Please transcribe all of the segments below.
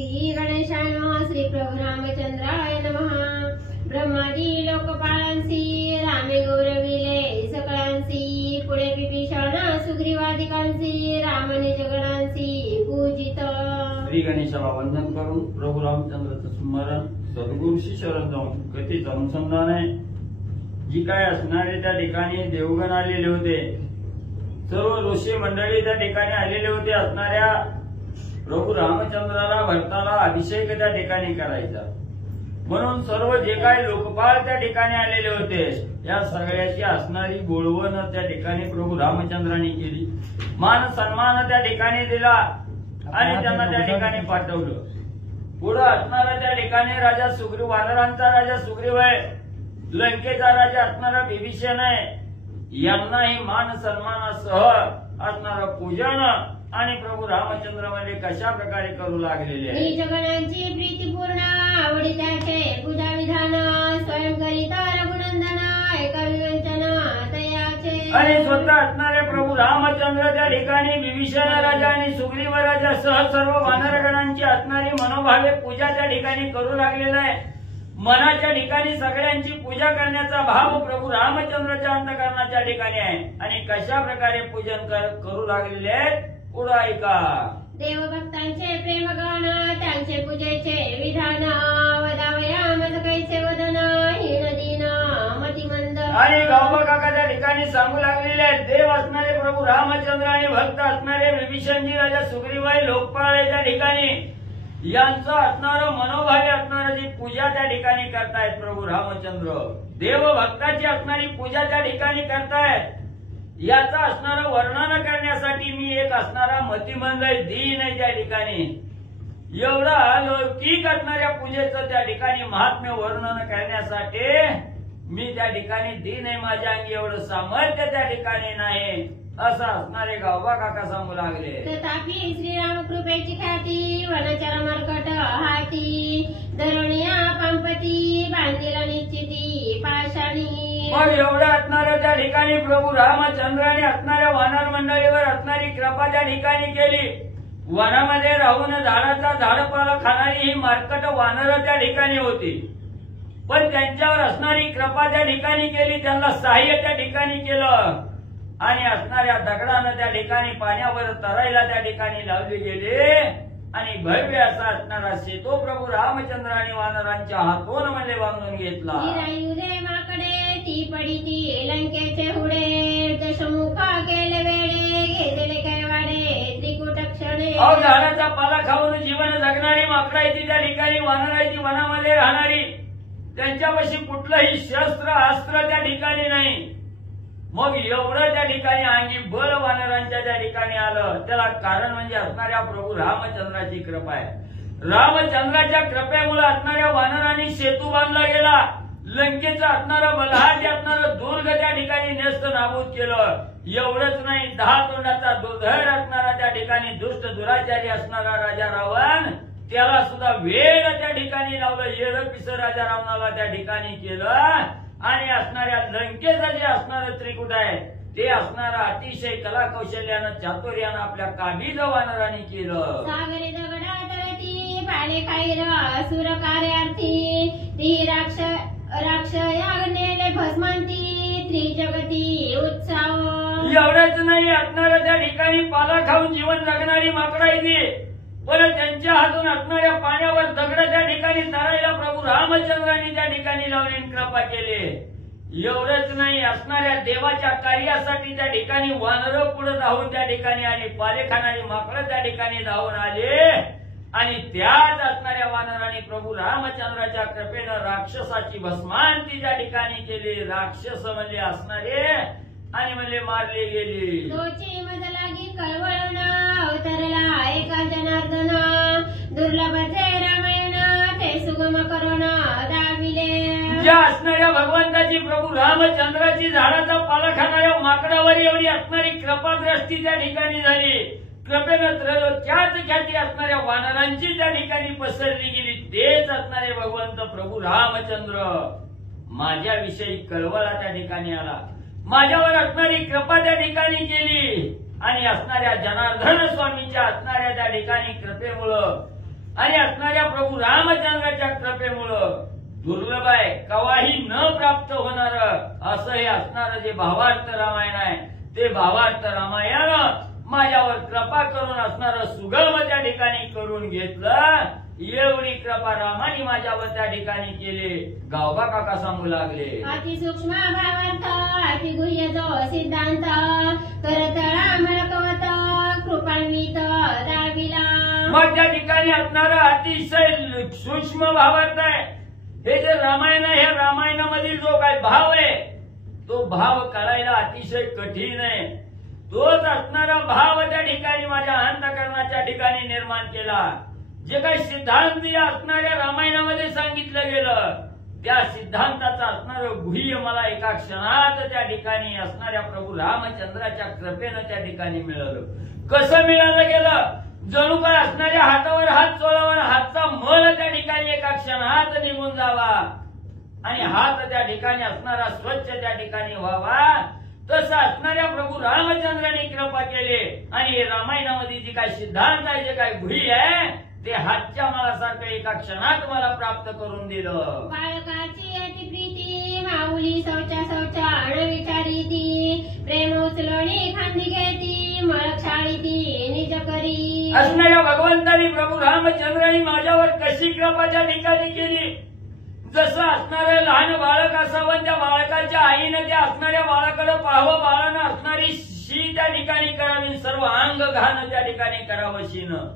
श्री गणेशाय नमः। श्री प्रभु रामचंद्राय नमः। ब्रह्मादी लोकपालांसी रामे गौरविले सकळांसी, पुढे विभीषण सुग्रीवादिकांसी रामने जगणांसी पूजित। श्री गणेशाला वंदन करून प्रभू रामचंद्राचं स्मरण सद्गुरूशी शरण जाऊन कथेचं अनुसंधान आहे। जी काय असणारे त्या ठिकाणी देवगण आलेले होते, सर्व ऋषी मंडळी त्या ठिकाणी आलेले होते। असणाऱ्या प्रभू रामचंद्राला भरताला अभिषेक त्या ठिकाणी करायचा म्हणून सर्व जे काही लोकपाल त्या ठिकाणी आलेले होते, या सगळ्याची असणारी बोलवण त्या ठिकाणी प्रभू रामचंद्रांनी केली। मान सन्मान त्या ठिकाणी दिला आणि त्यांना त्या ठिकाणी पाठवलं। पुढे असणारा त्या ठिकाणी राजा सुग्रीव, वानरांचा राजा सुग्रीव आहे, लंकेचा राजा असणारा विभीषण आहे। यांनाही मान सन्मानासह असणारं पूजन आणि प्रभू रामचंद्र मध्ये कशा प्रकारे करू लागलेले आहे। जगणांची प्रीतीपूर्ण आवडी त्याचे पूजा विधान, स्वयं करिता रघुनंदन ऐका विवंचन तयाचे। आणि स्वतः असणारे प्रभू रामचंद्र त्या ठिकाणी विभीषण राजा आणि सुग्रीव राजा सह सर्व वानरगणांची असणारी मनोभावे पूजा त्या ठिकाणी करू लागलेला आहे। मनाच्या ठिकाणी सगळ्यांची पूजा करण्याचा भाव प्रभू रामचंद्राच्या अंतःकरणाच्या ठिकाणी आहे। आणि कशा प्रकारे पूजन करू लागलेले आहेत पुढे ऐका। देवभक्तांचे प्रेमगान त्यांचे पूजेचे विधान, वदावयामज कैसे वदन हीन दीन मतिमंद। आणि गावबा काका त्या ठिकाणी सांगू लागलेले आहेत, देव असणारे प्रभू रामचंद्र आणि भक्त असणारे विभीषणजी राजा सुग्रीव आहे, लोकपाल आहे त्या ठिकाणी यांचं असणारं मनोभावे असणारं जी पूजा त्या ठिकाणी करतायत प्रभू रामचंद्र। देवभक्ताची असणारी पूजा त्या ठिकाणी करतायत, याचं असणारं वर्णन करण्यासाठी मी एक असणारा मतिमंद दीन आहे त्या ठिकाणी। एवढा लौकिक असणाऱ्या पूजेचं त्या ठिकाणी महात्म्य वर्णन करण्यासाठी मी त्या ठिकाणी दीन आहे, माझ्या अंगी एवढं सामर्थ्य त्या ठिकाणी नाही असं असणारे गावबा काका सांगू लागले। तथापि श्रीराम कृपेची ख्याती वनचर मरकट हाती, धरणिया पंपती बांधिला निश्चिती पाशाणी। मग एवढं असणारं त्या ठिकाणी प्रभू रामचंद्राने असणाऱ्या वानर मंडळीवर असणारी कृपा त्या ठिकाणी केली। वनामध्ये राहून झाडाचा झाडपाला खाणारी ही मार्कट वानर त्या ठिकाणी होती, पण त्यांच्यावर असणारी कृपा त्या ठिकाणी केली, त्यांना सहाय्य त्या ठिकाणी केलं आणि असणाऱ्या दगडानं त्या ठिकाणी पाण्यावर तरायला त्या ठिकाणी लावले गेले आणि भव्य असा असणारा सेतू प्रभू रामचंद्र आणि वानरांच्या हातून मध्ये बांधून घेतला। माकडे ती पडी ती लंकेचे हुडे, दशमुखा केले वेडे घेतले काय वाडे त्रिकुट क्षणे। झाडाचा पाला खाऊन जीवन जगणारी माकडायची त्या ठिकाणी वानरायची वनामध्ये राहणारी, त्यांच्यापाशी कुठलंही शस्त्र अस्त्र त्या ठिकाणी नाही। मग एवढं त्या ठिकाणी अंगी बळ वानरांच्या त्या ठिकाणी आलं, त्याला कारण म्हणजे असणाऱ्या प्रभू रामचंद्राची कृपा आहे। रामचंद्राच्या कृपेमुळे असणाऱ्या वानरांनी सेतू बांधला गेला, लंकेचं असणारं बलहाट असणारं दुर्ग त्या ठिकाणी नेस्त नाबूद केलं। एवढंच नाही, 10 तोंडाचा दुर्धर असणारा त्या ठिकाणी दुष्ट दुराचारी असणारा राजा रावण, त्याला सुद्धा वेळ त्या ठिकाणी लावलं, येळ पिस राजा रावणाला त्या ठिकाणी केलं आणि असणाऱ्या लंकेचं जे असणारं त्रिकुट आहे ते असणारं अतिशय कला कौशल्यानं चातुर्यानं आपल्या काबीज वानरांनी केलं। सागरी दगडा तळती पाले खाईर असुर कार्यार्थी, ती राक्ष यागनेले भस्मांती त्रिजगती उत्साह। एवढंच नाही, असणाऱ्या त्या ठिकाणी पाला खाऊन जीवन जगणारी माकडायची, पण त्यांच्या हातून असणाऱ्या पाण्यावर दगड त्या ठिकाणी तरायला प्रभू रामचंद्रांनी त्या ठिकाणी लावून कृपा केली। एवढंच नाही, असणाऱ्या देवाच्या कार्यासाठी त्या ठिकाणी वानर पुढे धावून त्या ठिकाणी आली, पाले खाणारी माकडं त्या ठिकाणी धावून आले आणि त्यात असणाऱ्या वानरांनी प्रभू रामचंद्राच्या कृपेनं राक्षसाची भस्मांती त्या ठिकाणी केली। राक्षस म्हणजे असणारे आणि म्हणजे मारले गेले। तोची मज लागी कळवळण अवतरला एका जनार्दन, दुर्लभ ते रामायण ते सुगम करुण दाविले। ज्या असणाऱ्या भगवंताची प्रभू रामचंद्राची झाडाचा पाला खाणाऱ्या माकडावर एवढी असणारी कृपादृष्टी त्या ठिकाणी झाली, कृपेनं त्रैलोक्यात ख्याती असणाऱ्या वानरांची त्या ठिकाणी पसरली गेली। तेच असणारे भगवंत प्रभू रामचंद्र माझ्याविषयी कळवळा त्या ठिकाणी आला, माझ्यावर असणारी कृपा त्या ठिकाणी केली आणि असणाऱ्या जनार्दन स्वामीच्या असणाऱ्या त्या ठिकाणी कृपेमुळं आणि असणाऱ्या प्रभू रामचंद्राच्या कृपेमुळं दुर्लभ आहे, कवाही न प्राप्त होणार असं हे असणारं जे भावार्थ रामायण आहे ते भावार्थ रामायण माझ्यावर कृपा करून असणारं सुगम त्या ठिकाणी करून घेतलं. एवढी कृपा रामाने माझ्यावर त्या ठिकाणी केली. गावबा काका सांगू लागले, अति सूक्ष्म भावार्थ अति गुह्य जो सिद्धांत करत राम कवत कृपान्वित दाविला. मग त्या ठिकाणी असणारं अतिशय सूक्ष्म भावार्थ आहे. हे जे रामायण आहे, हे रामायणामधील जो काय भाव आहे तो भाव कळायला अतिशय कठीण आहे. तोच असणारा भाव त्या ठिकाणी माझ्या अंतःकरणाच्या ठिकाणी निर्माण केला. जे काही सिद्धांत या असणाऱ्या रामायणामध्ये सांगितलं गेलं त्या सिद्धांताचं असणारं गुह्य मला एका क्षणात त्या ठिकाणी असणाऱ्या प्रभू रामचंद्राच्या कृपेनं त्या ठिकाणी मिळालं. कसं मिळालं गेलं? जणू काय असणाऱ्या हातावर हात चोळावा, हातचा मल त्या ठिकाणी एका क्षणात निघून जावा आणि हात त्या ठिकाणी असणारा स्वच्छ त्या ठिकाणी व्हावा. तसं असणाऱ्या प्रभू रामचंद्राने कृपा केली आणि हे रामायणामध्ये जे काही सिद्धांत आहे, जे काही गुह्य आहे ते हातच्या मलासारखं एका क्षणात मला प्राप्त करून दिलं. बाळकाची अति प्रीती माऊली शौचा शौचा अणविचारी ती प्रेम उचलणी खांदी घेती मळक्षाळी ती निज करी. असणाऱ्या भगवंतानी प्रभू रामचंद्राने माझ्यावर कशी कृपा त्या ठिकाणी केली. जसं असणारं लहान बाळक असावं, त्या बाळकाच्या आईनं त्या असणाऱ्या बाळाकडे पाहावं, बाळानं असणारी शी त्या ठिकाणी करावी, सर्व अंग घाण त्या ठिकाणी करावं शीनं.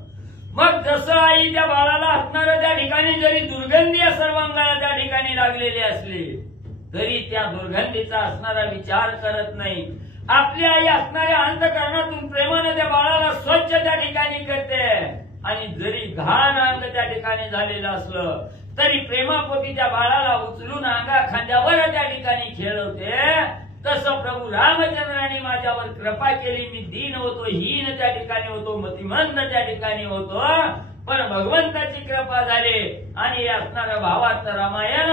मग जसं आई त्या बाळाला असणारं त्या ठिकाणी जरी दुर्गंधी या सर्वांगाला त्या ठिकाणी लागलेली असली तरी त्या दुर्गंधीचा असणारा विचार करत नाही. आपली आई असणाऱ्या अंतःकरणातून प्रेमानं त्या बाळाला स्वच्छ त्या ठिकाणी करते आणि जरी घाण अंग त्या ठिकाणी झालेलं असलं तरी प्रेमापोटी त्या बाळाला उचलून अंगा खांद्यावर त्या ठिकाणी खेळवते. तसं प्रभू रामचंद्राने माझ्यावर कृपा केली. मी दीन होतो, हीन त्या ठिकाणी होतो, मतिमंद त्या ठिकाणी होतो, पण भगवंताची कृपा झाली आणि असणारं भावार्थ रामायण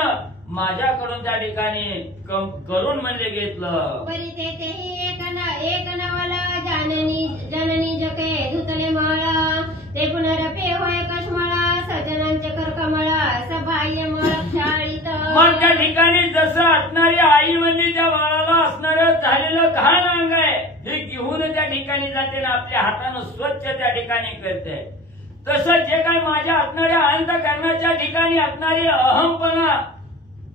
माझ्याकडून त्या ठिकाणी करून म्हणजे घेतलं. परिते तेही एक नवल जननी जननी जके धुतले मळ ते पुनरपे होय कश्मळ सजनांचे करकमळ सबाह्य मळ क्षाळीत. मग त्या ठिकाणी जसं असणारी आई म्हणजे त्या बाळाला असणारं झालेलं घाण अंग आहे हे घेऊन त्या ठिकाणी जाते ना आपल्या हातानं स्वच्छ त्या ठिकाणी करते. तसं जे काही माझ्या असणाऱ्या अंतःकरणाच्या ठिकाणी असणारी अहंपणा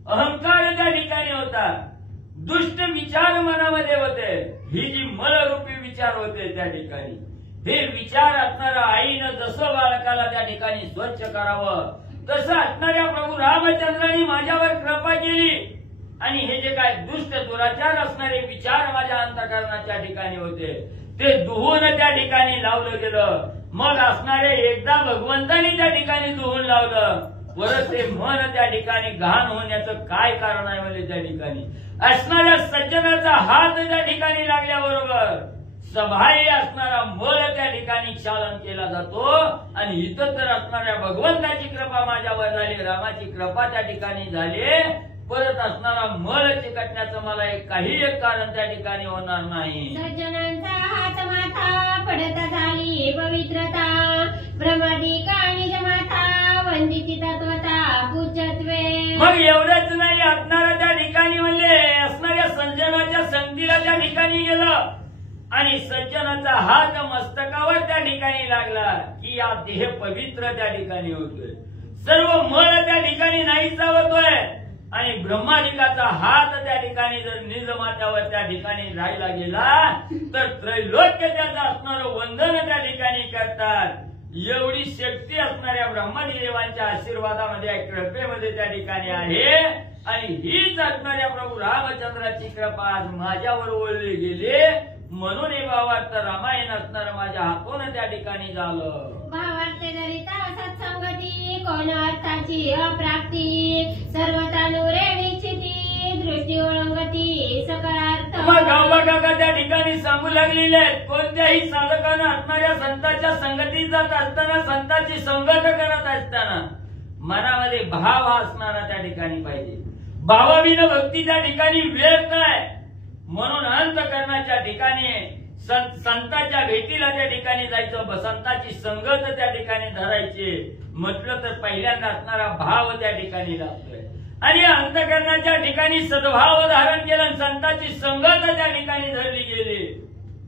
अहंकार त्या ठिकाणी होता, दुष्ट विचार मनामध्ये होते, ही जी मलरूपी विचार होते त्या ठिकाणी हे विचार असणाऱ्या आईनं जसं बालकाला त्या ठिकाणी स्वच्छ करावं तसं असणाऱ्या प्रभू रामचंद्राने माझ्यावर कृपा केली आणि हे जे काय दुष्ट दुराचार असणारे विचार माझ्या अंतःकरणाच्या ठिकाणी होते ते दुहून त्या ठिकाणी लावलं गेलं. मग असणारे एकदा भगवंतानी त्या ठिकाणी दुहून लावलं, परत ते मन त्या ठिकाणी घाण होण्याचं काय कारण आहे म्हणजे त्या ठिकाणी असणाऱ्या सज्जनाचा हात त्या ठिकाणी लागल्याबरोबर सबाह्य असणारा मल त्या ठिकाणी क्षालन केला जातो आणि इथं तर असणाऱ्या भगवंताची कृपा माझ्यावर झाली, रामाची कृपा त्या ठिकाणी झाली, परत असणारा मल चिकटण्याचं मला काही एक कारण त्या ठिकाणी होणार नाही. सज्जनांचा हात माथा पडत झाली पवित्रता ब्रह्मादिका निज माथा वंदिती तत्वता पूज्यत्वे. मग एवढंच नाही, असणाऱ्या त्या ठिकाणी म्हणजे असणाऱ्या सज्जनाच्या संगतीला त्या ठिकाणी गेलं आणि सज्जनाचा हात मस्तकावर त्या ठिकाणी लागला की या देह पवित्र त्या ठिकाणी होतोय, सर्व मळ त्या ठिकाणी नाहीसा होतोय आणि ब्रह्मादिकाचा हात त्या ठिकाणी जर निजमात्यावर त्या ठिकाणी राहिला गेला तर त्रैलोक्य त्याचं असणारं वंदन त्या ठिकाणी करतात. एवढी शक्ती असणाऱ्या ब्रह्मादी देवांच्या आशीर्वादामध्ये कृपेमध्ये त्या ठिकाणी आहे आणि हीच असणाऱ्या प्रभू रामचंद्राची कृपा आज माझ्यावर ओढली गेली म्हणून हे भावार्थ रामायण असणारं माझ्या हातून त्या ठिकाणी झालं. भावार्थ दरिता सत्संगती कोण अर्थाची अप्राप्ती सर्वता नुरे निश्चिती दृष्टी ओळंगती सकळार्थ. मग गावबा काका त्या ठिकाणी सांगू लागलेले आहेत, कोणत्याही साधकानं असणाऱ्या संतांच्या संगतीत जात असताना संतांची संगत करत असताना मनामध्ये भाव हा असणारा त्या ठिकाणी पाहिजे. भावाविना भक्ती त्या ठिकाणी व्यर्थ आहे. म्हणून अंतःकरणाच्या ठिकाणी संतांच्या भेटीला त्या ठिकाणी जायचं, संतांची संगत त्या ठिकाणी धरायची म्हटलं तर पहिल्यांदा असणारा भाव त्या ठिकाणी लागतोय. आणि अंतःकरणाच्या ठिकाणी सद्भाव धारण केलं आणि संतांची संगत त्या ठिकाणी धरली गेली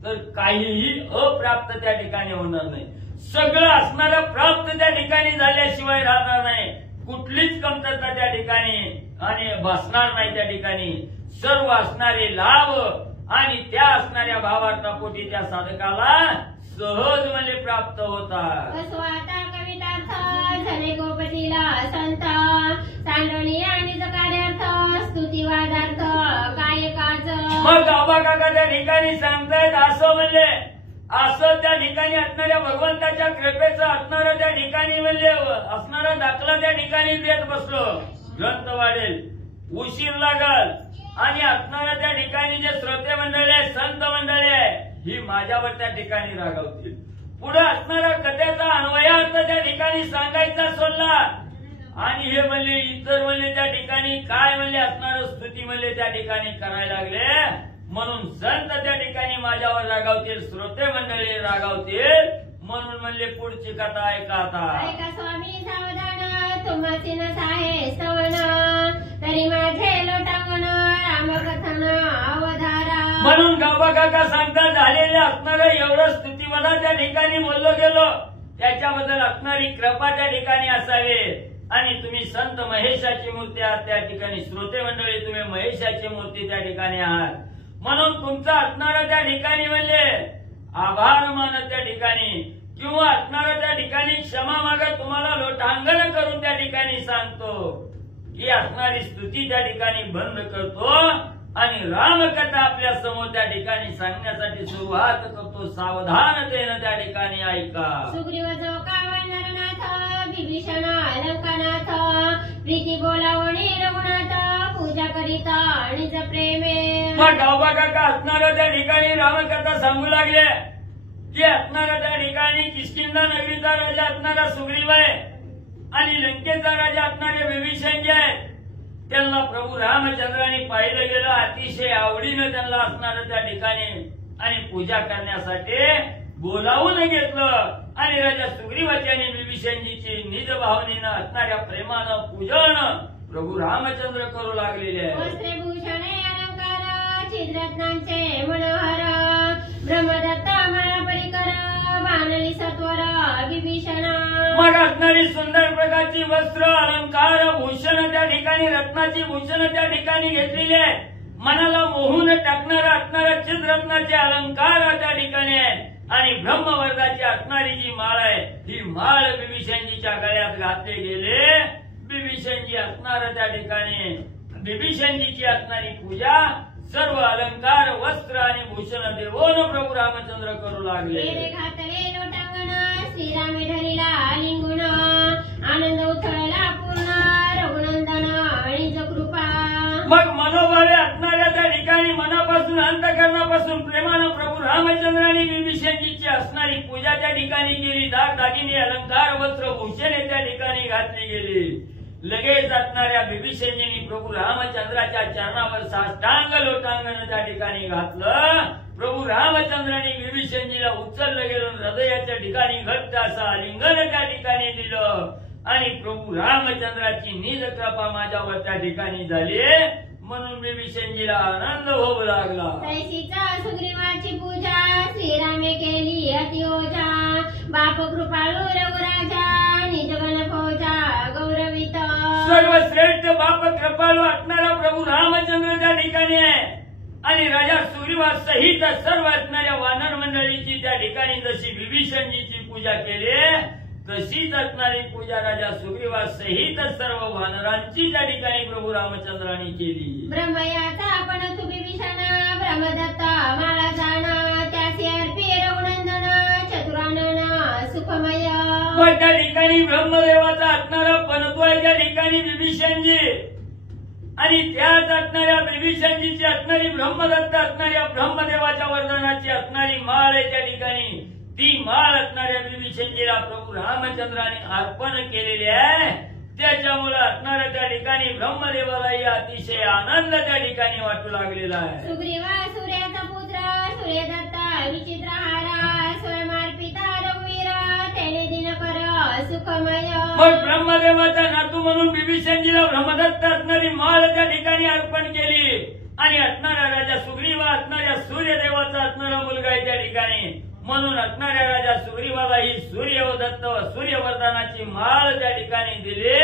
तर काहीही अप्राप्त त्या ठिकाणी होणार नाही. सगळं असणारं प्राप्त त्या ठिकाणी झाल्याशिवाय राहणार नाही. कुठलीच कमतरता त्या ठिकाणी आणि भासणार नाही. त्या ठिकाणी सर्व असणारे लाभ आणि त्या असणाऱ्या भावार्थापोटी त्या साधकाला सहज म्हणजे प्राप्त होतात. स्वतः कवितार्थ झाले गोपतीला संत सांडणी आणि कार्यार्थ स्तुतिवादार्थ काय काज. मग गावबा काका त्या ठिकाणी सांगतायत असं म्हणले, असं त्या ठिकाणी असणाऱ्या भगवंताच्या कृपेचं असणारं त्या ठिकाणी म्हणले असणारा दाखला त्या ठिकाणी देत बसलो. ग्रंथ वाढेल, उशीर लागल आणि असणाऱ्या त्या ठिकाणी जे श्रोते मंडळी आहे, संत मंडळी आहे, ही माझ्यावर त्या ठिकाणी रागावतील. पुढे असणारा कथेचा अन्वयार्थ त्या ठिकाणी सांगायचा सोडला आणि हे म्हणले इतर म्हणले त्या ठिकाणी काय म्हणले असणारं स्तुती म्हणले त्या ठिकाणी करायला लागले. म्हणून संत त्या ठिकाणी माझ्यावर रागावतील, श्रोते मंडळी रागावतील. म्हणून म्हणले पुढची कथा ऐका आता. ऐका स्वामी सावधान तुम्हासी नसाहे स्तवन तरी माझे लोटांगण रामकथन अवधारा. म्हणून गावबा काका सांगतात झालेले असणारं एवढं स्तुतिवना त्या ठिकाणी बोललो गेलो त्याच्याबद्दल असणारी कृपा त्या ठिकाणी असावी. आणि तुम्ही संत महेशाची मूर्ती आहात त्या ठिकाणी, श्रोते मंडळी तुम्ही महेशाची मूर्ती त्या ठिकाणी आहात. म्हणून तुमचा असणारा त्या ठिकाणी म्हणजे आभार मानत त्या ठिकाणी किंवा असणारा त्या ठिकाणी क्षमा मागत तुम्हाला लोटांगण करून त्या ठिकाणी सांगतो की असणारी स्तुती त्या ठिकाणी बंद करतो आणि रामकथा आपल्या समोर त्या ठिकाणी सांगण्यासाठी सुरुवात करतो. सावधानतेनं त्या ठिकाणी ऐका. सुग्रीव जो कावळ नरनाथ विभीषण लंकानाथ प्रीती बोलावणी रघुनाथ पूजा करीता निज प्रेमे. मग गावबा काका असणाऱ्या त्या ठिकाणी रामकथा सांगू लागले की असणाऱ्या त्या ठिकाणी किष्किंधा नगरीचा राजा असणारा सुग्रीव आहे आणि लंकेचा राजा असणारे विभीषण जे आहे त्यांना प्रभू रामचंद्राने पाहिलं गेलं. अतिशय आवडीनं त्यांना असणारं त्या ठिकाणी आणि पूजा करण्यासाठी बोलावून घेतलं आणि राजा सुग्रीवाची आणि विभीषणजीची निज भावनेनं असणाऱ्या प्रेमानं पूजन प्रभू रामचंद्र करू लागलेले आहे. वस्त्रभूषणे अलंकार छिद्रत्नांचे मनोहर ब्रह्मदत्त मला परिकर बाणली सत्वर विभीषण. मग असणारी सुंदर प्रकारची वस्त्र अलंकार भूषण त्या ठिकाणी रत्नाची भूषण त्या ठिकाणी घेतलेली आहे. मनाला मोहून टाकणारा असणारा चिद्रत्नाचे अलंकार त्या ठिकाणी आहे आणि ब्रह्मवर्गाची असणारी जी माळ आहे ही माळ विभीषणजीच्या गळ्यात घातले गेले. विभीषणजी असणार त्या ठिकाणी विभीषणजीची असणारी पूजा सर्व अलंकार वस्त्र आणि भूषण देवोन प्रभू रामचंद्र करू लागले. घातले लोटांगण श्रीरामे धरिला लिंगुण आनंद उथळला पूर्ण रघुनंदन आणि कृपा. मग मनोभावे असणाऱ्या त्या ठिकाणी मनापासून अंतःकरणापासून प्रेमानं प्रभू रामचंद्राने विभीषणजीची असणारी पूजा त्या ठिकाणी केली. दागदागिने अलंकार वस्त्र भूषणे त्या ठिकाणी घातली गेली. लगेच असणाऱ्या विभीषणजींनी प्रभू रामचंद्राच्या चरणावर साष्टांग लोटांगण त्या ठिकाणी घातलं. प्रभू रामचंद्राने विभीषणजीला उचललं गेलं, हृदयाच्या ठिकाणी घट्ट असं आलिंगन त्या ठिकाणी दिलं आणि प्रभू रामचंद्राची निज कृपा माझ्यावर त्या ठिकाणी झाली. म्हणून विभीषणजीला आनंद होऊ लागला. तैसीचा सुग्रीवाची पूजा श्रीरामे केली अतिओजा बाप कृपाळू रघुराजा निजगण फौजा गौरवित. सर्वश्रेष्ठ बाप कृपाळू असणारा प्रभू रामचंद्र त्या ठिकाणी आहे आणि राजा सुग्रीवा सहित सर्व असणाऱ्या वानर मंडळीची त्या ठिकाणी जशी विभीषणजीची पूजा केली तशीच असणारी पूजा राजा सुग्रीवा सहित सर्व वानरांची त्या ठिकाणी प्रभू रामचंद्रांनी केली. ब्रह्मयाचा आपण तू विभीषण ब्रह्मदत्त मला जाण त्याचे अर्पे रघुनंदन चतुरानन सुखमय. मग त्या ठिकाणी ब्रह्मदेवाचा असणारा पणत्व त्या ठिकाणी विभीषणजी आणि त्याच असणाऱ्या विभीषणजीची असणारी ब्रह्मदत्त असणाऱ्या ब्रह्मदेवाच्या वर्धनाची असणारी माळ आहे त्या ठिकाणी. ती माळ असणाऱ्या विभीषणजीला प्रभू रामचंद्राने अर्पण केलेली आहे. त्याच्यामुळे असणाऱ्या त्या ठिकाणी ब्रह्मदेवालाही अतिशय आनंद त्या ठिकाणी वाटू लागलेला आहे. सुग्रीवा सूर्याचा पुत्र सूर्यदत्त विचित्र हारा स्वयंमार पिता रघुवीर तेने दिनकर सुखमय. मग ब्रह्मदेवाचा नातू म्हणून विभीषणजीला ब्रह्मदत्त असणारी माळ त्या ठिकाणी अर्पण केली आणि असणारा राजा सुग्रीवा असणाऱ्या सूर्यदेवाचा असणारा मुलगा आहे त्या ठिकाणी म्हणून असणाऱ्या राजा सुग्रीवाला ही सूर्यदत्त सूर्यवर्धनाची माळ त्या ठिकाणी दिली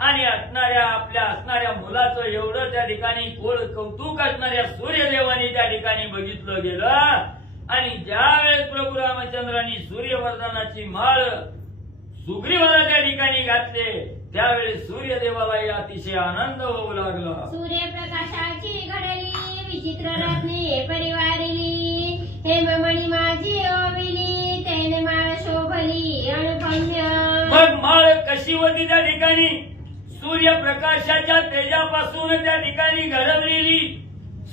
आणि असणाऱ्या मुलाचं एवढं त्या ठिकाणी कौतुक असणाऱ्या सूर्यदेवानी त्या ठिकाणी बघितलं गेलं आणि ज्यावेळेस प्रभू रामचंद्रांनी सूर्यवर्धनाची माळ सुग्रीवाला त्या ठिकाणी घातले त्यावेळेस सूर्यदेवालाही अतिशय आनंद होऊ लागला. सूर्यप्रकाशाची घडली विचित्र रत्ने परिवारिली हेममणी माझी ओविली तेने माळ शोभली अनुपम्य. मग माळ कशी होती त्या ठिकाणी सूर्यप्रकाशाच्या तेजापासून त्या ठिकाणी घडवलेली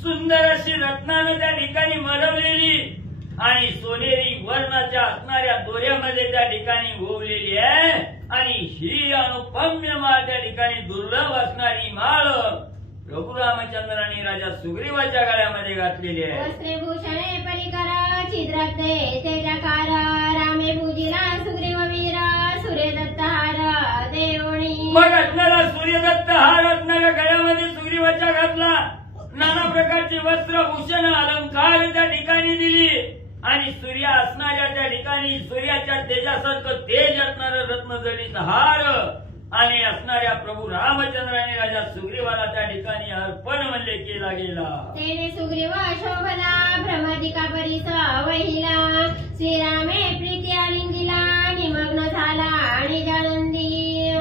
सुंदर अशी रत्नानं त्या ठिकाणी मरवलेली आणि सोनेरी वर्णाच्या असणाऱ्या दोऱ्यामध्ये त्या ठिकाणी ओवलेली आहे आणि ही अनुपम्य माळ त्या ठिकाणी दुर्लभ असणारी माळ प्रभू रामचंद्रांनी राजा सुग्रीवाच्या गळ्यामध्ये घातलेली आहे. वस्त्रे भूषणे परिकर छिद्रते तेजाकार रामे पूजिला सुग्रीव वीरा सूर्यदत्त हार देवणी. मग असणारा सूर्यदत्त हार असणाऱ्या गळ्यामध्ये सुग्रीवाच्या घातला नाना प्रकारचे वस्त्र भूषण अलंकार त्या ठिकाणी दिली आणि सूर्य असणाऱ्या त्या ठिकाणी सूर्याच्या तेजासारखं तेज असणारं रत्नजडित हार आणि असणाऱ्या प्रभू रामचंद्राने राजा सुग्रीवाला त्या ठिकाणी अर्पण म्हणले केला गेला. तेने सुग्रीव शोभला भ्रमदिका परिस वहिला श्रीरामे प्रीती आलिंगिला निमग्न झाला आणि जानंदी.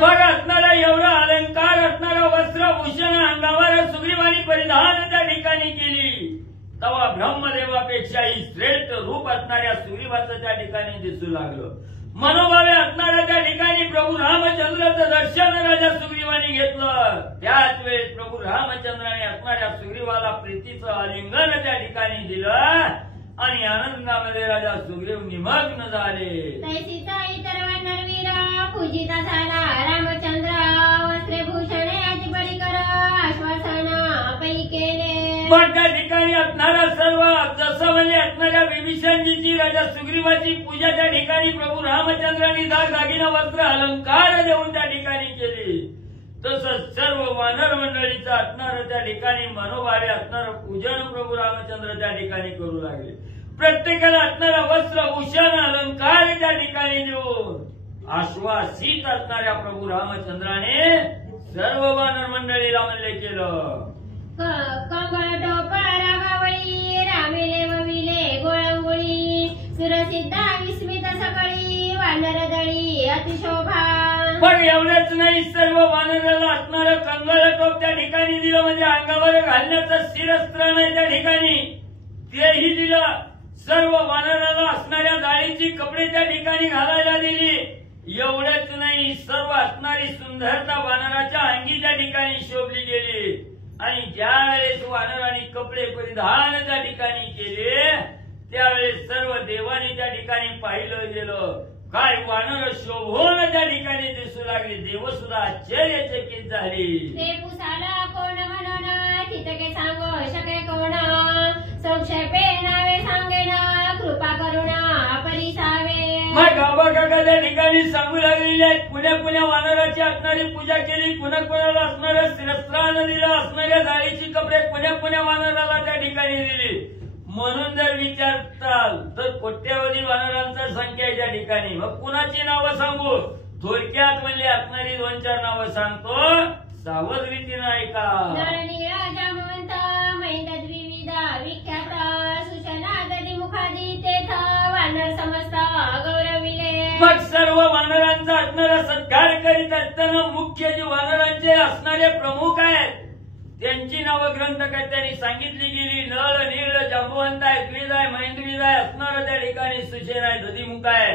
मग असणारा एवढा अलंकार असणारा वस्त्रभूषण अंगावर सुग्रीवानी परिधान त्या ठिकाणी केली तेव्हा ब्रह्मदेवापेक्षाही श्रेष्ठ रूप असणाऱ्या सुग्रीवाचं त्या ठिकाणी दिसू लागलं. मनोभावे असणाऱ्या त्या ठिकाणी प्रभू रामचंद्राचं दर्शन राजा सुग्रीवानी घेतलं. त्याच वेळेस प्रभू रामचंद्राने असणाऱ्या सुग्रीवाला प्रीतीचं आलिंगन त्या ठिकाणी दिलं आणि आनंदामध्ये राजा सुग्रीव निमग्न झाले. तैसीचा इतर वानरवीर पूजिता झाला रामचंद्र वस्त्रे भूषणे अति परिकर आश्वासना पै केले. पण त्या ठिकाणी असणारा सर्व जसं म्हणजे असणाऱ्या विभीषणजीची राजा सुग्रीवाची पूजा त्या ठिकाणी प्रभू रामचंद्रांनी दागिना वस्त्र अलंकार देऊन त्या ठिकाणी केली तसंच सर्व वानर मंडळीचं असणारं त्या ठिकाणी मनोभावे असणारं पूजन प्रभू रामचंद्र त्या ठिकाणी करू लागले. प्रत्येकाला असणारा वस्त्रभूषण अलंकार त्या ठिकाणी देऊन आश्वासित असणाऱ्या प्रभू रामचंद्राने सर्व वानर मंडळीला म्हणले केलं. कंगळ टोपा रागावळी रामेले वविले गोळंगोळी सुरसिद्धा विस्मित सकळी वानर दळी अतिशोभा. पण एवढंच नाही सर्व वानराला असणारं कंगळ टोप त्या ठिकाणी दिलं म्हणजे अंगावर घालण्याचं शिरस्त्र नाही त्या ठिकाणी तेही दिलं. सर्व वानराला असणाऱ्या जाळीची कपडे त्या ठिकाणी घालायला दिली. एवढंच नाही सर्व असणारी सुंदरता वानराच्या अंगी त्या ठिकाणी शोभली गेली आणि ज्यावेळेस वानरांनी कपडे परिधान त्या ठिकाणी केले त्यावेळेस सर्व देवांनी त्या ठिकाणी पाहिलं गेलं काय वानर शोभून त्या ठिकाणी दिसू लागले. देव सुद्धा आश्चर्यचकित झाले. ते पुसाला कोण म्हणून तितके सांगू शके कोण संक्षेपे नावे सांगेन कृपा करुणा परिसावे. मग गावागागा त्या ठिकाणी सांगू लागलेले आहेत. पुण्या वानराची असणारी पूजा केली कुणाला असणारं शिरस्त्रानं दिलं असणाऱ्या जाळीची कपडे पुण्या वानराला त्या ठिकाणी दिली. म्हणून जर विचारताल तर कोट्यावधी वानरांचा संख्या आहे त्या ठिकाणी. मग कुणाची नावं सांगू थोडक्यात म्हणजे असणारी 2-4 नावं सांगतो सावध रीतीनं ऐका. नळनीळ जामवंत महेंद्रद्विविध विख्यात सुशना गदी मुखादी तेथ वानर समस्त गौरविले. मग सर्व वानरांचा असणारा सत्कार करीत असताना मुख्य जे वानरांचे असणारे प्रमुख आहेत त्यांची नावं ग्रंथकर्त्यांनी सांगितली गेली. नळ नीळ जांबुवंत आहे द्विज आहे महेंद्रद्विज आहे असणारं त्या ठिकाणी सुशेन आहे दधिमुख आहे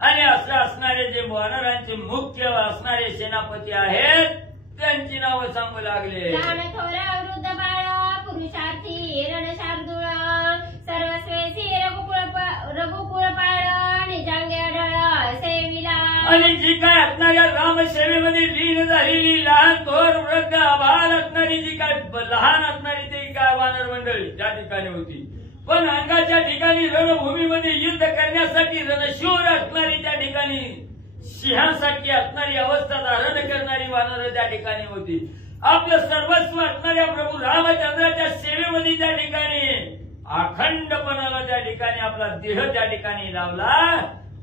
आणि असं असणारे जे वानरांचे मुख्य असणारे सेनापती आहेत त्यांची नावं सांगू लागले. लहान थोर वृद्ध बाळ पुरुषार्थी रणशार्दूळ सर्वस्वेसी रघुकुळ पाळ निजांगे अढळ सेविला. आणि जी काय असणाऱ्या रामसेवेमध्ये लीन झालेली लहान थोर वृद्ध आभार असणारी जी काय लहान असणारी ती काय वानर मंडळी त्या ठिकाणी होती पण अंगाच्या ठिकाणी रणभूमीमध्ये युद्ध करण्यासाठी रणशूर असणारी त्या ठिकाणी सिंहासारखी असणारी अवस्था धारण करणारी वानर त्या ठिकाणी होती. आपलं सर्वस्व असणाऱ्या प्रभू रामचंद्राच्या सेवेमध्ये त्या ठिकाणी अखंडपणाला त्या ठिकाणी आपला देह त्या ठिकाणी लावला.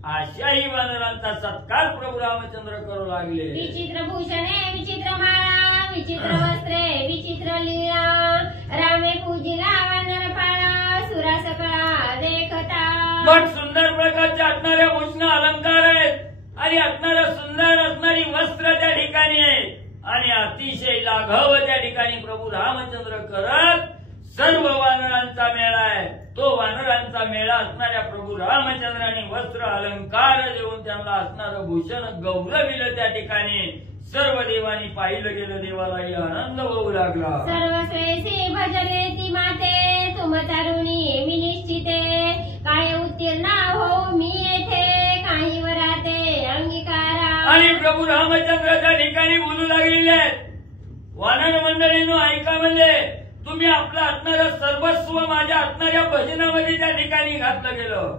अशाही वानरांचा सत्कार प्रभू रामचंद्र करू लागले. विचित्र भूषणे विचित्र माळा विचित्र वस्त्रे विचित्र लीला रामे पूजिला वानर पाळा सुरा सकळा देखता. मग सुंदर प्रकारच्या असणाऱ्या भूषण अलंकार आहेत आणि असणाऱ्या सुंदर असणारी वस्त्र त्या ठिकाणी आहे आणि अतिशय लाघव त्या ठिकाणी प्रभू रामचंद्र करत सर्व वानरांचा मेळा आहे. तो वानरांचा मेळा असणाऱ्या प्रभू रामचंद्राने वस्त्र अलंकार देऊन त्यांना असणारं भूषण गौरविलं. त्या ठिकाणी सर्व देवानी पाहिलं गेलं. देवालाही आनंद होऊ लागला. सर्व श्रेयसी भजले ती माते तुम तरुणी मी निश्चिते काय उत्तीर्ण हो मी येथे काही वराते अंगीकारा. आणि प्रभू रामचंद्राच्या ठिकाणी बोलू लागलेले आहेत. वानर मंडळींनो ऐका म्हणले तुम्ही आपलं असणारं सर्वस्व माझ्या असणाऱ्या भजनामध्ये त्या ठिकाणी घातलं गेलं.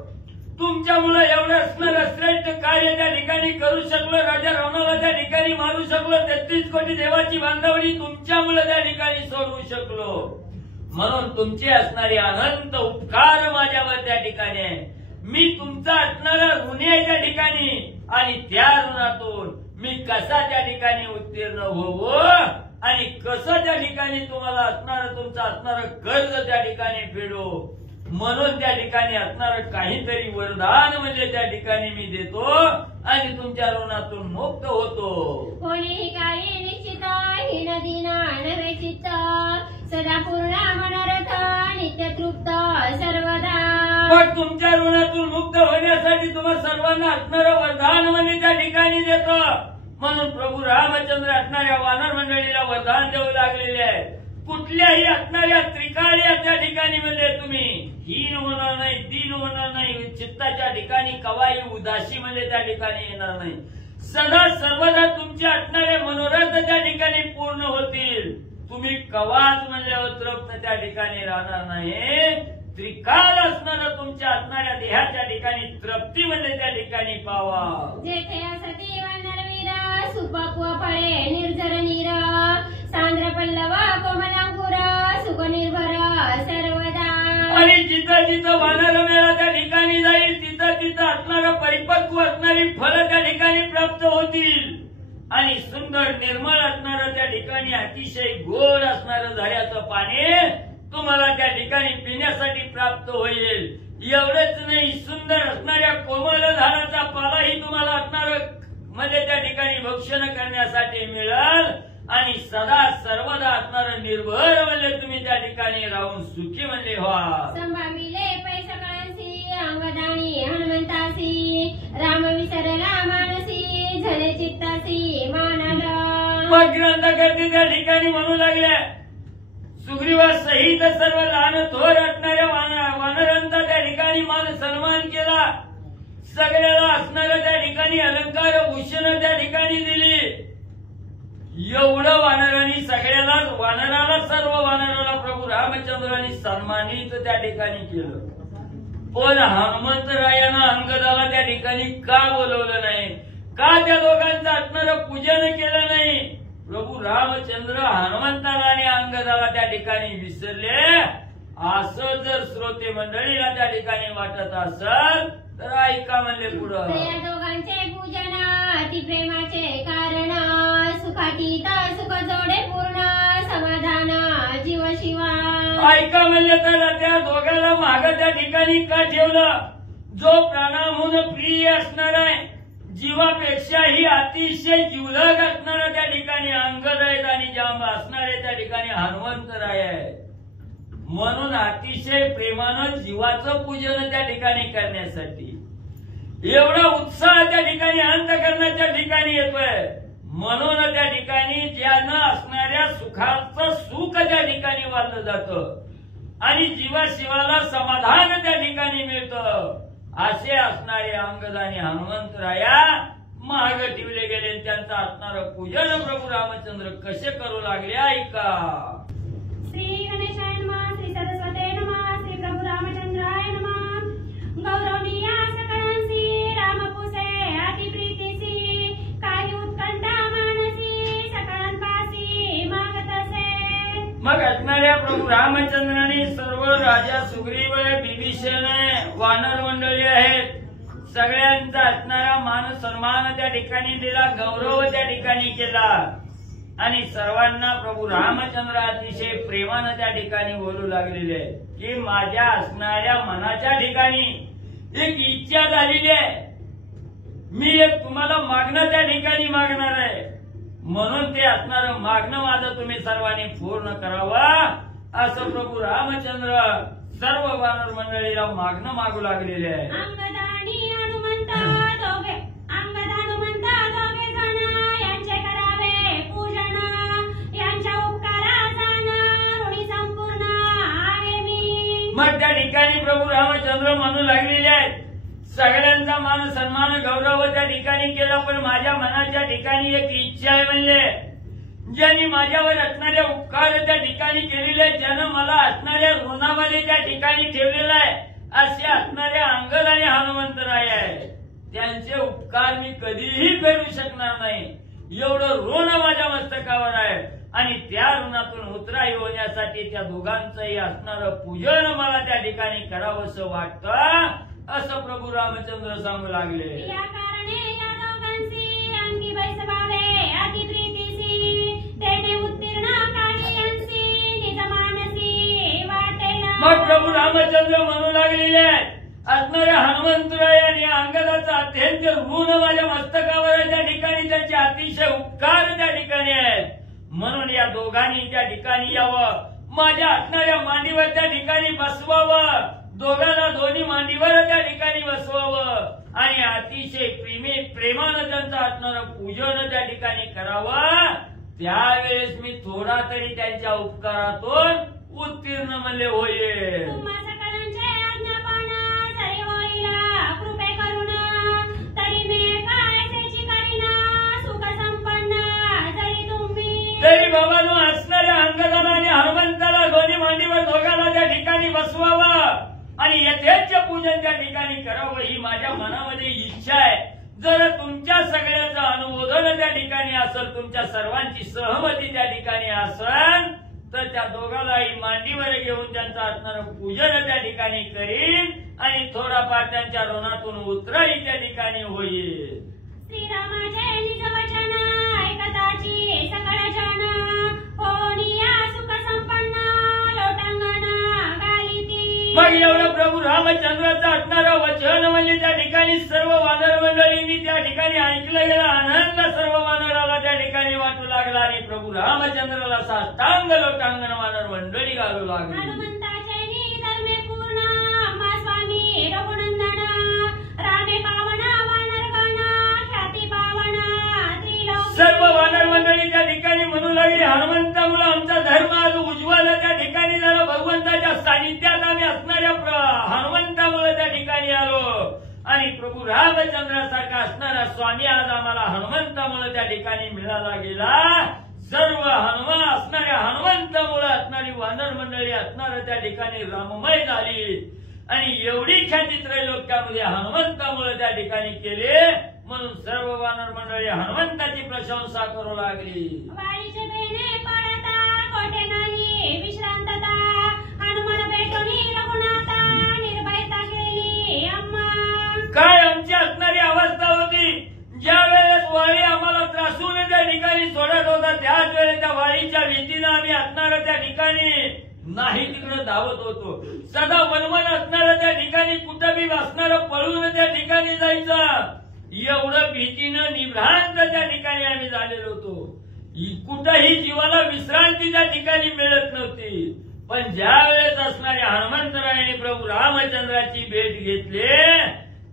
तुमच्यामुळे एवढं असणारं श्रेष्ठ कार्य त्या ठिकाणी करू शकलो. राजा रावणाला त्या ठिकाणी मारू शकलो. 33 कोटी देवाची बांधवणी तुमच्यामुळे त्या ठिकाणी सोडवू शकलो. म्हणून तुमचे असणारे अनंत उपकार माझ्यावर त्या ठिकाणी आहे. मी तुमचा असणारा ऋणी आहे त्या ठिकाणी आणि त्या ऋणातून मी कसा त्या ठिकाणी उत्तीर्ण होवो आणि कसं त्या ठिकाणी तुम्हाला असणारं तुमचं असणारं कर्ज त्या ठिकाणी फेडो. म्हणून त्या ठिकाणी असणारं काहीतरी वरदान म्हणजे त्या ठिकाणी मी देतो आणि तुमच्या ऋणातून मुक्त होतो. कोणीही काही निश्चित हीन दीना नव्हे चित्त सदा पूर्ण मनोरथ नित्य तृप्त सर्वदा. पण तुमच्या ऋणातून मुक्त होण्यासाठी तुम्हाला सर्वांना असणारं वरदान म्हणजे त्या ठिकाणी देतो. म्हणून प्रभू रामचंद्र असणाऱ्या वानर मंडळीला वरदान देऊ लागलेले आहे. कुठल्याही असणाऱ्या त्रिकाळ्या त्या ठिकाणी म्हणजे तुम्ही हीन होणार नाही, दीन होणार नाही, चित्ताच्या ठिकाणी कवाई उदासी म्हणजे त्या ठिकाणी येणार नाही. सदा सर्वदा तुमचे असणारे मनोरथ त्या ठिकाणी पूर्ण होतील. तुम्ही कवाच म्हणजे तृप्त त्या ठिकाणी राहणार नाही. त्रिकाल असणारं तुमच्या असणाऱ्या देहाच्या ठिकाणी तृप्ती म्हणजे त्या ठिकाणी पावा. जेथे असती वानरवीर सुपक्व फळे निर्झर नीर सांद्र पल्लव कोमलांकुर सुख निर्भर सर्वदा. आणि जिथं जिथं वानर मेळा त्या ठिकाणी जाईल तिथं तिथं असणारं परिपक्व असणारी फळं त्या ठिकाणी प्राप्त होतील आणि सुंदर निर्मळ असणारं त्या ठिकाणी अतिशय गोड असणारं झऱ्याचं पाणी तुम्हाला त्या ठिकाणी पिण्यासाठी प्राप्त होईल. एवढंच नाही, सुंदर असणाऱ्या कोमल झाडाचा पालाही तुम्हाला असणारं म्हणजे त्या ठिकाणी भक्षण करण्यासाठी मिळेल आणि सदा सर्वदा असणारं निर्भर म्हणजे तुम्ही त्या ठिकाणी राहून सुखी म्हणजे व्हा. संभाविले पै सकळांसी अंगदाणी हनुमंतासी राम विसरला मानसी झले चित्तासी मानला. मग ग्रंथकर्ते त्या ठिकाणी म्हणू लागले सुग्रीवासहित सर्व लहान थोर असणाऱ्या वानरांचा त्या ठिकाणी मान सन्मान केला. सगळ्याला असणाऱ्या त्या ठिकाणी अलंकार भूषण त्या ठिकाणी दिली. एवढं वानरांनी वानराला सर्व वानराला प्रभू रामचंद्रांनी सन्मानित त्या ठिकाणी केलं. पण हनुमंतरायानं अंगदाला त्या ठिकाणी का बोलवलं नाही, का त्या दोघांचं असणारं पूजन केलं नाही. प्रभू रामचंद्र हनुमंताला आणि अंगदाला त्या ठिकाणी विसरले. असं जर श्रोते मंडळीला त्या ठिकाणी वाटत असेल तर ऐका म्हणले पुढं. या दोघांचे पूजन अति प्रेमाचे कारण सुखातीत सुख जोडे पूर्ण समाधान जीव शिवा. ऐका म्हणले तर त्या दोघांना माग त्या ठिकाणी का ठेवलं. जो प्राणाहून प्रिय असणार आहे, जीवापेक्षाही अतिशय जीवलग असणारा त्या ठिकाणी अंगद आहेत आणि जांब असणारे त्या ठिकाणी हनुमंतराय आहे. म्हणून अतिशय प्रेमानं जीवाचं पूजन त्या ठिकाणी करण्यासाठी एवढा उत्साह त्या ठिकाणी अंतःकरणाच्या ठिकाणी येतोय. म्हणून त्या ठिकाणी ज्यानं असणाऱ्या सुखाचं सुख त्या ठिकाणी वाढलं जातं आणि जीवाशिवाला समाधान त्या ठिकाणी मिळतं. असे असणारे अंगद आणि हनुमंतराया महाग ठेवले गेले. त्यांचं असणारं पूजन प्रभू रामचंद्र कसे करू लागले ऐका. श्री गणेशाय नमः, श्री सरस्वते नमः, श्री प्रभू रामचंद्र मग असणाऱ्या प्रभू रामचंद्राने सर्व राजा सुग्रीव विभीषण वानर मंडळी आहेत सगळ्यांचा असणारा मान सन्मान त्या ठिकाणी दिला, गौरव त्या ठिकाणी केला आणि सर्वांना प्रभू रामचंद्र अतिशय प्रेमानं त्या ठिकाणी बोलू लागलेले की माझ्या असणाऱ्या मनाच्या ठिकाणी एक इच्छा झालेली आहे, मी एक तुम्हाला मागणं त्या ठिकाणी मागणार आहे, म्हणून ते असणारं मागणं माझं तुम्ही सर्वांनी पूर्ण करावं असं प्रभू रामचंद्र सर्व वानर मंडळीला मागणं मागू लागलेले आहे. अंगद आणि हनुमंत दोघे जण यांचे करावे पूजन, यांच्या उपकाराचा ऋणी संपूर्ण आहे मी. मग त्या ठिकाणी प्रभू रामचंद्र म्हणू लागलेले आहेत सगळ्यांचा मान सन्मान गौरव त्या ठिकाणी केला, पण माझ्या मनाच्या ठिकाणी एक इच्छा आहे, म्हणजे ज्यांनी माझ्यावर असणाऱ्या उपकार त्या ठिकाणी केलेले आहेत, ज्यानं मला असणाऱ्या ऋणामध्ये त्या ठिकाणी ठेवलेला आहे, असे असणाऱ्या अंगद आणि हनुमंतराय आहे, त्यांचे उपकार मी कधीही फेडू शकणार नाही, एवढं ऋण माझ्या मस्तकावर आहे आणि त्या ऋणातून उतराई होण्यासाठी त्या दोघांचंही असणारं पूजन मला त्या ठिकाणी करावंसं वाटतं असं प्रभू रामचंद्र सांगू लागले. या कारणे या दोघांची अंगी बैसवावे अति प्रीतीसी, तेने उत्तीर्ण काही यांची निज मानसी वाटेना. मग प्रभू रामचंद्र म्हणू लागलेले आहेत असणाऱ्या हनुमंतराय आणि अंगदाचा अत्यंत ऋण माझ्या मस्तकावर त्या ठिकाणी त्यांचे अतिशय उपकार त्या ठिकाणी आहेत, म्हणून या दोघांनी त्या ठिकाणी यावं, माझ्या असणाऱ्या मांडीवर त्या ठिकाणी बसवावं, दोघांना दोन्ही मांडीवर त्या ठिकाणी बसवावं आणि अतिशय प्रेमानं त्यांचं असणारं पूजन त्या ठिकाणी करावं. त्यावेळेस मी थोडा तरी त्यांच्या उपकारातून उत्तीर्ण म्हणले होईल. तुम्हा सकळांचे आज्ञापन तरी होईला कृपे करुण, तरी मी काय त्याची करीना सुख संपन्न जरी तुम्ही. तरी बाबांनो असणाऱ्या अंगदाला आणि हनुमंताला दोन्ही मांडीवर दोघांना त्या ठिकाणी बसवावं आणि यथेच्छ पूजन त्या ठिकाणी करावं ही माझ्या मनामध्ये इच्छा आहे. जर तुमच्या सगळ्याचं अनुमोदन त्या ठिकाणी असेल, तुमच्या सर्वांची सहमती त्या ठिकाणी असेल तर त्या दोघांनाही मांडीवर घेऊन त्यांचं असणारं पूजन त्या ठिकाणी करीन आणि थोडाफार त्यांच्या ऋणातून उतराई त्या ठिकाणी होईल. श्रीरामाचे निज वचन ऐकताची सकळ जन, कोणिया सुख संपन्न लोटांगण घालिती. मग एवढं प्रभू रामचंद्राचं असणारं वचन म्हणजे त्या ठिकाणी सर्व वानर मंडळींनी त्या ठिकाणी ऐकलं गेलं, आनंद सर्व वानराला त्या ठिकाणी वाटू लागला आणि प्रभू रामचंद्राला साष्टांग लोटांगण वानर मंडळी घालू लागली. हनुमंताचे निधर्मे पूर्ण आम्हा स्वामी रघुनंदन, रामे पावना वानरगण ख्याती पावना त्रिलोक. सर्व वानर मंडळी त्या ठिकाणी म्हणू लागली हनुमंतामुळे आमचा धर्म आज उज्ज्वल त्या ठिकाणी झाला, भगवंताच्या सानिध्यात आम्ही असणाऱ्या हनुमंतामुळे त्या ठिकाणी आलो आणि प्रभू रामचंद्रासारखा असणारा स्वामी आज आम्हाला हनुमंतामुळे त्या ठिकाणी मिळाला गेला. सर्व हनुमान असणाऱ्या हनुमंतामुळे असणारी वानर मंडळी असणाऱ्या त्या ठिकाणी राममय झाली आणि एवढी ख्याती त्रैलोक्यामध्ये हनुमंतामुळे त्या ठिकाणी केले, म्हणून सर्व वानर मंडळी हनुमंताची प्रशंसा करू लागली. वारीचे बेने पडता कोठे नाही विश्रांतता, हनुमान भेटून रघुनाथा निर्भयता केली अम्मा. काय आमची असणारी अवस्था होती, ज्या वेळेस वारी आम्हाला त्रासून त्या ठिकाणी सोडत होता त्याच वेळेस त्या वारीच्या भीतीनं आम्ही असणाऱ्या त्या ठिकाणी नाही तिकडे धावत होतो, सदा मनमन असणाऱ्या त्या ठिकाणी कुठं बी असणारं पळून त्या ठिकाणी जायचं, एवढं भीतीनं निभ्रांत त्या ठिकाणी आम्ही झालेलो होतो, कुठंही जीवाला विश्रांती त्या ठिकाणी मिळत नव्हती. पण ज्या वेळेस असणाऱ्या हनुमंतरायाने प्रभू रामचंद्राची भेट घेतली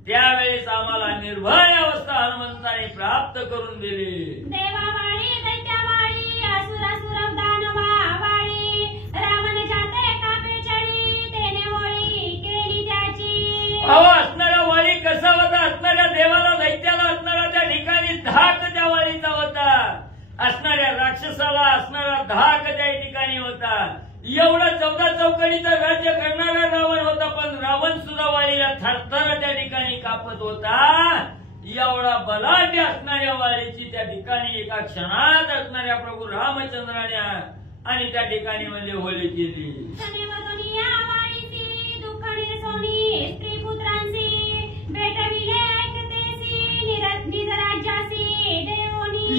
त्यावेळेस आम्हाला निर्भय अवस्था हनुमंताने प्राप्त करून दिली. देवावाळी दैत्यावाळी असुरासुर दानवावाळी, रावण जाते कापे चढी तेने होळी केली त्याची. अहो असणारा वाळी कसा होता, असणाऱ्या देवाला दैत्याला असणारा त्या ठिकाणी धाक त्या वाळीचा होता, असणाऱ्या राक्षसाला असणारा धाक त्या ठिकाणी होता. एवढा 14 चौकडीचं राज्य करणारा रावण होता, पण रावण सुद्धा वाळीला थरथर त्या ठिकाणी कापत होता. एवढा बलाढ्य असणाऱ्या वाळीची त्या ठिकाणी एका क्षणात असणाऱ्या प्रभू रामचंद्राने आणि त्या ठिकाणी म्हणजे होळी केली.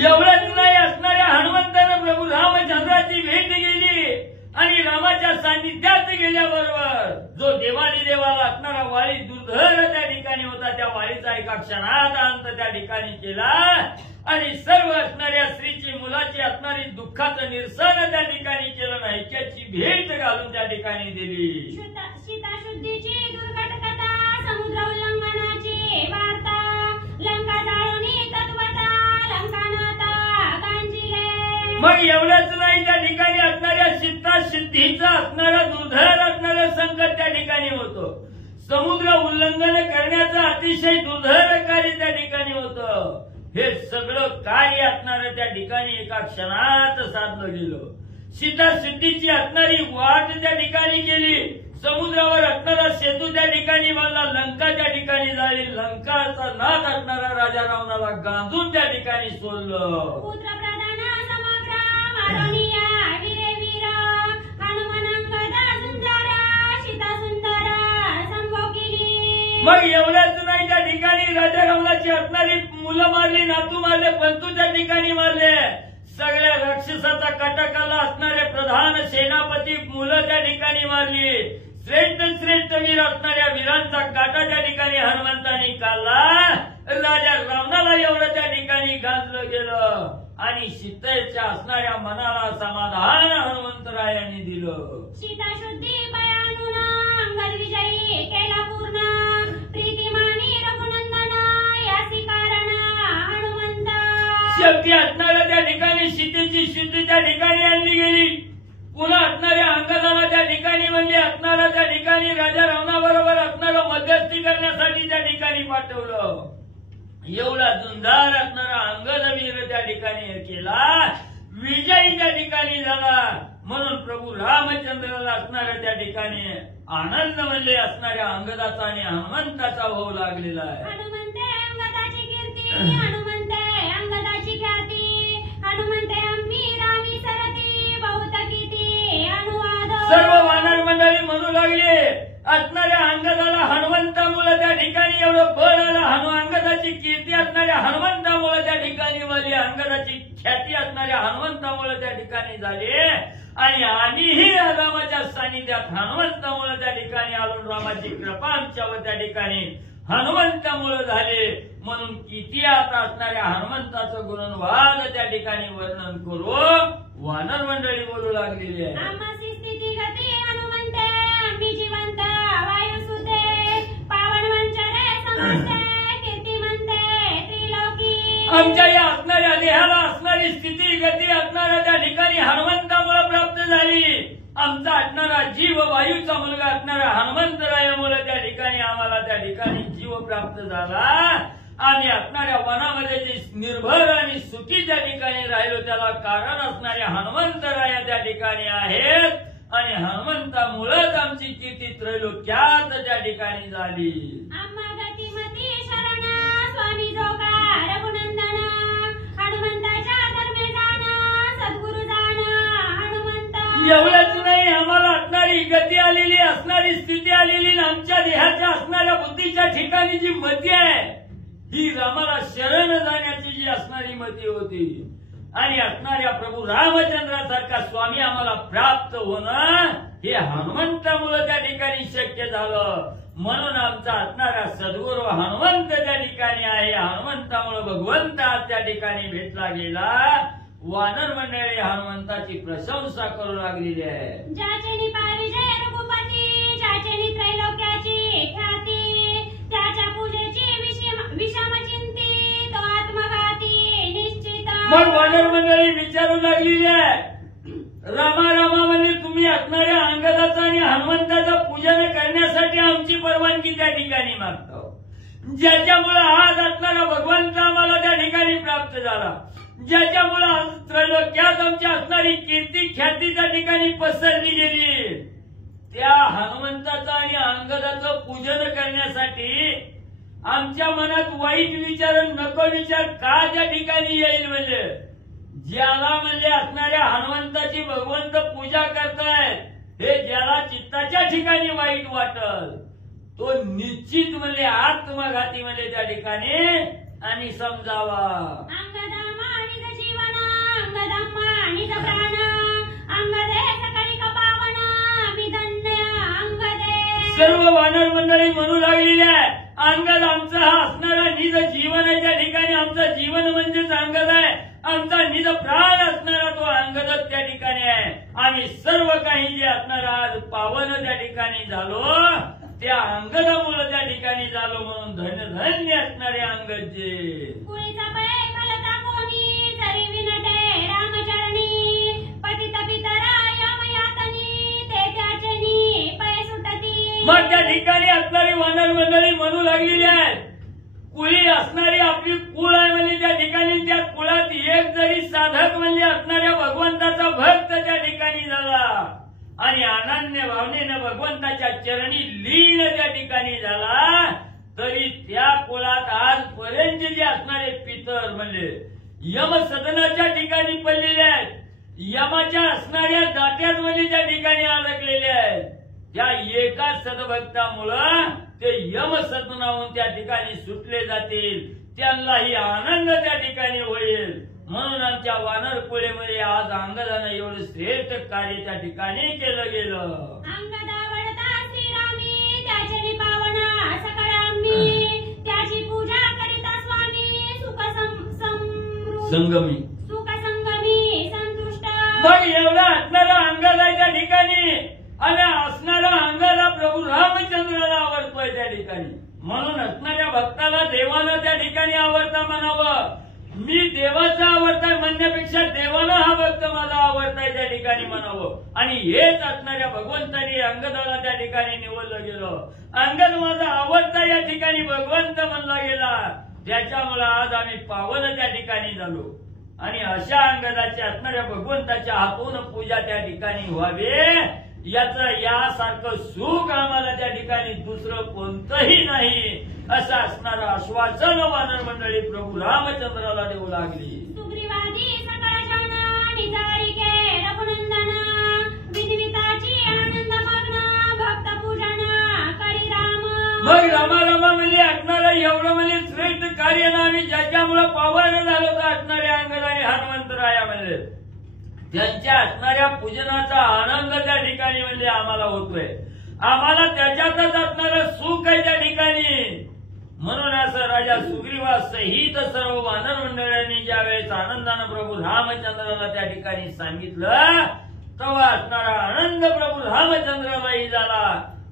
एवढंच नाही, असणाऱ्या हनुमंतानं प्रभू रामचंद्राची भेट गेली आणि रामाच्या सान्निध्यात गेल्याबरोबर जो देवानी देवाला असणारा वाळी दुर्धर त्या ठिकाणी होता, त्या वाळीचा एका क्षणात अंत त्या ठिकाणी केला आणि सर्व असणाऱ्या स्त्रीची मुलाची असणारी दुःखाचं निरसन त्या ठिकाणी केलं, ऐक्याची भेट घालून त्या ठिकाणी दिली. सीताशुद्धीची दुर्घट कथा, समुद्र उल्लंघनाची वार्ता, लंका जाळून तत्वता, लंकानाथा गांजिले. मग एवढंच नाही, त्या ठिकाणी असणाऱ्या सीताशुद्धीचं असणारं दुर्धर असणारं संकट त्या ठिकाणी होतं. समुद्र उल्लंघन करण्याचं अतिशय दुर्धर कार्य त्या ठिकाणी होतं. हे सगळं कार्य असणारं त्या ठिकाणी एका क्षणात साधलं गेलं. सीताशुद्धीची असणारी वाट त्या ठिकाणी केली, समुद्रावर असणारा सेतू त्या ठिकाणी बांधला, लंका त्या ठिकाणी झाली, लंकाचा नाथ असणारा राजा रावणाला गांजून त्या ठिकाणी सोडलं. मग एवढ्याच नाही, त्या ठिकाणी राजा रावणाची असणारी मुलं मारली, नातू मारले, पंतू त्या ठिकाणी मारले, सगळ्या राक्षसाचा कटाकाला असणारे प्रधान सेनापती मुलं त्या ठिकाणी मारली, श्रेष्ठ श्रेष्ठ वीर असणाऱ्या वीरांचा काटा त्या ठिकाणी हनुमंतांनी काढला. राजा रावणाला एवढं त्या ठिकाणी गांजलं गेलं आणि सीतेच्या असणाऱ्या मनाला समाधान हनुमंतरायांनी दिलं. सीताशुद्धी बयानून अंगद विजयी केला पूर्ण, प्रीतिमानी रघुनंदन यासी कारण हनुमंता. शेवटी असणाऱ्या त्या ठिकाणी सीतेची शुद्धी त्या ठिकाणी आणली गेली. पुन्हा असणाऱ्या अंगदाला त्या ठिकाणी म्हणजे असणारा त्या ठिकाणी राजा रावणाबरोबर असणारं मध्यस्थी करण्यासाठी त्या ठिकाणी पाठवलं. एवढा झुंजार असणारा अंगदवीर त्या ठिकाणी केला, विजयी त्या ठिकाणी झाला. म्हणून प्रभू रामचंद्राला असणाऱ्या त्या ठिकाणी आनंद म्हणजे असणाऱ्या अंगदाचा आणि हनुमंताचा होऊ लागलेला आहे. हनुमंते अंगदाची कीर्ती, हनुमंते अंगदाची ख्याती, हनुमंते आम्ही रामी सरती बहुत किती अनुवाद. सर्व वानर मंडळी म्हणू लागले, असणाऱ्या अंगदाला हनुमंतामुळे त्या ठिकाणी एवढं बळ आलं, अंगदाची कीर्ती असणाऱ्या हनुमंतामुळे त्या ठिकाणी झाली, अंगदाची ख्याती असणाऱ्या हनुमंतामुळे त्या ठिकाणी झाली आणि आम्हीही रामाच्या सानिध्यात हनुमंतामुळे त्या ठिकाणी आलो. रामाची कृपा आमच्यावर त्या ठिकाणी हनुमंतामुळे झाले. म्हणून किती आता असणाऱ्या हनुमंताचं गुणवाद त्या ठिकाणी वर्णन करू वानर मंडळी बोलू लागलेली आहे. आम्हासी स्थिती गती हनुमंते, आम्ही जिवंत वायुसुते, पावन वंचरे समस्ते, कीर्तिमंते त्रिलोकी. आमच्या या असणाऱ्या देहाला असणारी स्थिती गती असणाऱ्या त्या ठिकाणी हनुमंतामुळे प्राप्त झाली. आमचा असणारा जीव वायूचा मुलगा असणारा हनुमंतरायामुळे त्या ठिकाणी आम्हाला त्या ठिकाणी जीव प्राप्त झाला. आम्ही असणाऱ्या वनामध्ये जे निर्भर आणि सुखी त्या ठिकाणी राहिलो त्याला कारण असणाऱ्या हनुमंतराया त्या ठिकाणी आहेत आणि हनुमंतामुळेच आमची कीर्ती त्रैलोक्यात त्या ठिकाणी झाली. आम्हा गतिमती शरण स्वामी जोगा रघुनंदन, हनुमंताच्या धर्मे जाण सद्गुरु जाण हनुमंत. एवढंच नाही, आम्हाला असणारी गती आलेली, असणारी स्थिती आलेली, आमच्या देहाच्या असणाऱ्या बुद्धीच्या ठिकाणी जी मती आहे ही रामाला शरण जाण्याची जी असणारी मती होती आणि असणाऱ्या प्रभू रामचंद्रासारखा स्वामी आम्हाला प्राप्त होणं हे हनुमंतामुळे त्या ठिकाणी शक्य झालं. म्हणून आमचा असणारा सद्गुरू हनुमंत त्या ठिकाणी आहे. हनुमंतामुळे भगवंत आज त्या ठिकाणी भेटला गेला. वानर मंडळी हनुमंताची प्रशंसा करू लागलेली आहे. ज्याचे पाय विजय रघुपती, ज्याचे त्रैलोक्याची ख्याती, त्याच्या पूजेची विषम चिंती, तो आत्मघाती निश्चित. मग वानर मंडळी विचारू लागलेली आहे, रामा रामा म्हणजे तुम्ही असणाऱ्या अंगदाचं आणि हनुमंताचं पूजन करण्यासाठी आमची परवानगी त्या ठिकाणी मागतो, ज्याच्यामुळे आज असणारा भगवंत आम्हाला त्या ठिकाणी प्राप्त झाला, ज्याच्यामुळे आज त्रैलोक्यात आमची असणारी कीर्ती ख्याती त्या ठिकाणी पसरली गेली. त्या हनुमंताचं आणि अंगदाचं पूजन करण्यासाठी आमच्या मनात वाईट विचार नको विचार का त्या ठिकाणी येईल म्हणजे ज्याला म्हणजे असणाऱ्या हनुमंताची भगवंत पूजा करतायत, हे ज्याला चित्ताच्या ठिकाणी वाईट वाटल तो निश्चित म्हणजे आत्मघाती म्हणजे त्या ठिकाणी आणि समजावा. अंगदामा निज जीवन अंगदम्मा निज प्राण अंगदे सकळी कपावन मी धन्य अंगदे. सर्व वानर मंडळी म्हणू लागलेली आहे, अंगद आमचा हा असणारा निज जीवन आहे, त्या ठिकाणी आमचं जीवन म्हणजेच अंगद आहे, आमचा निज प्राण असणारा तो अंगदच त्या ठिकाणी आहे. आम्ही सर्व काही जे असणार आज पावन त्या ठिकाणी झालो त्या अंगदामुळे त्या ठिकाणी झालो, म्हणून धन्य धन्य असणारे अंगदचे. कुळीचा पै मलता कोणी जरी विनटे रामचरणी पतित पितरा यमयातनी ते त्याचेनी पै सुटती. मग त्या ठिकाणी असणारी वानर मंडळी म्हणू लागलेली आहेत, कुळी असणारी आपली कुळ आहे म्हणजे त्या ठिकाणी त्या कुळात एक जरी साधक म्हणजे असणाऱ्या भगवंताचा भक्त त्या ठिकाणी झाला आणि अनन्य भावनेनं भगवंताच्या चरणी लीन त्या ठिकाणी झाला, तरी त्या कुळात आजपर्यंत जे असणारे पितर म्हणजे यम सदनाच्या ठिकाणी पडलेले आहेत, यमाच्या असणाऱ्या दाट्यात म्हणजे त्या ठिकाणी अडकलेले आहेत, त्या एका सद्भक्तामुळं ते यम सदनाहून त्या ठिकाणी सुटले जातील, त्यांनाही आनंद त्या ठिकाणी होईल. म्हणून आमच्या वानर कुळेमध्ये आज अंगदानं एवढं श्रेष्ठ कार्य त्या ठिकाणी केलं गेलं. अंगदावळता श्रीरामी त्याचे पावना सकळांमी त्याची पूजा करिता स्वामी सुख संगमी सुख संगमी संतुष्ट. मग एवढा असणारा अंगद आहे त्या ठिकाणी आणि असणारा अंगाला प्रभू रामचंद्राला आवडतोय त्या ठिकाणी, म्हणून असणाऱ्या भक्ताला देवाला त्या ठिकाणी आवडता म्हणावं. मी देवाचा आवडताय म्हणण्यापेक्षा देवाला हा भक्त मला आवडताय त्या ठिकाणी म्हणावं. आणि हेच असणाऱ्या भगवंतानी अंगदाला त्या ठिकाणी निवडलं गेलं. अंगद माझा आवडता या ठिकाणी भगवंत म्हणला गेला, त्याच्यामुळे आज आम्ही पावन त्या ठिकाणी झालो. आणि अशा अंगदाच्या असणाऱ्या भगवंताच्या हातून पूजा त्या ठिकाणी व्हावे याचं यासारखं सुख आम्हाला त्या ठिकाणी दुसरं कोणतंही नाही असं असणारं आश्वासन वानर मंडळी प्रभू रामचंद्राला देऊ लागली. सुग्रीवादी सकळ जन निजारिके रघुनंदन विनिविताची आनंद मग्न भक्त पूजन करी राम. मग रामा म्हणजे असणारं एवढं म्हणजे श्रेष्ठ कार्य ना आम्ही ज्याच्यामुळे पावन झालो तर असणारे अंगद आणि हनुमंतराया म्हणजे त्यांच्या असणाऱ्या पूजनाचा आनंद त्या ठिकाणी म्हणजे आम्हाला होतोय, आम्हाला त्याच्यातच असणारं सुख आहे त्या ठिकाणी. म्हणून असं राजा सुग्रीवा सहित सर्व वानर मंडळांनी ज्यावेळेस आनंदानं प्रभू रामचंद्राला त्या ठिकाणी सांगितलं तेव्हा असणारा आनंद प्रभू रामचंद्रालाही झाला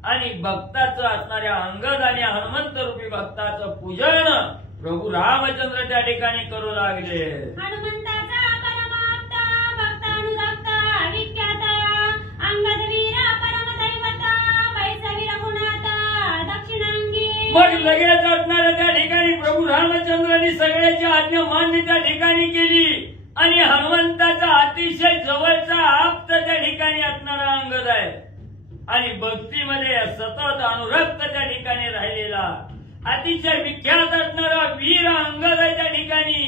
आणि भक्ताचं असणाऱ्या अंगद आणि हनुमंत रूपी भक्ताचं पूजन प्रभू रामचंद्र त्या ठिकाणी करू लागले. हनुमंताचा परमाप्त भक्तानुरक्त विख्यात अंगदवीर परमदैवत वैसवी रघुनाथ दक्षिणांगी. मग लगेच असणाऱ्या त्या ठिकाणी प्रभू रामचंद्रांनी सगळ्याची आज्ञा मान्य त्या ठिकाणी केली आणि हनुमंताचा अतिशय जवळचा आप्त त्या ठिकाणी असणारा अंगद आहे आणि भक्तीमध्ये सतत अनुरक्त त्या ठिकाणी राहिलेला अतिशय विख्यात असणारा वीर अंगद आहे त्या ठिकाणी.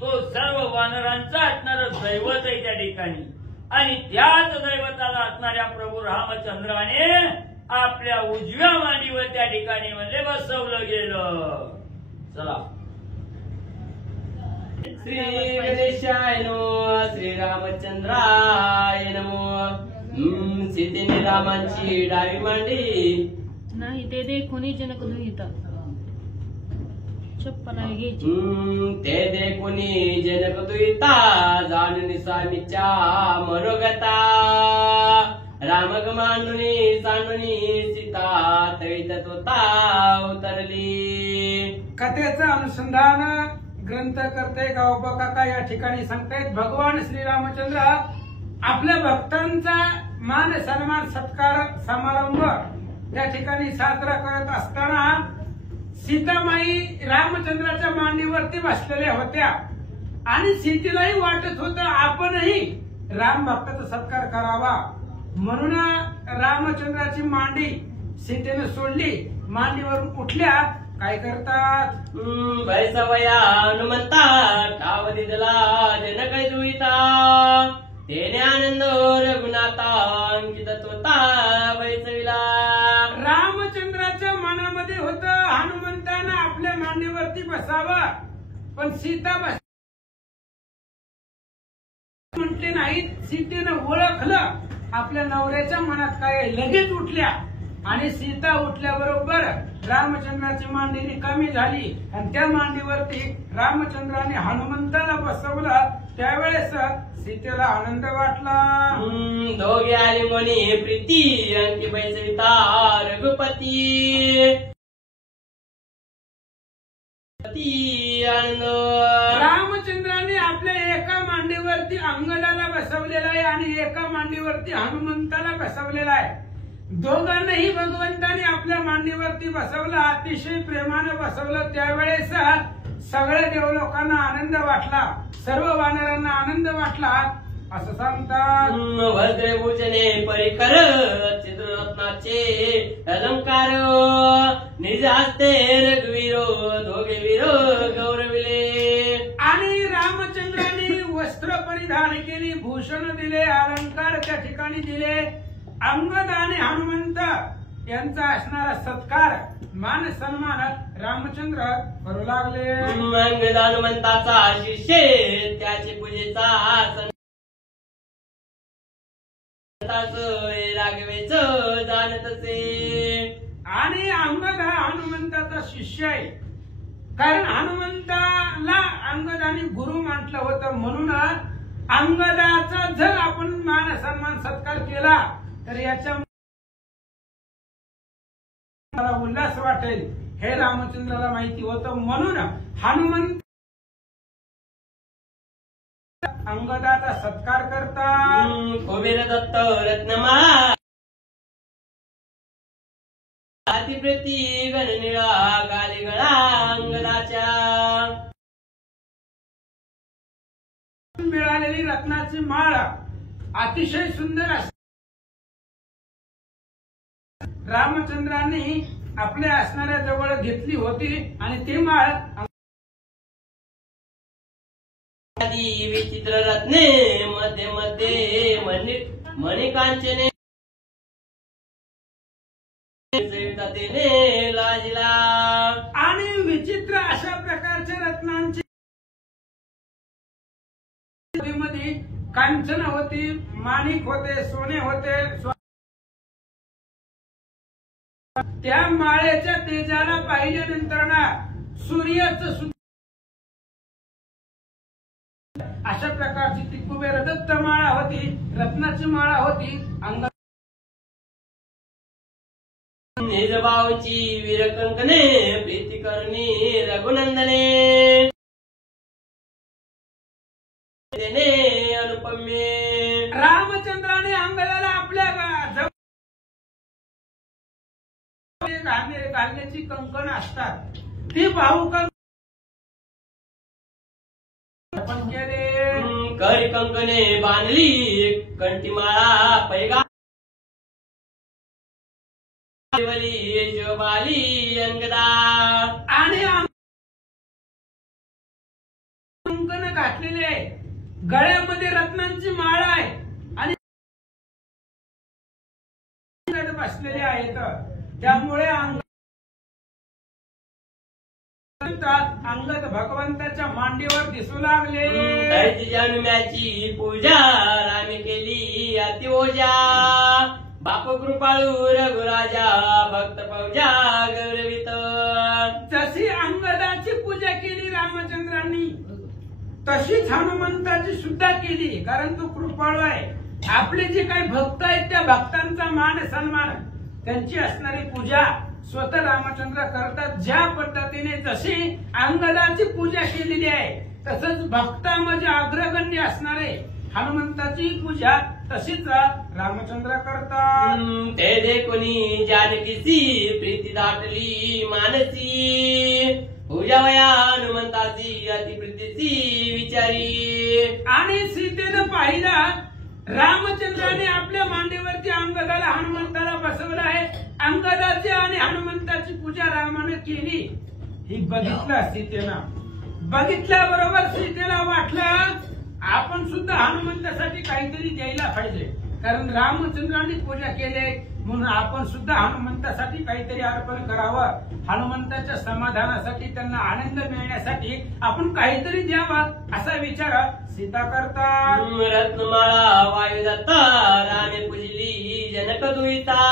तो सर्व वानरांचा असणारं दैवत आहे त्या ठिकाणी आणि त्याच दैवताला असणाऱ्या प्रभू रामचंद्राने आपल्या उजव्या मांडीवर त्या ठिकाणी म्हणजे बसवलं गेलं. चला श्री गणेशाय नमो श्री रामचंद्राय नमो. सीतेने रामांची डावी मांडी नाही ते देखून जनक दुहिता चप्पल आहे घ्यायची. ते देखुनी जनक दुहिता जाणून स्वामीच्या मनोगता रामग मांडुनी सांडुनी सीता तैत तोता उतरली. कथेचं अनुसंधान ग्रंथकर्ते गावबा काका या ठिकाणी सांगतायत. भगवान श्रीरामचंद्र आपल्या भक्तांचा मान सन्मान सत्कार समारंभ त्या ठिकाणी साजरा करत असताना सीतामाई रामचंद्राच्या मांडीवरती बसलेल्या होत्या आणि सीतेलाही वाटत होतं आपणही राम भक्ताचा सत्कार करावा, म्हणून रामचंद्राची मांडी सीतेने सोडली. मांडीवरून उठल्या काय करतात? भैसवया हनुमंता ठाव दिदला जनक दुईता तेने आनंद रघुनाथा अंकित तोता भैसविला. रामचंद्राच्या मनामध्ये होत हनुमंतानं आपल्या मांडीवरती बसावं, पण सीता म्हटले नाहीत. सीतेनं ओळखलं आपल्या नवऱ्याच्या मनात काय, लगेच उठल्या आणि सीता उठल्याबरोबर रामचंद्राची मांडी रिकामी झाली आणि त्या मांडीवरती रामचंद्राने हनुमंताला बसवलं. त्यावेळेस सीतेला आनंद वाटला. दोघे आले म्हणे प्रीती अंकी भैसविता रघुपती आनंद. रामचंद्राने आपल्या एका मांडीवरती अंगदाला बसवलेला आहे आणि एका मांडीवरती हनुमंताला बसवलेला आहे. दोघांनाही भगवंताने आपल्या मांडीवरती बसवलं, अतिशय प्रेमानं बसवलं. त्यावेळेस सगळ्या देवलोकांना आनंद वाटला, सर्व वानरांना आनंद वाटला असं सांगतात. वज्रभूषणे परिकर चित्ररत्नाचे अलंकार निज हस्ते रघुवीरो दोघे वीर गौरविले. आणि रामचंद्राने वस्त्र परिधान केली, भूषण दिले, अलंकार त्या ठिकाणी दिले. अंगद आणि हनुमंत यांचा असणारा सत्कार मान सन्मान रामचंद्र करू लागले. अंगद हनुमंताचा शिष्य त्याचे पूजेचा राघवेच जाणतसे. आणि अंगद हा हनुमंताचा शिष्य आहे, कारण हनुमंताला अंगदाने गुरु म्हटलं होतं. म्हणून अंगदाचा जर आपण मान सन्मान सत्कार केला तर याच्या मला उल्हास वाटेल हे रामचंद्राला माहिती होतं. म्हणून हनुमंत अंगदाचा सत्कार करतात. कुबेर दत्त रत्नमा अतिप्रती गणनिळा गालिगळा अंगदाच्या. मिळालेली रत्नाची माळ अतिशय सुंदर असते. रामचंद्रांनी आपल्या असणाऱ्या जवळ घेतली होती आणि ती माळ विचित्र रत्ने मध्ये मध्ये मणिकांचने लाजला. आणि विचित्र अशा प्रकारच्या रत्नांची मध्ये कांचन होती, माणिक होते, सोने होते. त्या माळेच्या तेजाला पाहिल्यानंतर ना सूर्याचं सुद्धा अशा प्रकारची ती कुबेर दत्त माळा होती, रत्नाची माळा होती. अंग निजभाऊची वीरकंकणे प्रीती करणी रघुनंदने अनुपम्ये. रामचंद्राने अंगदाला आपल्या घालण्याची कंकण असतात, ती भाऊ केले. करी कंकणे बांधली कंठीमाळा पैगा शोभाली अंगदा. आणि कंकण घातलेले आहे, गळ्यामध्ये रत्नांची माळ आहे आणि बसलेले आहेत. त्यामुळे अंगद भगवंताच्या मांडीवर दिसू लागले. जन्म्याची पूजा रामी केली अति ओजा. बाप कृपाळू रघुराजा भक्त फौजा गौरवित. जशी अंगदाची पूजा केली रामचंद्रांनी तशीच हनुमंताची सुद्धा केली, कारण तो कृपाळू आहे. आपले जे काही भक्त आहेत त्या भक्तांचा मान सन्मान त्यांची असणारी पूजा स्वतः रामचंद्र करतात. ज्या पद्धतीने जशी अंगदाची पूजा केलेली आहे तसंच भक्तामध्ये अग्रगण्य असणारे हनुमंताची पूजा तशीच रामचंद्र करतात. ते देखुनी जानकीची प्रीती दाटली मानसी. पूजावया हनुमंताची अति प्रीतीची विचारी. आणि सीतेनं पाहिलं रामचंद्राने आपल्या मांडीवरती अंगदाला हनुमंताला बसवलं आहे. अंगदाची आणि हनुमंताची पूजा रामाने केली. ही बघितलं सीतेनं. बघितल्याबरोबर सीतेला वाटलं आपण सुद्धा हनुमंतासाठी काहीतरी द्यायला पाहिजे, कारण रामचंद्रांनी पूजा केली म्हणून आपण सुद्धा हनुमंतासाठी काहीतरी अर्पण करावं. हनुमंताच्या समाधानासाठी, त्यांना आनंद मिळण्यासाठी आपण काहीतरी द्यावं असा विचार सीता करतात. रत्नमाळा वायुदत्ता रामे पूजली जनक दुहिता,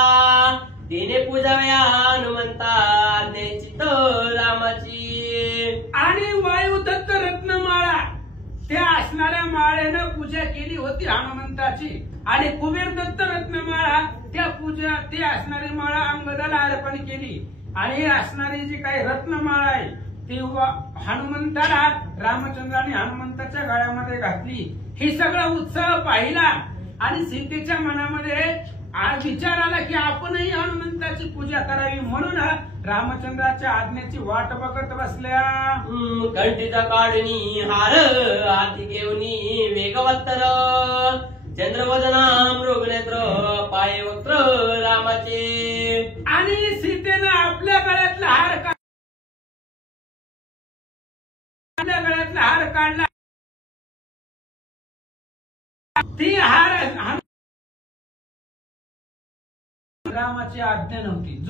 तिने पूजाव्या हनुमंता निश्चित रामाची. आणि वायुदत्त रत्नमाळा त्या असणाऱ्या माळेनं पूजा केली होती हनुमंताची. आणि कुबेर दत्त रत्नमाळा ते असणारी माळा अंगदाला अर्पण केली. आणि असणारी जी काही रत्नमाळा आहे ती हनुमंताला रामचंद्राने हनुमंताच्या गळ्यामध्ये घातली. हे सगळा उत्सव पाहिला आणि सीतेच्या मनामध्ये विचार आला की आपणही हनुमंताची पूजा करावी, म्हणून रामचंद्राच्या आज्ञेची वाट बघत बसल्या. कंठीचा काढणी हार हाती घेऊनी वेगवत्तर, चंद्रवदना मृगनेत्र पाये वक्त्र रामाचे. आणि सीतेनं आपल्या गळ्यातला हार काढला. ती हार रामाची आज्ञा नव्हती.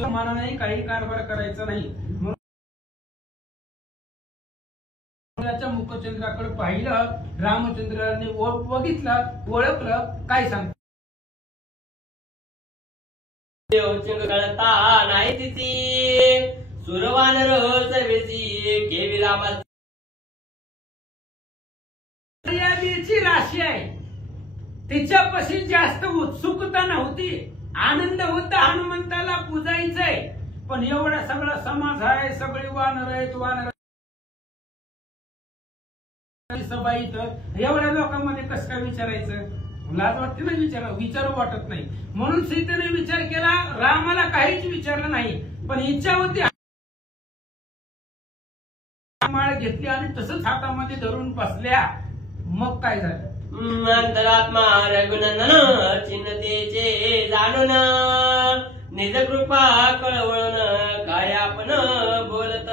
मनाने काही कारभार करायचा नाही म्हणून मुखचंद्राकडे पाहिलं. रामचंद्राने बघितलं, ओळखलं, काय सांगतो कळता नाही तिची सुरवानर सवेची केवी रामा. राशी आहे, तिच्यापाशी जास्त उत्सुकता नव्हती, आनंद होता हनुमंताला पूजायचंय. पण एवढा सगळा समाज आहे, सगळी वानर आहेत, वानर सभा इथं एवढ्या लोकांमध्ये कसं काय विचारायचं, लाज वाटते ना, विचारू वाटत नाही. म्हणून सीतेने विचार केला, रामाला काहीच विचारलं नाही, पण इच्छा होती. माळ घेतली आणि तसंच हातामध्ये धरून बसल्या. मग काय झालं, अंतरात्मा रघुनंदन चिन्हतेचे जाणून निज कृपा कळवळून काय आपण बोलत.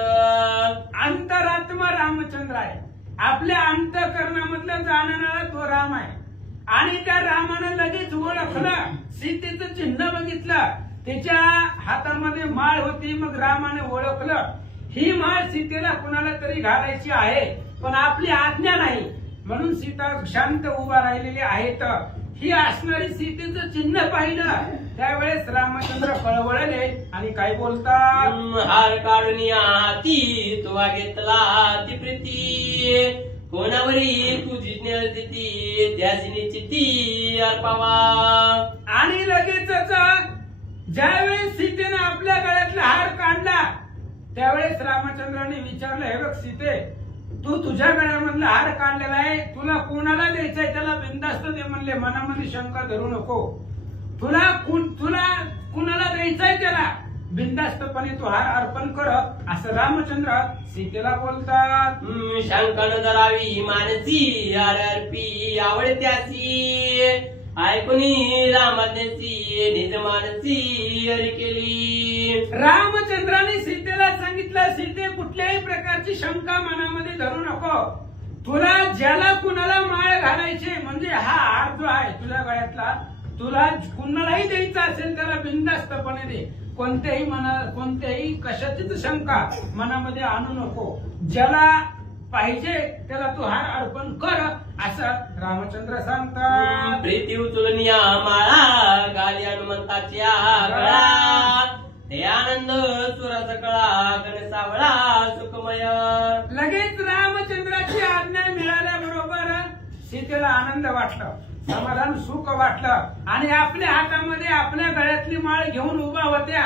अंतरात्मा रामचंद्र आहे, आपल्या अंतःकरणामधलं जाणणारा तो राम आहे. आणि त्या रामानं लगेच ओळखलं, सीतेचं चिन्ह बघितलं, त्याच्या हातामध्ये माळ होती. मग रामाने ओळखलं ही माळ सीतेला कुणाला तरी घालायची आहे, पण आपली आज्ञा नाही. म्हणून सीता शांत उभा राहिलेली आहेत. ही असणारी सीतेचं चिन्ह पाहिलं त्यावेळेस रामचंद्र कळवळले आणि काय बोलतात. हार काढून ती तुवा घेतला ती प्रीती, कोणावरी तुझी स्नेहती त्याची निश्चिती अर्पावा. आणि लगेचच ज्यावेळेस सीतेनं आपल्या गळ्यातला हार काढला त्यावेळेस रामचंद्राने विचारलं, हे बघ सीते, तू तुझ्या गळ्यामधला हार काढलेला आहे, तुला कोणाला द्यायचाय त्याला बिनधास्त दे म्हणले, मनामध्ये शंका धरू नको. तुला कुणाला द्यायचाय त्याला बिनधास्तपणे तू हार अर्पण कर असं रामचंद्र सीतेला बोलतात. शंका न धरावी मानसी हार अर्पी आवड त्याची, ऐकुनी रामाज्ञेची निज मानसी हरी केली. रामचंद्राने सीतेला सांगितलं, सीते कुठल्याही प्रकारची शंका मनामध्ये धरू नको. तुला ज्याला कुणाला माळ घालायचे म्हणजे हा हार जो आहे तुझ्या गळ्यातला, तुला कुणालाही द्यायचा असेल त्याला बिनधास्तपणे दे. कोणत्याही कशाचीच शंका मनामध्ये आणू नको. ज्याला पाहिजे त्याला तू हार अर्पण कर असं रामचंद्र सांगतात. प्रीती उचलून माळा गाली हनुमंताच्या गळा, ते आनंद सुराचा कळा गणसावळा सुखमय. लगेच रामचंद्राची आज्ञा मिळाल्याबरोबर सीतेला आनंद वाटला, समाधान सुख वाटलं. आणि आपल्या हातामध्ये आपल्या गळ्यातली माळ घेऊन उभा होत्या.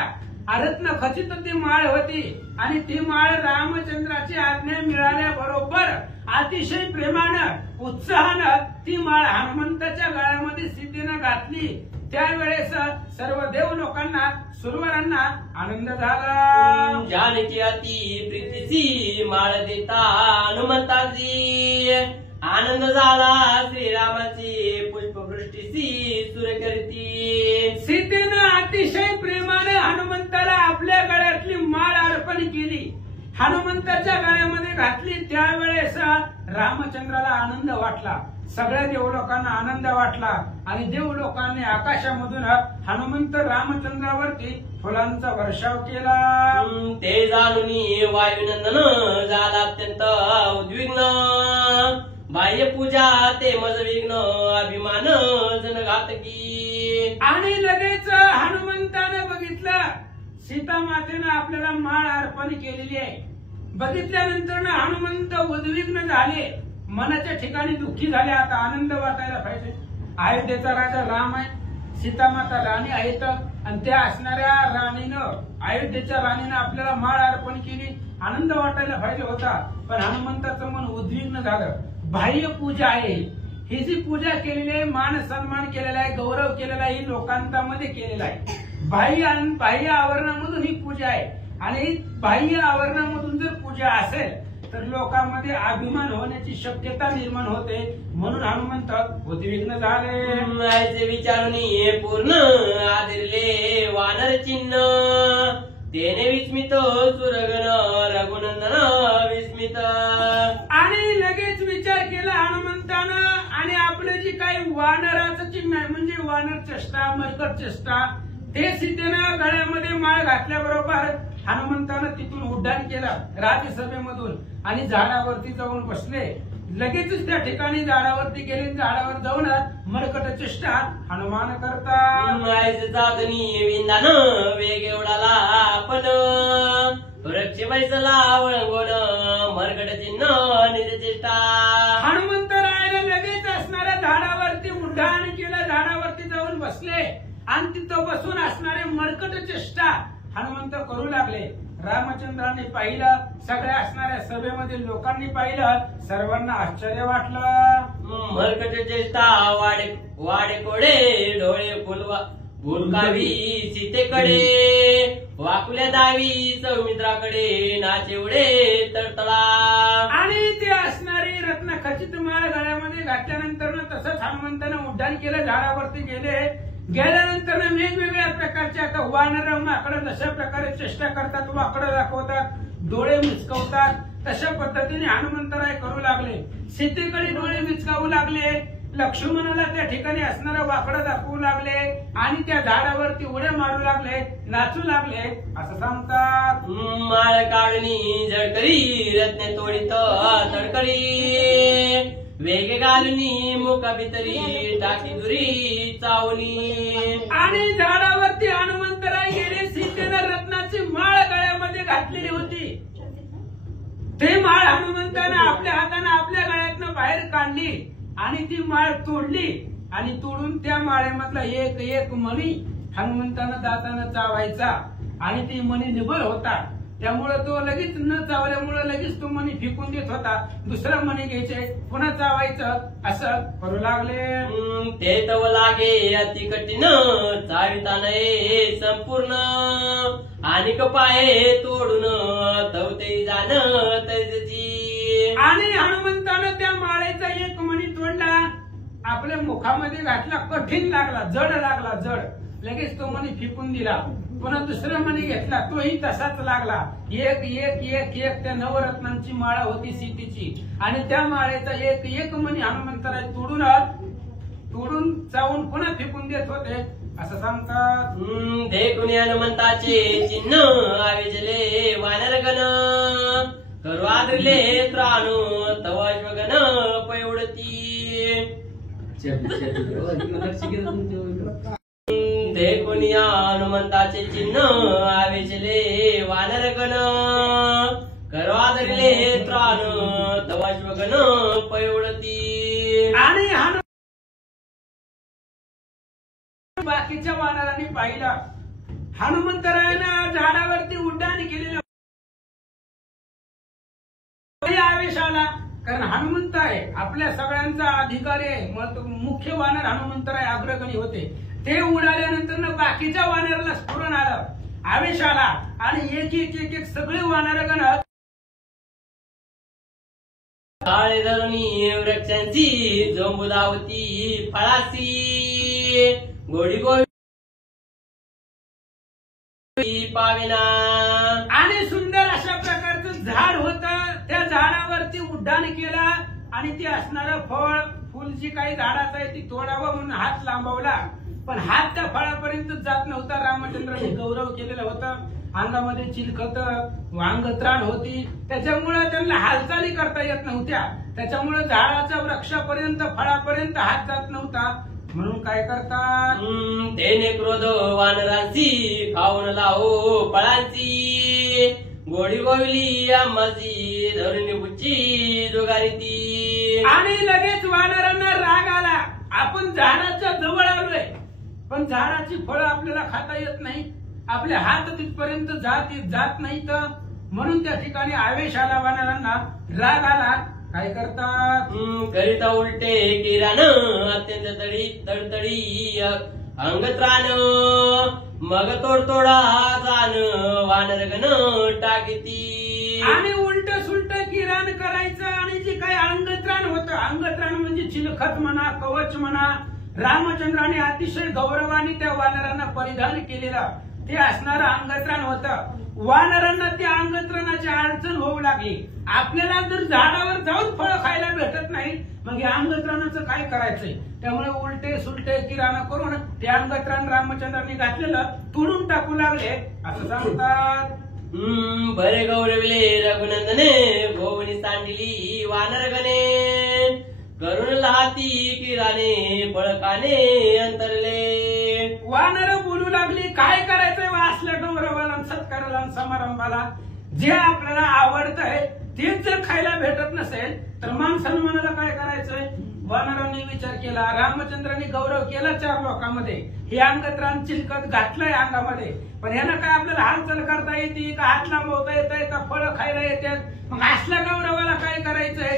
रत्न खचित ती माळ होती आणि ती माळ रामचंद्राची आज्ञा मिळाल्याबरोबर अतिशय प्रेमानं उत्साहानं ती माळ हनुमंताच्या गळ्यामध्ये सीतेनं घातली. त्यावेळेस सर्व देव लोकांना सुरवरांना आनंद झाला. जानकी अति प्रीतीची माळ देता हनुमंताची, आनंद झाला श्रीरामाची पुष्पवृष्टीची सुरकरती. सीतेनं अतिशय प्रेमाने हनुमंताला हनुमंताच्या गळ्यामध्ये घातली त्यावेळेस रामचंद्राला आनंद वाटला, सगळ्या देवलोकांना आनंद वाटला आणि देवलोकांनी आकाशामधून हनुमंत रामचंद्रावरती फुलांचा वर्षाव केला। ते जाणून वायुनंदन झाला अत्यंत उद्विग्न, बाह्य पूजा ते मज विघ्न, अभिमान जनघातकी। आणि लगेच हनुमंतानं बघितलं सीता मातेनं आपल्याला माळ अर्पण केलेली आहे। बघितल्यानंतर हनुमंत उद्विग्न झाले, मनाच्या ठिकाणी दुःखी झाले। आता आनंद वाटायला पाहिजे, अयोध्येचा राजा राम आहे, सीता माता राणी आहेत आणि त्या असणाऱ्या राणीनं, अयोध्येच्या राणीनं आपल्याला माळ अर्पण केली, आनंद वाटायला पाहिजे होता। पण हनुमंताचं मन उद्विग्न झालं। बाह्य पूजा आहे, ही जी पूजा केलेली आहे, मान सन्मान केलेला आहे, गौरव केलेला आहे, ही लोकांतामध्ये केलेला आहे। बाह्य आवरणामधून ही पूजा आहे आणि बाह्य आवरणामधून जर पूजा असेल तर लोकांमध्ये अभिमान होण्याची शक्यता निर्माण होते, म्हणून हनुमंत उद्विग्न झाले। आईचे विचारून पूर्ण आदिरले वानर चिन्ह, तेने विस्मित सुरगण रघुनंदन विस्मित। आणि लगेच विचार केला हनुमंतानं आणि आपलं जे काही वानराचं चिन्ह आहे, म्हणजे वानर चेष्टा, मरकट चेष्टा, ते सीतेनं गळ्यामध्ये माळ घातल्याबरोबर हनुमंतानं तिथून उड्डाण केलं राज्यसभेमधून आणि झाडावरती जाऊन बसले। लगेचच त्या ठिकाणी झाडावरती गेले, झाडावर जाऊन मरकट चेष्टा हनुमान करता। जातनी विंदान वेग एवढाला आपण, वृक्ष बैसला वळगोन मरकट चिन्ह निज चेष्टा। हनुमंतरायाला लगेच असणाऱ्या झाडावरती उड्डाण केलं, झाडावरती जाऊन बसले आणि तिथं बसून असणारे मरकट चेष्टा हनुमंत करू लागले। रामचंद्राने पाहिलं, सगळ्या असणाऱ्या सभेमधील लोकांनी पाहिलं, सर्वांना आश्चर्य वाटलं। मरकट चेष्टा वाडे कोडे डोळे फुलकावी सीतेकडे, वाकुल्या दावी सौमित्राकडे नाचेवडे तळतळा। आणि ते असणारी रत्न खचित माळ गळ्यामध्ये घातल्यानंतर तसंच हनुमंतानं उड्डाण केलं, झाडावरती गेल्यानंतर वेगवेगळ्या प्रकारचे आता वानर माकडं जशा प्रकारे चेष्टा करतात, वाकडं दाखवतात, डोळे मिचकवतात, तशा पद्धतीने हनुमंतराय करू लागले। सीतेकडे डोळे मिचकावू लागले, लक्ष्मणाला त्या ठिकाणी असणारं वाकडं दाखवू लागले आणि त्या झाडावरती उड्या मारू लागले, नाचू लागले असं सांगतात। माळ काढणी जळकरी रत्ने तोडीत तडकरी, वेग घालूनी मुका भितरी टाकी दुरी चावणी। आणि झाडावरती हनुमंतराय गेले, सीतेनं रत्नाची माळ गळ्यामध्ये घातलेली होती, ते माळ हनुमंतानं आपल्या हाताने आपल्या गळ्यातनं बाहेर काढली आणि ती माळ तोडली आणि तोडून त्या माळेमधला एक एक मणी हनुमंतानं दातानं चावायचा आणि ती मणी निबळ होता, त्यामुळे तो लगेच न चावल्यामुळे लगेच तो मणी फेकून देत होता, दुसरा मणी घ्यायचे पुन्हा चावायचं असं करू लागले। ते तव लागे अति कठीण चाविता नये संपूर्ण, आणि कपाये तोडून तवते जाण त्याची। आणि हनुमंतानं त्या माळेचा एक मणी तोडला, आपल्या मुखामध्ये घातला, कठीण लागला, जड लागला, जड, लगेच तो मणी फेकून दिला, पुन्हा दुसरा मणी घेतला, तोही तसाच लागला। एक एक एक एक त्या नवरत्नांची माळा होती सीतेची आणि त्या माळेचा एक एक मणी हनुमंतराय तोडून चावून पुन्हा फेकून देत होते असं सांगतात। देखून हनुमंताचे चिन्ह आविजले वानरगण, करू आदरले त्राणू तव अश्वगण पैवडती। देखून हनुमंताचे चिन्ह आवेचले वानरगण, करू आदरले त्राणू तव अश्वगण पैवडती। आणि बाकीच्या वानरांनी पाहिलं, हनुमंतरायानं झाडावरती उड्डाण केलेलं आवेश आला, कारण हनुमंत आहे, आपल्या सगळ्यांचा अधिकारी आहे, मुख्य वानर हनुमंतराय अग्रगणी होते, ते उडाल्यानंतर बाकीच्या वानराला स्फुरण आलं, आवेश आला आणि एक एक एक एक सगळे वानरगण काळे धरुणी वृक्षांची जोंबुदावती फळासी, गोडी गोडी पाविना। आणि सुंदर अशा प्रकारचं झाड उड्डाण केला आणि ते असणारं फळ फुल जी काही झाडाचं आहे ती तोडावं म्हणून हात लांबवला, पण हात त्या फळापर्यंत जात नव्हता. रामचंद्राने गौरव केलेलं होतं, अंगामध्ये चिलखत अंगत्राण होती, त्याच्यामुळे त्यांना हालचाली करता येत नव्हत्या. त्याच्यामुळे झाडाच्या वृक्षापर्यंत फळापर्यंत हात जात नव्हता. म्हणून काय करतात, तेने क्रोध वानरांची खाऊन लावो फळांची, गोडी गोविली आंबाची धरुणी बुच्ची जोगारी ती. आणि लगेच वानरांना राग आला. आपण झाडाच्या जवळ आलोय, पण झाडाची फळं आपल्याला खाता येत नाही, आपले हात तिथपर्यंत जात नाही. तर म्हणून त्या ठिकाणी आवेश आला, वानरांना राग आला. काय करतात, करिता उलटे किराण अत्यंत तडतडी अंगत्राण, मग तोडतोडा जाण वानरगण टाकीती. आणि उलट सुलट किराण करायचं. आणि जे काही अंगत्राण होतं, अंगत्राण म्हणजे चिलखत म्हणा, कवच म्हणा, रामचंद्राने अतिशय गौरवाने त्या वानरांना परिधान केलेलं ते असणारं अंगत्राण होतं. वानरांना त्या अंगत्राणाची अडचण होऊ लागली. आपल्याला जर झाडावर जाऊन फळं खायला भेटत नाही, मग या अंगत्राणाचं काय करायचंय. त्यामुळे उलटे सुलटे किराणा करून ते अंगत्राण रामचंद्रांनी घातलेलं तोडून टाकू लागले, असं सांगतात. बरे गौरविले रघुनंदने भोवनी सांडली वानरगणे, करुण लाती किराने बळकाने अंतरले. वानर बोलू लागली, काय करायचंय असल्या गौरवाला सत्काराला समारंभाला, जे आपल्याला आवडतंय तेच जर खायला भेटत नसेल तर मान सन्मानाला काय करायचंय. वानरांनी विचार केला, रामचंद्रांनी गौरव केला 4 लोकांमध्ये, हे अंगत्राण चिलकत घातलंय अंगामध्ये, पण यानं काय आपल्याला हालचाल करता येते का, हात लांबवता येत का, फळं खायला येतात, मग असल्या गौरवाला काय करायचंय.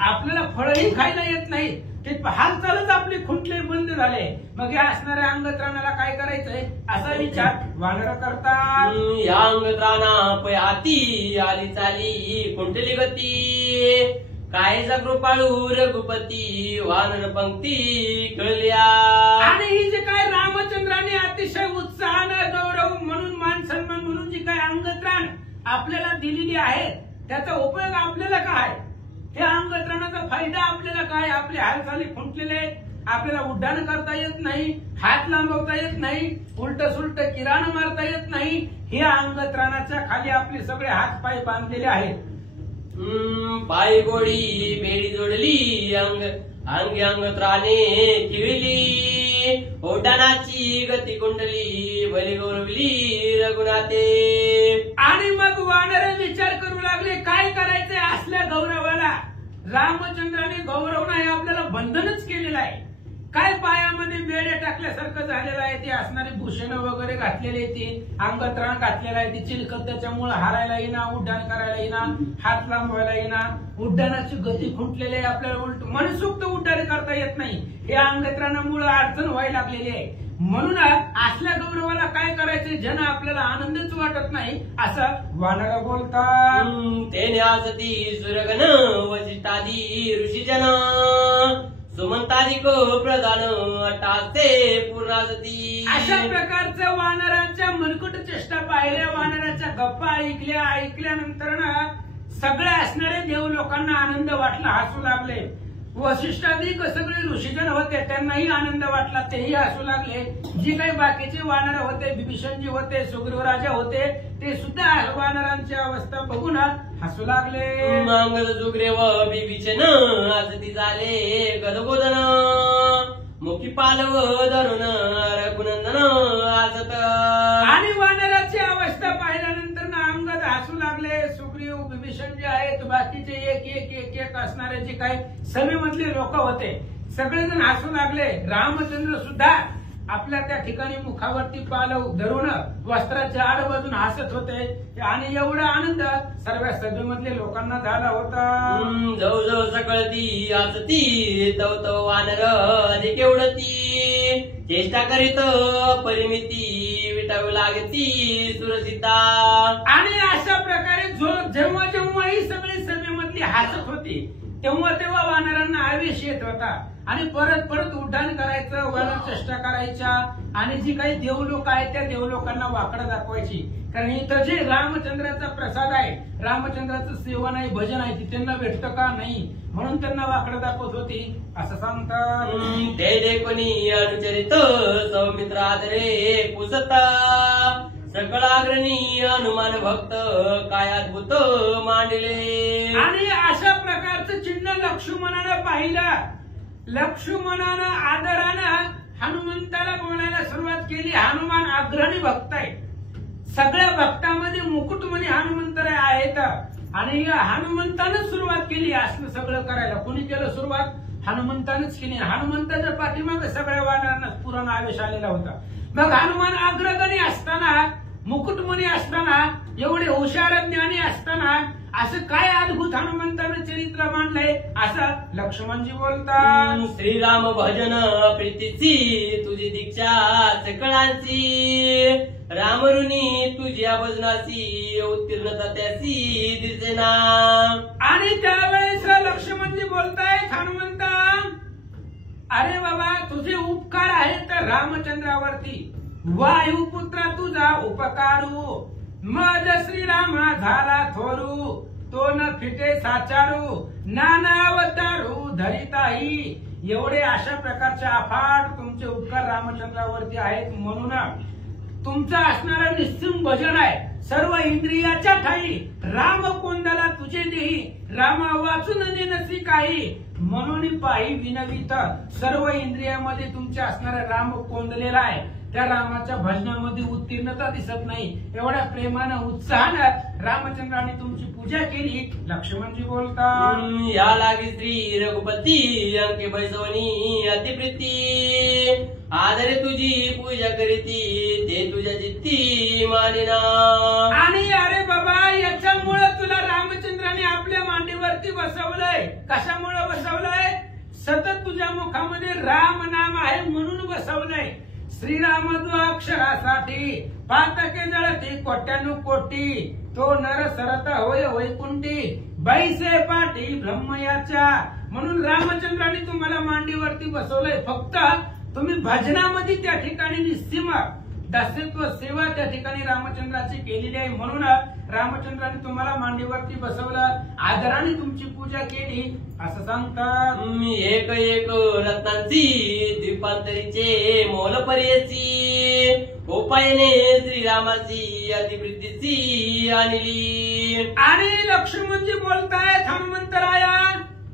आपल्याला फळही खायला येत नाही, ते हालचालच आपले खुंटले बंद झाले, मग या असणाऱ्या अंगत्राणाला काय करायचंय असा विचार वानर करतात. या अंगत्राणा पयाती आली चाली कुंटली गती, काय कृपाळू रघुपती वानर पंक्ती कळल्या. आणि ही जे काय रामचंद्राने अतिशय उत्साहानं गौरव म्हणून मान सन्मान म्हणून जी काय अंगत्राण आपल्याला दिलेली आहे, त्याचा उपयोग आपल्याला काय, त्या अंगत्राणाचा फायदा आपल्याला काय. आपले हालचाली खुंटलेले, आपल्याला उड्डाण करता येत नाही, हात लांबवता येत नाही, उलट सुलट किराणा मारता येत नाही. हे अंगत्राणाच्या खाली आपले सगळे हात पाय बांधलेले आहेत. पाय गोडी बेडी जोडली अंगी अंगत्राणे खिळली, ओटानाची गती कुंडली बली गौरवली रघुनाथे. आणि मग वानर विचार करू लागले, काय करायचंय असल्या गौरवाला. रामचंद्राने गौरव नाही आपल्याला बंधनच केलेलं आहे. काय पायामध्ये बेड्या टाकल्यासारखं झालेलं आहे, ते असणारी भूषण वगैरे घातलेले, ते अंगत्राण घातलेलं आहे, ते चिलखत त्याच्यामुळे हारायला येईना, उड्डाण करायला येईना, हात लांबवायला येईना, उड्डाणाची गती खुंटलेली आहे, आपल्याला उलट मनसोक्त उड्डाण करता येत नाही. हे अंगत्राणामुळे अडचण व्हायला लागलेली आहे. म्हणून असल्या गौरवाला काय करायचं, जन आपल्याला आनंदच वाटत नाही, असं वानर बोलतात. तेने आसती सुरगण वशिष्ठादी ऋषीजन, सुमंताधिक प्रधान अट्टासे पूर्णासती. अशा प्रकारच्या वानरांच्या मनकुट चेष्टा पाहिल्या, वानराच्या गप्पा ऐकल्यानंतर सगळे असणारे देव लोकांना आनंद वाटला, हसू लागले. वशिष्ठाधिक सगळे ऋषीजन होते, त्यांनाही आनंद वाटला, तेही हसू लागले. जी काही बाकीचे वानर होते, विभीषणजी होते, सुग्रीव राजा होते, ते सुद्धा वानरांची अवस्था बघून हसू लागले. मंगल सुग्रीव विभीषण आसती झाले गदगोदन, मुखी पालव धरून रघुनंदन आसत. आणि वानराची अवस्था पाहिल्यानंतर अंगद हसू लागले. सुग्रीव विभीषण जे आहेत, बाकीचे एक एक एक एक असणारे जे काही सभेमधले लोक होते, सगळेजण हसू लागले. रामचंद्र सुद्धा आपल्या त्या ठिकाणी मुखावरती पालव धरून वस्त्राच्या आडबाजून हसत होते. आणि एवढा आनंद सर्व सभेमधल्या लोकांना झाला होता. जव जव सकळती आसती तव तव वानर अधिक एवढती, चेष्टा करीत परिमिती विटावी लागती सुरसिद्धा. आणि अशा प्रकारे जेव्हा जेव्हा ही सगळी सभेमधली हसत होती, तेव्हा तेव्हा वानरांना आवेश येत होता. आणि परत परत उड्डाण करायचं, वर्ण चेष्टा करायच्या आणि जी काही देवलोक आहेत त्या देवलोकांना वाकडं दाखवायची. कारण इथं जे रामचंद्राचा प्रसाद आहे, रामचंद्राचं सेवन आहे, भजन आहे, ती त्यांना भेटतं का नाही, म्हणून त्यांना वाकडं दाखवत होती असं सांगतात. ते देखोनी अनुचरित सौमित्रादरे पुसता सकळाग्रणी हनुमान भक्त काय अद्भुत मांडले. आणि अशा प्रकारचं चिन्ह लक्ष्मणानं पाहिलं. लक्ष्मणानं आदरानं हनुमंताला बोलायला सुरुवात केली. हनुमान अग्रणी भक्त आहे, सगळ्या भक्तामध्ये मुकुटमणी हनुमंत आहेत आणि हनुमंतानं सुरुवात केली असं सगळं करायला. कोणी केलं सुरुवात? हनुमंतानंच केली. हनुमंताच्या पाठीमागे सगळ्या वानरांना पूर्ण आवेश आलेला होता. मग हनुमान अग्रगणी असताना, मुकुटमणी असताना, एवढे हुशार ज्ञानी असताना असं काय अद्भुत हनुमंतानं चरित्र मांडलंय असं लक्ष्मणजी बोलतात. श्रीराम भजन प्रीतीची तुझी दीक्षा सकळांची रामरुनी तुझ्या भजनाची उत्तीर्णता त्याची दिसेना. आणि त्यावेळेस लक्ष्मणजी बोलतायत हनुमंता, अरे बाबा तुझे उपकार आहेत रामचंद्रावरती, वायुपुत्रा तुझा उपकारू, मज श्रीरामा झाला थोरू, तो न फिटे साचारू, नाना अवतारू धरिताही. एवढे अशा प्रकारचे अफाट तुमचे उपकार रामचंद्रावरती आहेत. म्हणून तुमचं असणारं निस्सिम भजन आहे. सर्व इंद्रियाच्या ठाई राम कोंदला तुझे देही, रामा वाचून नसी काही, म्हणून पाही विनवित. सर्व इंद्रियामध्ये तुमच्या असणारा राम कोंदलेला आहे. त्या रामाच्या भजनामध्ये उत्तीर्णता दिसत नाही. एवढ्या प्रेमानं उत्साहानं रामचंद्राने तुमची पूजा केली. लक्ष्मणजी बोलतात, या लागी श्री रघुपती अंके बैसवनी अतिप्रीती, आदरे तुझी पूजा करीती ते तुझ्या जित्ती मानिना. आणि अरे बाबा याच्यामुळे तुला रामचंद्राने आपल्या मांडीवरती बसवलंय. कशामुळे बसवलंय? सतत तुझ्या मुखामध्ये राम नाम आहे म्हणून बसवलंय. श्रीराम अक्षरासाठी पातके जळती कोट्यानु कोटी, तो नर सरता होय वैकुंठी, बैसे पाठी ब्रह्मयाच्या. म्हणून रामचंद्राने तुम्हाला मांडीवरती बसवलंय. फक्त तुम्ही भजनामध्ये त्या ठिकाणी निस्सीम दासत्व सेवा त्या ठिकाणी रामचंद्राची केलेली आहे. म्हणून रामचंद्राने तुम्हाला मांडीवरती बसवलं, आदराने तुमची पूजा केली असं सांगतात. एक एक रत्नांची द्वीपांतरीचे मोल पर्यची, उपायने श्रीरामाची अतिप्रीतीची आणली. आणि लक्ष्मणजी बोलतायत हनुमंतराया,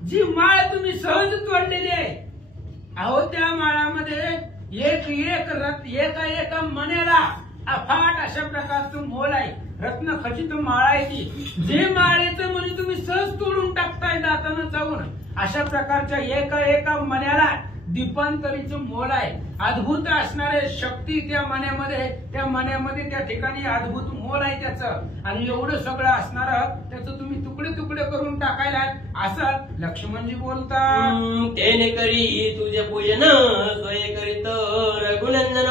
जी माळ तुम्ही सहज तोडलेली आहे, अहो त्या माळामध्ये एक एक एका एका मण्याला अफाट अशा प्रकारचं मोल आहे. रत्न खचित माळ आहे ती. जे माळेचं म्हणे तुम्ही सहज तोडून टाकताय दातानं चावून, अशा प्रकारच्या एका एका मण्याला दीपांतरीचं मोल आहे. अद्भुत असणारे शक्ती त्या मण्यामध्ये त्या ठिकाणी अद्भुत मोल आहे त्याचं. आणि एवढं सगळं असणारं त्याचं तुम्ही तुकडे तुकडे करून टाकायला असं लक्ष्मणजी बोलतात. तेने करी तुझे पूजन सोय करीत रघुनंदन,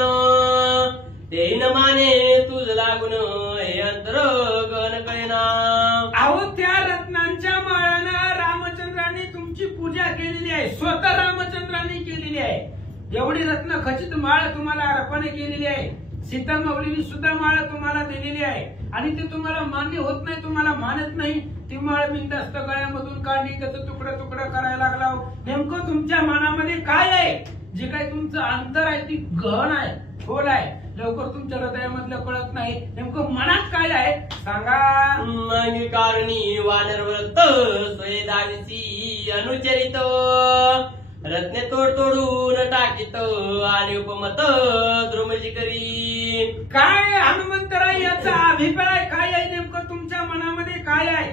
ते न माने तुझ लागून हे अंतर गण कळेना. अहो त्या रत्नांच्या माळानं रामचंद्राने तुमची पूजा केलेली आहे. स्वतः रामचंद्राने केलेली आहे. एवढी रत्न खचित माळ तुम्हाला अर्पण केलेली आहे. सीता माऊलीने सुद्धा माळ तुम्हाला दिलेली आहे. आणि ते तुम्हाला मान्य होत नाही, तुम्हाला मानत नाही. ती माळ बिनधास्त गळ्यामधून काढली, त्याचं तुकडं तुकडं करायला लागला. नेमकं तुमच्या मनामध्ये काय आहे? जे काही तुमचं अंतर आहे ती गहन आहे, खोल आहे. लवकर तुमच्या हृदयामधलं कळत नाही. नेमकं मनात काय आहे सांगा. कारणी वानरव्रत स्वयदानीची अनुचरित, रत्ने तोड तोडून टाकीत आणि उपमत द्रुमजी करी. काय हनुमंतराय याचा अभिप्राय काय आहे? नेमकं तुमच्या मनामध्ये काय आहे?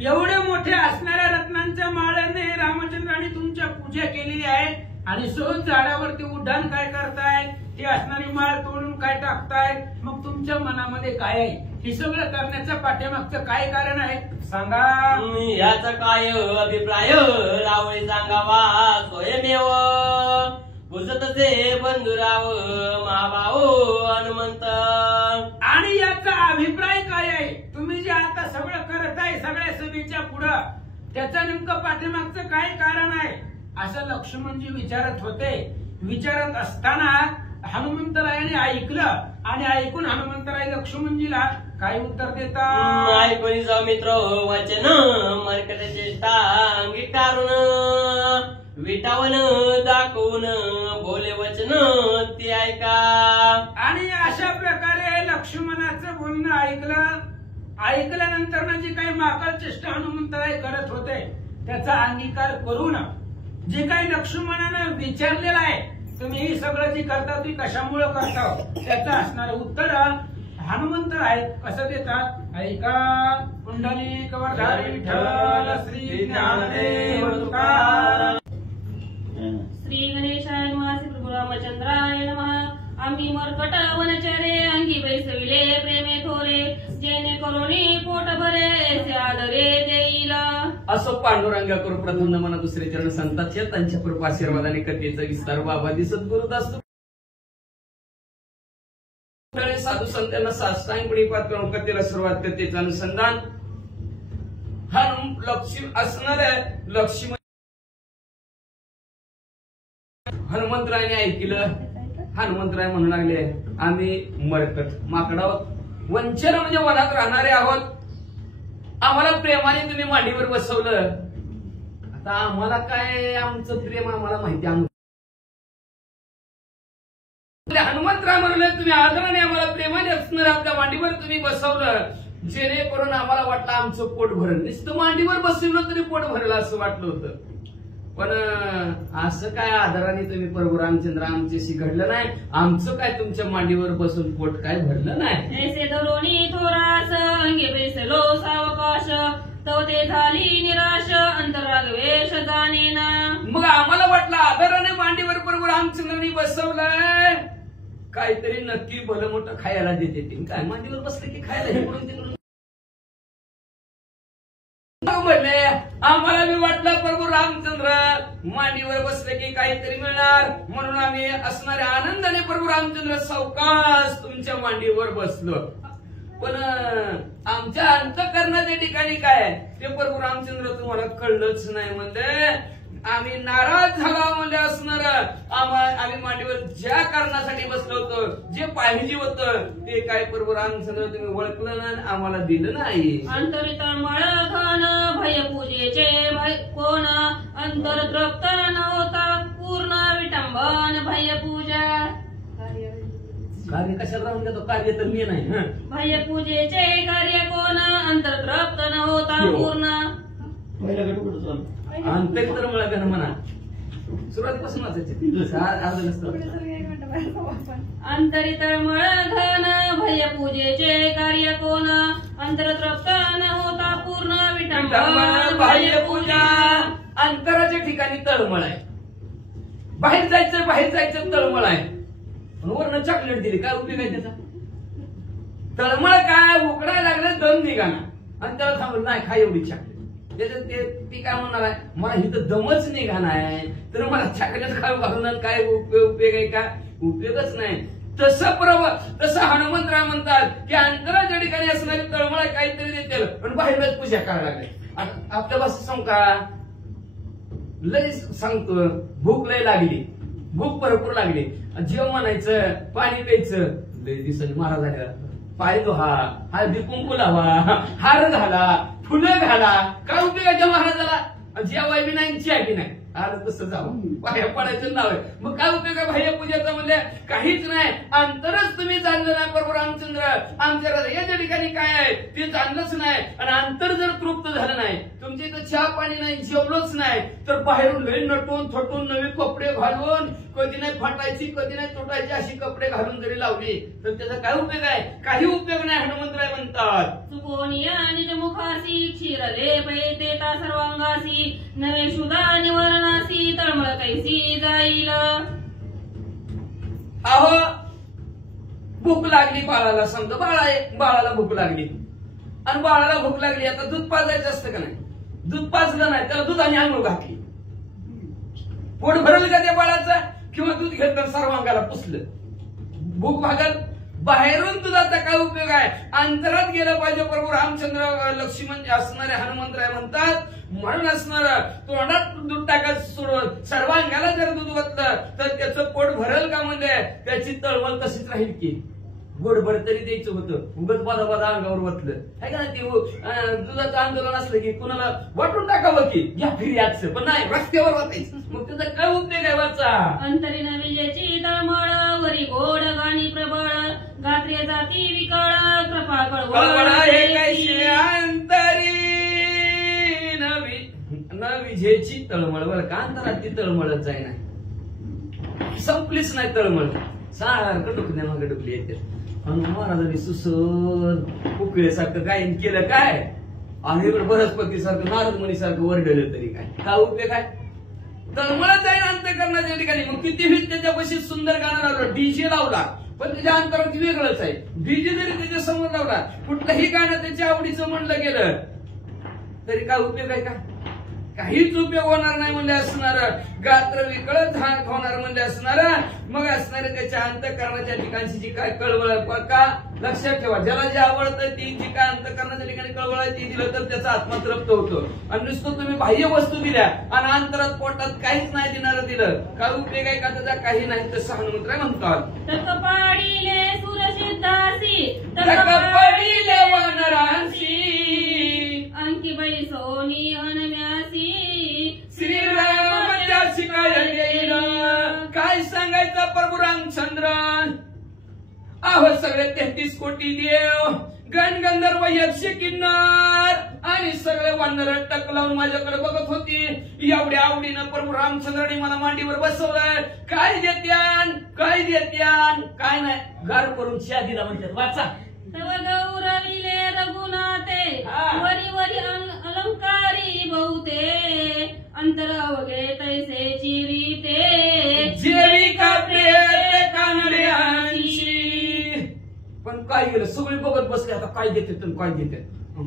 एवढे मोठे असणाऱ्या रत्नांच्या माळ्याने रामचंद्राने तुमच्या पूजा केलेली आहे आणि सहज झाडावरती उड्डाण काय करताय? ती असणारी माळ तोडून काय टाकताय? मग तुमच्या मनामध्ये काय आहे? हे सगळं करण्याच्या पाठीमागचं काय कारण आहे सांगा. याचा काय अभिप्राय रावळी सांगावा स्वयमेव, पुसतसे बंधुराव महाभाव हनुमंत. आणि याचा अभिप्राय काय आहे? तुम्ही जे आता सगळं करताय सगळ्या सभेच्या पुढं, त्याचं नेमकं पाठीमागचं काय कारण आहे? असं लक्ष्मणजी विचारत होते. विचारत असताना हनुमंतरायाने ऐकलं आणि ऐकून हनुमंतराय लक्ष्मणजीला काय उत्तर देतात. ऐकून जाऊ मित्र वचन मरकटाचे अंगीकारून विटावन दाखवून बोले वचन ते ऐका. आणि अशा प्रकारे लक्ष्मणाचं बोलणं ऐकल्यानंतर जी काही माकड चेष्टा हनुमंतराय करत होते त्याचा अंगीकार करून जे काही लक्ष्मणानं विचारलेलं आहे, तुम्ही हे सगळं जे करता ते कशामुळे करता, त्याचं असणारं उत्तर हनुमंतराय कसं देतात. ऐका. पुंडलिक वरधारी विठ्ठल श्री ज्ञानदेव तुकाराम. श्री गणेशाय नमः. श्री प्रभू रामचंद्राय नमः. आम्ही मरकट वनचरे अंगी बैसविले प्रेमे थोरे, जेणे करोनी पोट भरे ऐसे आदरे देईल. असो पांडुरंगा करू प्रथम नमन दुसरे चरण संतांचे, त्यांच्या कृपाशीर्वादाने कथेचा विस्तार बाबादी सद्गुरुदास साधू संतांना साष्टांग प्रणिपात करून कथेला सुरुवात कथेचं अनुसंधान हा लक्ष्मी असणाऱ्या लक्ष्मी हनुमंतरायाने ऐकलं. हनुमंतराय म्हणू लागले आम्ही मरकट माकडा वंचर म्हणजे वनात राहणारे आहोत. आम्हाला प्रेमाने तुम्ही मांडीवर बसवलं. आता आम्हाला काय आमचं प्रेम आम्हाला माहिती. हनुमंतराय म्हणले तुम्ही आदराने आम्हाला प्रेमाने असणार आपल्या मांडीवर तुम्ही बसवलं, जेणेकरून आम्हाला वाटलं आमचं पोट भरेल. नुसतं मांडीवर बसवलं तरी पोट भरेल असं वाटलं होतं. पण असं काय आदराने तुम्ही प्रभू रामचंद्र आमच्याशी घडलं नाही. आमचं काय तुमच्या मांडीवर बसून पोट काय भरलं नाही. ऐसे धरोनी थोरास अंगे बैसलो सावकाश, तव ते झाली निराश अंतरागवेश जाणेना. मग आम्हाला वाटलं आदराने मांडीवर प्रभू रामचंद्रांनी बसवलंय, काहीतरी नक्की भलं मोठं खायला देते. काय मांडीवर बसले की खायला इकडून तिकडून म्हणले. आम्हाला मी वाटलं प्रभू रामचंद्र मांडीवर बसले की काहीतरी मिळणार, म्हणून आम्ही असणाऱ्या आनंदाने प्रभू रामचंद्र सावकाश तुमच्या मांडीवर बसलो. पण आमच्या अंतःकरणाच्या ठिकाणी काय ते प्रभू रामचंद्र तुम्हाला कळलंच नाही. म्हणजे आम्ही नाराज झाला म्हणजे असणार. आम्ही मांडीवर ज्या कारणासाठी बसलो होतो, जे पाहिजे होतं ते काय प्रभू रामचंद्र तुम्ही ओळखलं नाही, आम्हाला दिलं नाही. अंतरित मळघन भयपूजेचे कोण, अंतर तृप्त नव्हता पूर्ण विटंबन भयपूजा. कार्य कशाला राहून देतो, कार्य तर मी नाही. भयपूजेचे कार्य कोण, अंतर तृप्त नव्हता पूर्ण. अंतर मळघन म्हणा सुरुवातीपासून अंतरित मळघन भयपूजेचे कार्य कोण, अंतर तृप्त नव्हता पूर्ण विटंबन भयपूजा. अंतराच्या ठिकाणी तळमळ आहे, बाहेर जायचं तळमळ आहे. वरनं चॉकलेट दिली काय उपयोग आहे त्याचा. तळमळ काय उकडायला लागलं दम निघाला आणि त्याला थांबलं नाही खा एवढी चॉकलेट. त्याच्यात ती काय म्हणणार आहे, मला इथं दमच निघाला आहे तर मला चॉकलेट खाऊ घालून काय उपयोग आहे का, उपयोगच नाही. तसं हनुमंतराय म्हणतात की अंतराच्या ठिकाणी असणारी तळमळ काहीतरी देतील पण बाहेरच पूजा करायला लागले. आपल्या भाषेत सांग का लय सांगतो, भूक लय लागली, भूक भरपूर लागली, जेव म्हणायचं पाणी प्यायचं. लय दिवसांनी महाराज झाल्या पाय धुहा, हळदी कुंकू लावा, हार घाला, फुलं घाला. काय उपयोगाच्या महाराजाला जेवाय बी नाही च्या बी नाही. आज तसं जावं पाया पडायचं नाव आहे. मग काय उपयोग आहे भैया पूजेचा म्हणजे काहीच नाही. अंतरच तुम्ही जाणलं नाही प्रभू रामचंद्र. आमच्या हृदयाच्या ठिकाणी काय आहे ते जाणलंच नाही. आणि अंतर जर तृप्त झालं नाही, तुमच्या इथं चहा पाणी नाही, जेवलोच नाही, तर बाहेरून लई नटून थटून नवे कपडे घालून कधी नाही फाटायची कधी नाही तुटायची अशी कपडे घालून जरी लावली तर त्याचा काय उपयोग आहे, काही उपयोग नाही. हनुमंतराय म्हणतात सुकोनिया निज मुखासी क्षीरले पैतेता सर्वांगासी, नवे शुदा निवरणासी तळमळ कैसी जाईल. अहो भूक लागली बाळाला, समजा बाळाला भूक लागली आणि बाळाला भूक लागली. आता दूध पाजायचं असतं का नाही, दूध पाजलं नाही त्याला दुधाने आंघोळ घातली, पोट भरलं का त्या बाळाचा, किंवा दूध घेतलं सर्वांगाला पुसलं, भूक भागल. बाहेरून दुधाचा काय उपयोग आहे, अंतरात गेलं पाहिजे. प्रभू रामचंद्र लक्ष्मण असणारे हनुमंतराय म्हणतात म्हणून असणार तोंडात दूध टाकायचं सर्वांगाला जर दूध ओतलं तर त्याचं पोट भरल का म्हणजे त्याची तळमळ तशीच राहील की गोडभर तरी द्यायचं होतं उगत बाधा बाधा अंगावर वतलं आहे का ना ती दुधाचं आंदोलन असलं की कुणाला वाटून टाकावं की घ्या फिरी आजचं पण नाही रस्त्यावर वाचायचं मग त्याचा काय उपयोग आहे वाचा अंतरीन विजेची तळमळ वरी गोड गाणी प्रबळ गात्रे जाती विकळ कृपा कळवळ कळवळ अंतरी न विजेची तळमळ बरं का अंतरात ती तळमळच जाय नाही संपलीच नाही तळमळ सारखं डुकण्या मागे डुकली येते आणि महाराजांनी सुसर उकळेसारखं काय केलं काय आणि बृहस्पती सारखं नारद मुनी सारखं वरडलं तरी काय उपयोग काय तळमळच आहे अंतःकरणाच्या ठिकाणी मग किती होईल त्याच्यापाशी सुंदर गाणं लावलं डीजे लावला पण त्याच्या अंतरात वेगळंच आहे डीजे जरी त्याच्या समोर लावला कुठलंही गाणं त्याच्या आवडीचं म्हणलं गेलं तरी काय उपयोग आहे का काहीच उपयोग होणार नाही म्हणजे असणार गात्र विकळत होणार म्हणजे असणार मग असणार त्याच्या अंतःकरणाच्या ठिकाणची जी काय कळवळ का लक्षात ठेवा ज्याला जे आवडतं ती जी काय अंतःकरणाच्या ठिकाणी कळवळ आहे ती दिलं तर त्याचा आत्मा तृप्त होतो आणि नुसतं तुम्ही बाह्य वस्तू दिल्या आणि अंतरात पोटात काहीच नाही देणारं दिलं काय उपयोग आहे का त्याचा काही नाही तसं हनुमंतराय म्हणतात तकपाडीले सुरसिद्धासी तकपाडीले वनरासी अंकीबाई सोनी अनम्यासी श्रीराम काय सांगायचं प्रभू रामचंद्र अहो सगळे 33 कोटी देव गणगंधर्व यक्ष किन्नर आणि सगळे वानर टक लावून माझ्याकडे बघत होती एवढ्या आवडीनं प्रभू रामचंद्राने मला मांडीवर बसवलं काय देत्यान काय नाही गार करून शिया दिला म्हणतात वाचा तव गौरविले रघुनाथे वरी वरी अलंकारी बहुते अंतर अवघे तैसे चिरीते जेविका प्रेत कांगड्यांची पण काय गेलं सगळे बघत बसले आता काय देते काय देते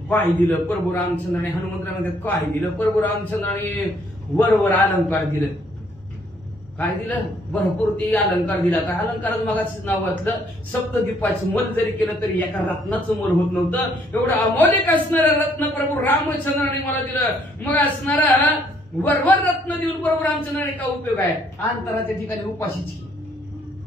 काय दिलं प्रभू रामचंद्राने हनुमंतरामध्ये काय दिलं प्रभू रामचंद्राने वर अलंकार दिलं काय दिलं भरपूर ती अलंकार दिला का अलंकारात मगाच नाव घातलं सप्तद्वीपाचं मोल जरी केलं तरी एका रत्नाचं मोल होत नव्हतं एवढं अमौलिक असणारं रत्न प्रभू रामचंद्राने मला दिलं मग असणारा वरवर रत्न देऊन प्रभू रामचंद्राने काय उपयोग आहे अंतराच्या ठिकाणी उपाशीची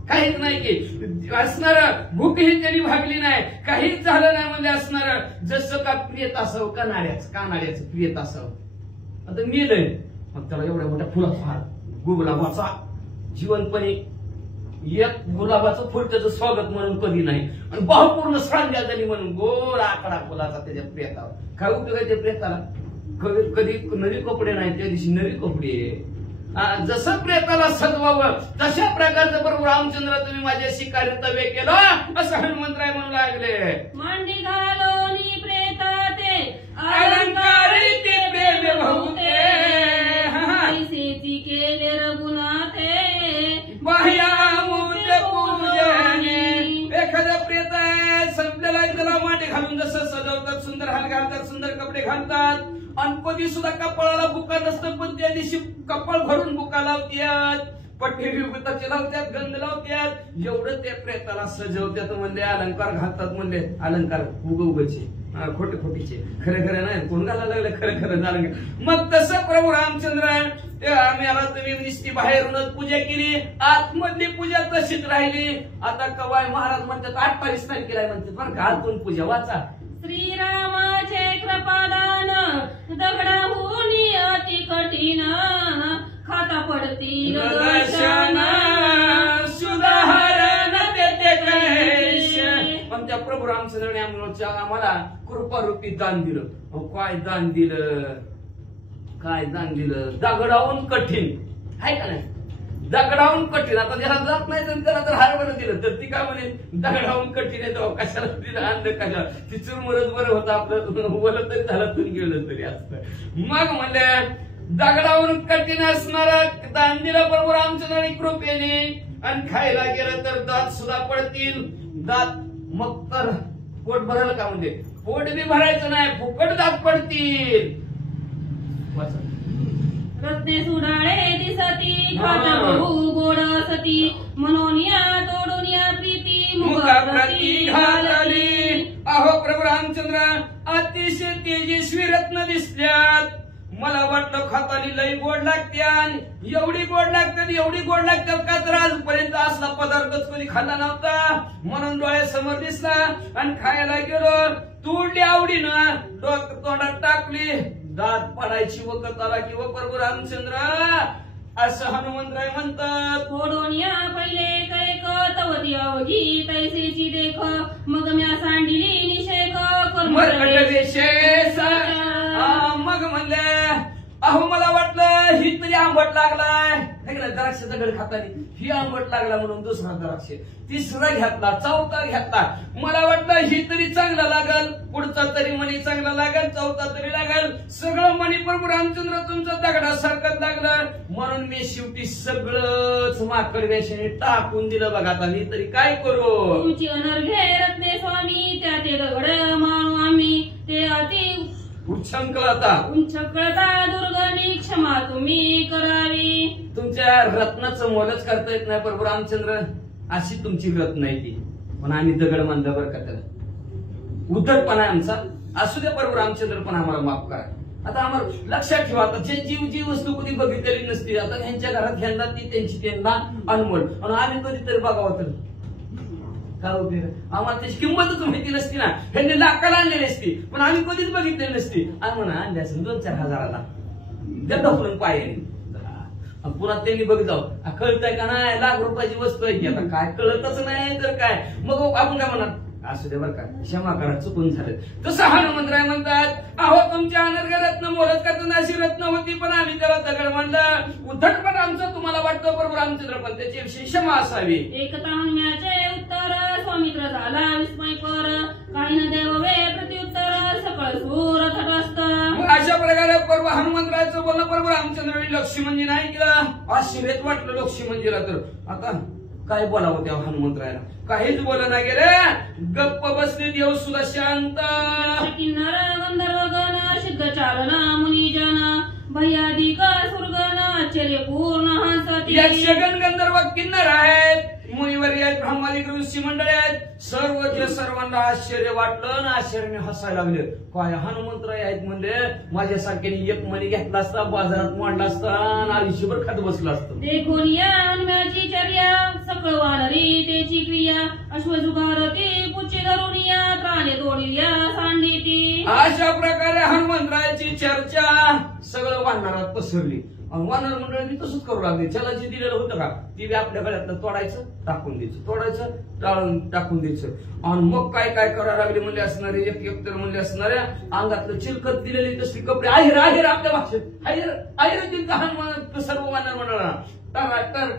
काहीच नाही की असणार भूक ही त्यांनी भागली नाही काहीच झालं नाही म्हणजे असणार जसं का प्रियत असावं कानाड्याचं प्रियत असावं आता मेलंय मग त्याला एवढ्या मोठ्या फुलाचा हार गुलाबाचा जिवंतपणे एक गुलाबाचं फुल त्याचं स्वागत म्हणून कधी नाही आणि बहुपूर्ण श्रद्धांजली म्हणून गोल आकडा फुलाचा त्याच्या प्रियतावर काय उपयोग आहे त्या प्रियताला कधी नवी कपडे नाही त्या दिवशी नवी कपडे जसं प्रेताला सजवावं तशा प्रकारचं प्रभू रामचंद्र तुम्ही माझ्याशी कर्तव्य केलं असं हनुमंतराय म्हणू लागले मांडी घालोनी प्रेताते अलंकारी ते प्रेम बहुते ऐसेची केले रघुनाथे बाह्यामूत पूजने एखाद्या प्रेत आहे संपलेला त्याला मांडी घालून जसं सजवतात सुंदर हाल घालतात सुंदर कपडे घालतात आणि कधी सुद्धा कपाळाला बुका नसतं पण त्या दिवशी कपाळ भरून बुका लावतात पट्टे विभूताचे लावतात गंध लावतात एवढं त्या प्रेताला सजवतात म्हणजे अलंकार घालतात म्हणजे अलंकार उगवचे खोटे खोटीचे खरे खरे नाही कोण घालायला लागले खरं झालं मग तसं प्रभू रामचंद्र आम्ही आला तुम्ही नुसती बाहेरूनच पूजा केली आतमधली पूजा तशीच राहिली आता कवाय महाराज म्हणतात 8 परिस्तान केलाय म्हणतात पण घालतून पूजा वाचा श्रीरामाचे कृपादान दगडाहून अति कठीण खाता पडतील दर्शन सुधारण देते कैश पण त्या प्रभू रामचंद्राने आम्हाला कृपारूपी दान दिलं काय दान दिलं दगडाहून कठीण आहे का नाही दगडाहून कठीण आता ज्याला जात नाही तर त्याला जर हरभर दिलं तर ती काय म्हणे दगडाहून कठीण आहे तो कशाला दिलं अंध कशा ती चुरमुरच बरं होतं आपलं बोलत तरी झालं तून गेलं तरी असतं मग म्हणजे दगडावरून कठीण असणारा दान दिलं प्रभू रामचंद्राने कृपेने आणि खायला गेलं तर दात सुद्धा पडतील दात मग तर पोट भरायला का म्हणजे पोट बी भरायचं नाही फुकट दात पडतील रत्ने सुडाळे दिसती खाता बहु गोड सती मनोनिया तोडूनिया प्रीती मुखाप्रती घालली अहो प्रभू रामचंद्र अतिशय तेजस्वी रत्न दिसल्यात मला वाटलं खातानी लई गोड लागते आणि एवढी गोड लागतात का तर आजपर्यंत असला पदार्थच कधी खाल्ला नव्हता म्हणून डोळ्यासमोर दिसला आणि खायला गेलो. तोडली आवडीनं, डोकं तोंडात टाकली, दात पडायची वखत आला किंवा प्रभू रामचंद्र असं हनुमंतराय म्हणतात. फोडून या पहिले कैक तवती अवघी तैसेची देख मग म्या सांडिली निषेक मरकट विशेष मग म्हणले अहो मला वाटलं ही तरी आंबट लागलाय, द्राक्ष दगड खातानी ही आंबट लागला म्हणून दुसरा द्राक्ष, तिसरा घेतला, चौथा घेतला. मला वाटलं ही तरी चांगला लागल, पुढचा तरी मणी चांगला लागल, चौथा तरी लागल. सगळं मणी प्रभू रामचंद्र तुमचं दगडासारखं लागलं म्हणून मी शेवटी सगळंच माकड वेशाने टाकून दिलं. बघा आता मी तरी काय करू. तुमची अनर्घे रत्ने स्वामी त्या ते दगड मानू आम्ही ते अति उच्चंकलता दुर्गणी क्षमा तुम्ही करावी. तुमच्या रत्नाचं मोलच करता येत नाही प्रभू रामचंद्र, अशी तुमची रत्न आहे ती, पण आम्ही दगड मानलं बरं का. त्याला उद्धटपणा आहे आमचा, असू द्या प्रभू रामचंद्र पण आम्हाला माफ करा. आता आम्हाला लक्षात ठेवा, आता जी वस्तू कधी बघितलेली नसती, आता ह्यांच्या घरात घ्यायला ती त्यांची त्यांना अनमोल, आणि आम्ही कधीतरी बघावं तर काय उपयोग. आम्हाला त्याची किंमतच माहिती नसती ना, ह्यांनी लाखाला आणलेली असती पण आम्ही कधीच बघितलेली नसती. आणि म्हणा आणली असेल 2-4 हजाराला ढकलून पायाने, पुन्हा त्यांनी बघ जाऊ कळतंय का नाही, लाख रुपयाची वस्तू आहे की, आता काय कळतच नाही तर काय, मग आपण काय म्हणा असू दे बरं का, क्षमा करा चुकून झालं. तसं हनुमंतराय म्हणतात अहो तुमच्या अनर्घ रत्न मोलत करताना अशी रत्न होती पण आम्ही त्याला दगड मानलं. उद्धटपण आमचं तुम्हाला वाटतं प्रभू रामचंद्र, पण त्याच्याविषयी क्षमा असावी. एकता हनुम्याचे उत्तर स्वामित्र झाला विस्मयकर काही न देवे प्रत्युत्तर सकळ सूर थटस्थ. अशा प्रकारे प्रभू हनुमंतरायचं बोलणं प्रभू रामचंद्रांनी लक्ष्मणजी नाही केलं. आश्चर्यच वाटलं लक्ष्मणजीला. तर आता काय बोलावं त्या हनुमंतरायला, काहीच बोलना गेले, गप्प बसले. देव सुद्धा शांत. किन्नर गंधर्वगण सिद्ध चालन मुनिजन भयाधिक सुरगण आश्चर्यपूर्ण हसती. यक्षगण गंधर्व किन्नर आहेत, मुनिवर्य आहेत, ब्रह्मादिक ऋषी मंडळी आहेत. सर्वांना आश्चर्य वाटलं ना आश्चर्याने हसायला लागले. काय हनुमंतराय आहेत म्हणले, माझ्यासारख्याने एक मणी घेतला असता, बाजारात मांडला असता आणि आयुष्यभर खात बसला असतं. देखून या हनुम्याची चर्या सकळ वानरी त्याची क्रिया अश्वजुगारती पुच्ची धरुनिया प्राणे तोडिया सांडिती. अशा प्रकारे हनुमंतरायाची चर्चा सगळं वानरात पसरली. वानर मंडळी तसंच करू लागले. ज्याला जे दिलेलं होतं का ते आपल्या गळ्यातलं तोडायचं टाकून द्यायचं, तोडायचं टाकून द्यायचं. आणि मग काय काय करायला लागले म्हणले असणारे, एक तर म्हणले असणाऱ्या अंगातलं चिलकत दिलेली तसली कपडे आहेर आपल्या भाषेत आहेर दिल सर्व वानर मंडळाला.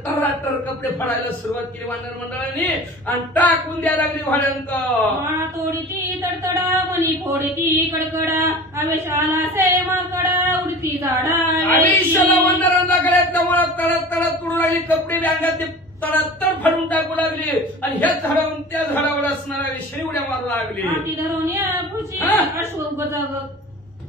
टराटर कपडे फाडायला सुरुवात केली वानर मंडळाने आणि टाकून द्यायला लागली भाड्यांक. माळा तोडीती तडतडा मनी फोडीती कडकडा आवेश आला से माकडा उडती झाडा. आयुष्याला वानरांना गळ्यातल्या मुळात तडत तोडू लागली, कपडे अंगात तडत फाडून टाकू लागली आणि ह्या झाडावरून त्या झाडावर असणाऱ्या विषयी उड्या मारू लागली. हाती धरून या खुशी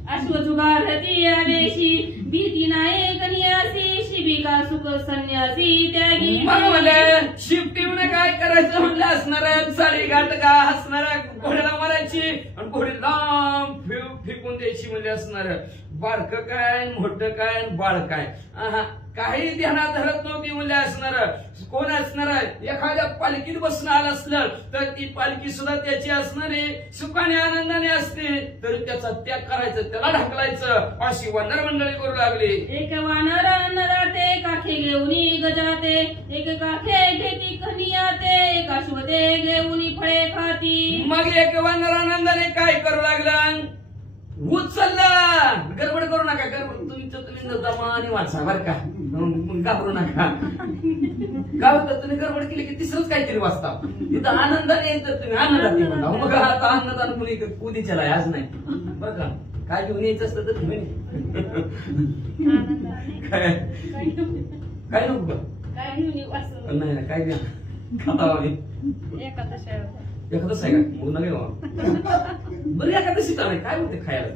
अश्वजुगारती आवेशी भीती नाही कन्यासी शिबिका सुख संन्यासी त्यागी. मग म्हणले शिफ्टीने काय करायचं म्हणलं असणाऱ्या साडी घाट का हसणाऱ्या घोड्याला मारायची आणि घोडी लांब फेकून द्यायची म्हणले असणाऱ्या. बारक काय मोठं काय बाळ काय काही ध्यानात धरत नव्हती म्हणले असणार. कोण असणार एखाद्या पालखीत बसणं आलं असलं तर ती पालखी सुद्धा त्याची असणारी सुखाने आनंदाने असते, तर त्याचा त्याग करायचं, त्याला ढकलायचं अशी वानर मंडळी करू लागली. एक वानर अन्न जाते काखे घेऊनी गजाते, एक काखे घेती कनियाते, एक अश्वते घेऊनी फळे खाती. मग एक वानर आनंदाने काय करू लागला, उचलला. गडबड करू नका, गडबड तुम्ही दमाने वाचा बर का, घाबरू नका. काय होतं तुम्ही गडबड केली की तिसरंच काहीतरी वाचता. तिथं आनंदाने येतं, तुम्ही आनंदात म्हणता. मग आता आनंदाने कुणी उद्याच्याला आज नाही बरं का. काय घेऊन यायचं असतं तर तुम्ही काय नको का नाही ना काय घ्या खाता एखादंच आहे का मग नका बरं एखादं नाही काय होते खायला.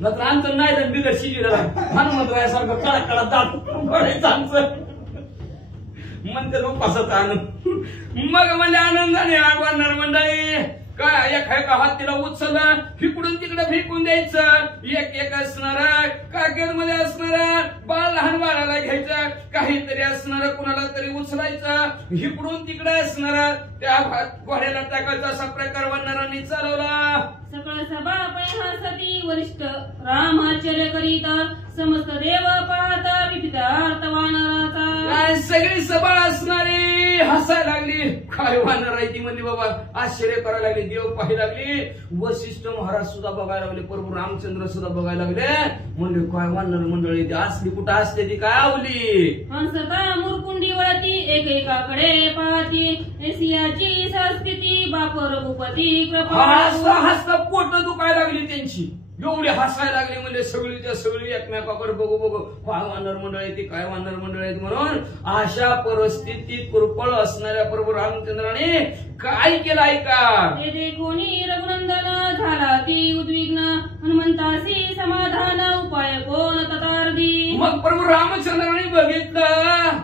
नंतर आमचं नाही तर बिगड शिजीला हनुमंतरायासारखं कडक कडक दाट आमचं म्हणते लोक पासाचा आनंद. मग म्हणजे आनंदाने वानर मंडळी काय एका हात तिला उचललं इकडून तिकडे फेकून द्यायचं. एक असणार कागदमध्ये असणार बाळ, लहान बाळाला घ्यायचं, काहीतरी असणार कुणाला तरी उचलायचं, इकडून तिकडे असणार त्या घोड्याला टाकायचं. असा प्रकार वानरांनी चालवला. सकळ सभा हसती वरिष्ठ रामाचर्य करीत समस्त देव पाहत विपितार्थ वानराचा. काय सगळी सभा असणारी हसायला लागली. काय वानर आहे ती म्हणली बाबा, आश्चर्य करायला लागली, देव पाहायला लागली. वशिष्ठ महाराज सुद्धा बघायला लागले, प्रभू रामचंद्र सुद्धा बघायला लागले. म्हणले काय वानर मंडळी ती असली कुठं असते ती काय आवली. हंसता मुरकुंडी वळती एकेकाकडे पाहती एसियाची संस्कृती बाप रघुपती कृपा. हसता हसता पोट दुखायला लागली त्यांची, एवढी हसायला लागली. म्हणजे सगळीच्या सगळी एकमेकाकडे बघू बघू काय वानर मंडळ आहे ती, काय वानर मंडळ आहेत म्हणून. अशा परिस्थितीत कृपळ असणाऱ्या प्रभू रामचंद्राने काय केलं ऐका. ते कोणी रघुनंदन झाला ती उद्विग्न हनुमंतासी समाधान उपाय कोण ततार्दी. मग प्रभू रामचंद्राने बघितलं,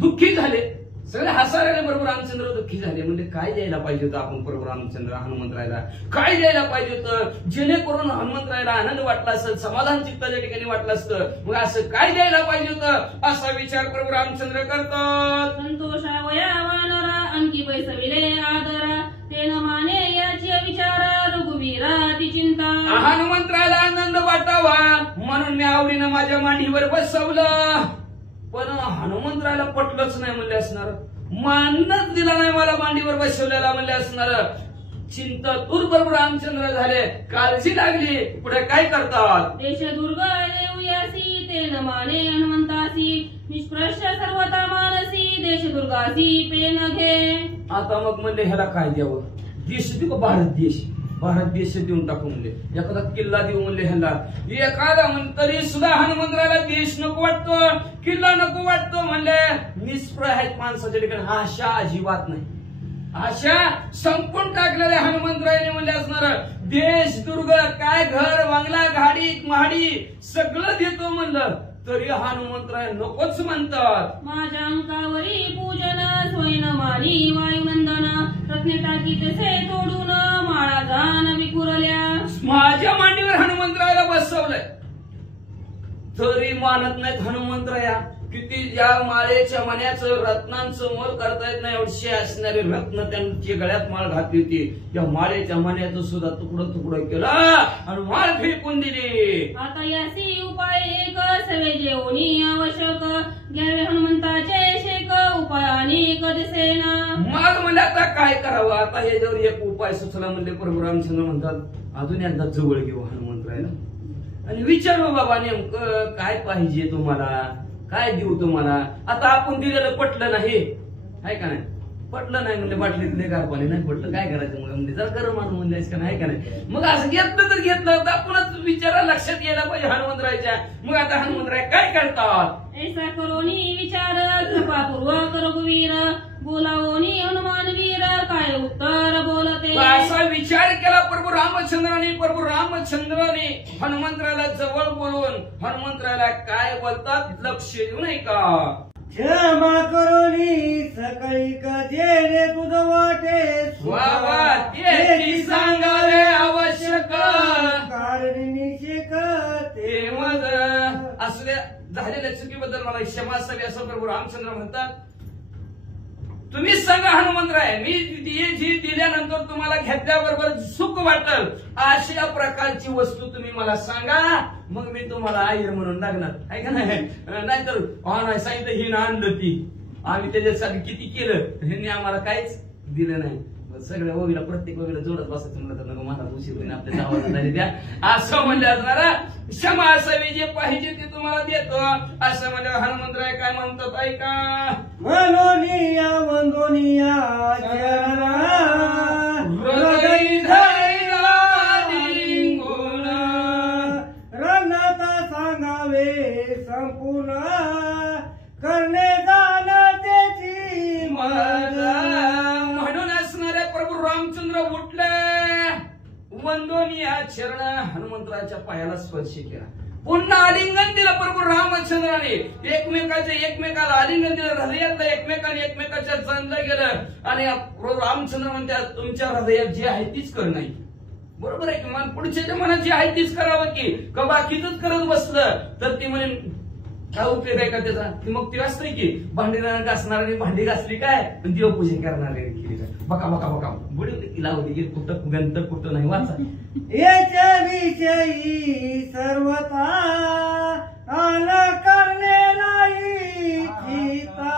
दुःखी झाले. सगळे हसायला प्रभू रामचंद्र दुःखी झाले. म्हणजे काय द्यायला पाहिजे होतं आपण प्रभू रामचंद्र हनुमंतरायला, काय द्यायला पाहिजे होतं जेणेकरून हनुमंतरायला आनंद वाटला असेल, समाधान चित्ताच्या ठिकाणी वाटलं असतं. मग असं काय द्यायला पाहिजे होतं असा विचार प्रभू रामचंद्र करतात. संतोषावया वानरा आणखी बैसविले आदरा तेन माने याची विचार रघुवीरा ती चिंता. हनुमंतरायला आनंद वाटावा म्हणून मी आवडीनं माझ्या मांडीवर बसवलं. पण हनुमंतरायला पटलंच नाही म्हणले असणार, मानच दिला नाही मला मांडीवर बसवलेला म्हणले असणार. चिंता दूर प्रभू रामचंद्र झाले, काळजी लागली. पुढे काय करतात. देश दुर्ग देऊयासी तेन माने हनुमंतासी निष्प्रश्य सर्वता मानसी देश दुर्गासी पेन घे. आता मग म्हणले ह्याला काय द्यावं. देश देऊ का भारत देश देऊन टाकू म्हणले, एखादा किल्ला देऊ म्हणले ह्याला. एखादा तरी सुद्धा हनुमंतरायला देश नको वाटतो, किल्ला नको वाटतो म्हणले. निष्प्रय आहेत माणसाच्या ठिकाणी, आशा अजिबात नाही. आशा संपून टाकलेल्या हनुमंतरायने म्हणले असणार. देश दुर्ग काय घर बंगला गाडी महाडी सगळं देतो म्हणलं, तरी हनुमंतराय नकोच म्हणतात. माझ्या अंकावरी पूजन स्वयं मानी वायुनंदन रत्ने टाकी तसे तोडून माळा जान विकुरल्या. माझ्या मांडीवर हनुमंतरायला बसवलंय तरी मानत नाहीत हनुमंतराया. किती ज्या माळेच्या मण्याचं रत्नांचं मोल करता येत नाही एवढे असणारे रत्न त्यांची गळ्यात माळ घातली होती. या माळेच्या मण्याचं सुद्धा तुकडं तुकडं केलं आणि माळ फेकून दिली. आता यासी उपाय एक सवे जेवणी आवश्यक घ्यावे हनुमंताचे शेक उपाय अनेक दिसेना. मग म्हणजे आता काय करावं. आता हे जर एक उपाय सुचला म्हणले प्रभू रामचंद्र म्हणतात अजून एकदा जवळ घेऊ हनुमंतरायला आणि विचारू बाबा नेमकं काय पाहिजे तुम्हाला, काय देऊ तुम्हाला. आता आपण दिलेलं पटलं नाही आहे का नाही, पटलं नाही म्हणजे बाटलीतले गार पाणी नाही पटलं, काय करायचं मग म्हणजे जरा गरम आणून म्हणलं का नाही का नाही. मग असं घेतलं तर घेतलं तर आपणच विचारा लक्षात यायला पाहिजे हनुमंतरायच्या. मग आता हनुमंतराय काय करतात. ऐसा करोनी विचार कृपापूर्वक रघुवीर बोलावोनी हनुमान वीर काय उत्तर बोलते. असा विचार केला प्रभू रामचंद्राने. प्रभू रामचंद्राने हनुमंतरायला जवळ बोलवून हनुमंतरायला काय बोलतात लक्ष देऊ नये का. क्षमा करोनी सकाळी कधे तुझं वाटे वा वा त्याची सांगावे आवश्यक कारण निषेक ते मग असल्या झालेल्या चुकीबद्दल मला क्षमा असावी असं प्रभू रामचंद्र म्हणतात. तुम्ही सांगा हनुमंतराय मी जी दिल्यानंतर तुम्हाला घेतल्याबरोबर सुख वाटेल अशा प्रकारची वस्तू तुम्ही मला सांगा, मग मी तुम्हाला आयर म्हणून लागणार आहे का नाही. नाहीतर नाही सांगितलं ही ना आणलं ती आम्ही त्याच्यासाठी किती केलं ह्यांनी आम्हाला काहीच दिलं नाही. सगळ्या ओवीला प्रत्येक ओवीला जोडत बसायचं म्हणलं तर नको मला उशीर होईल आपल्या गावाला झाली द्या असं म्हणलं असणार. क्षमा असावी जे पाहिजे ते तुम्हाला देतो असं म्हणजे हनुमंतराय काय म्हणतात ऐका. मनोनिया वंदोनिया हृदय धैर्य लिंगून रंगाता सांगावे संपूर्ण करणे जाण त्याची मजा. म्हणून असणारे प्रभू रामचंद्र उठले वंदोनिया चरण हनुमंतराच्या पायाला स्पर्श केला. पुन्हा आलिंगन दिलं प्रभू रामचंद्राने, एकमेकाला आलिंगन दिलं, हृदयातलं एकमेकाने एकमेकाच्या जाणलं गेलं. आणि प्रभू रामचंद्र म्हणतात तुमच्या हृदयात जे आहे तीच कर नाही. बरोबर आहे की मन पुढच्या मनात जे आहे तीच करावं की का बाकीच करत बसलं तर ती म्हणे काय उपयोग आहे का त्याचा. मग ते असतंय की भांडी घासणाऱ्याने भांडी घासली काय पण देवपूजा करणारे केली काय बघा बघा बघा बुडी लावली कुठं गंत कुठं नाही वाचा. याच्या विषयी सर्वता आन करणे नाही चिता,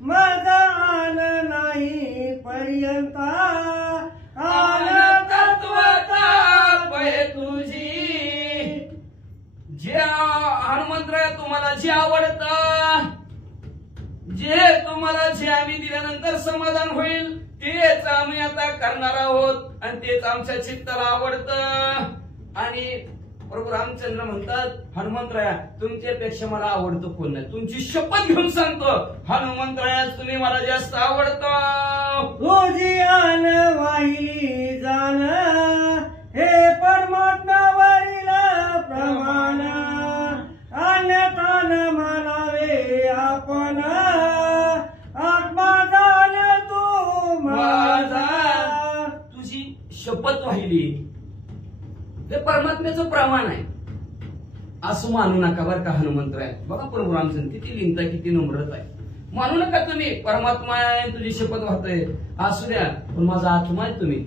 माझा आन नाही पर्यंता आन तत्वता पै तुझी. जे हनुमंतराय तुम्हाला जे आवडतं, जे तुम्हाला जे आम्ही दिल्यानंतर समाधान होईल तेच आम्ही आता करणार आहोत आणि तेच आमच्या चित्ताला आवडतं. आणि प्रभू रामचंद्र म्हणतात हनुमंतराया तुमच्यापेक्षा मला आवडतं कोण नाही. तुमची शपथ घेऊन सांगतो हनुमंतराया तुम्ही मला जास्त आवडतं. तुझी आन वाहिली जाण हे परमात्म्यावरील प्रमाण, अन्यथा न म्हणावे आपण आत्मा जाण तू माझा. तुझी शपथ वाहिली ते परमात्म्याचं प्रमाण आहे असं मानू नका बरं का हनुमंतराय. बघा प्रभू रामचंद्र किती लिहिता किती नम्रता आहे. मानू नका तुम्ही परमात्मा आहे तुझी शपथ वाहतोय असू द्या पण माझा आत्मा आहे तुम्ही.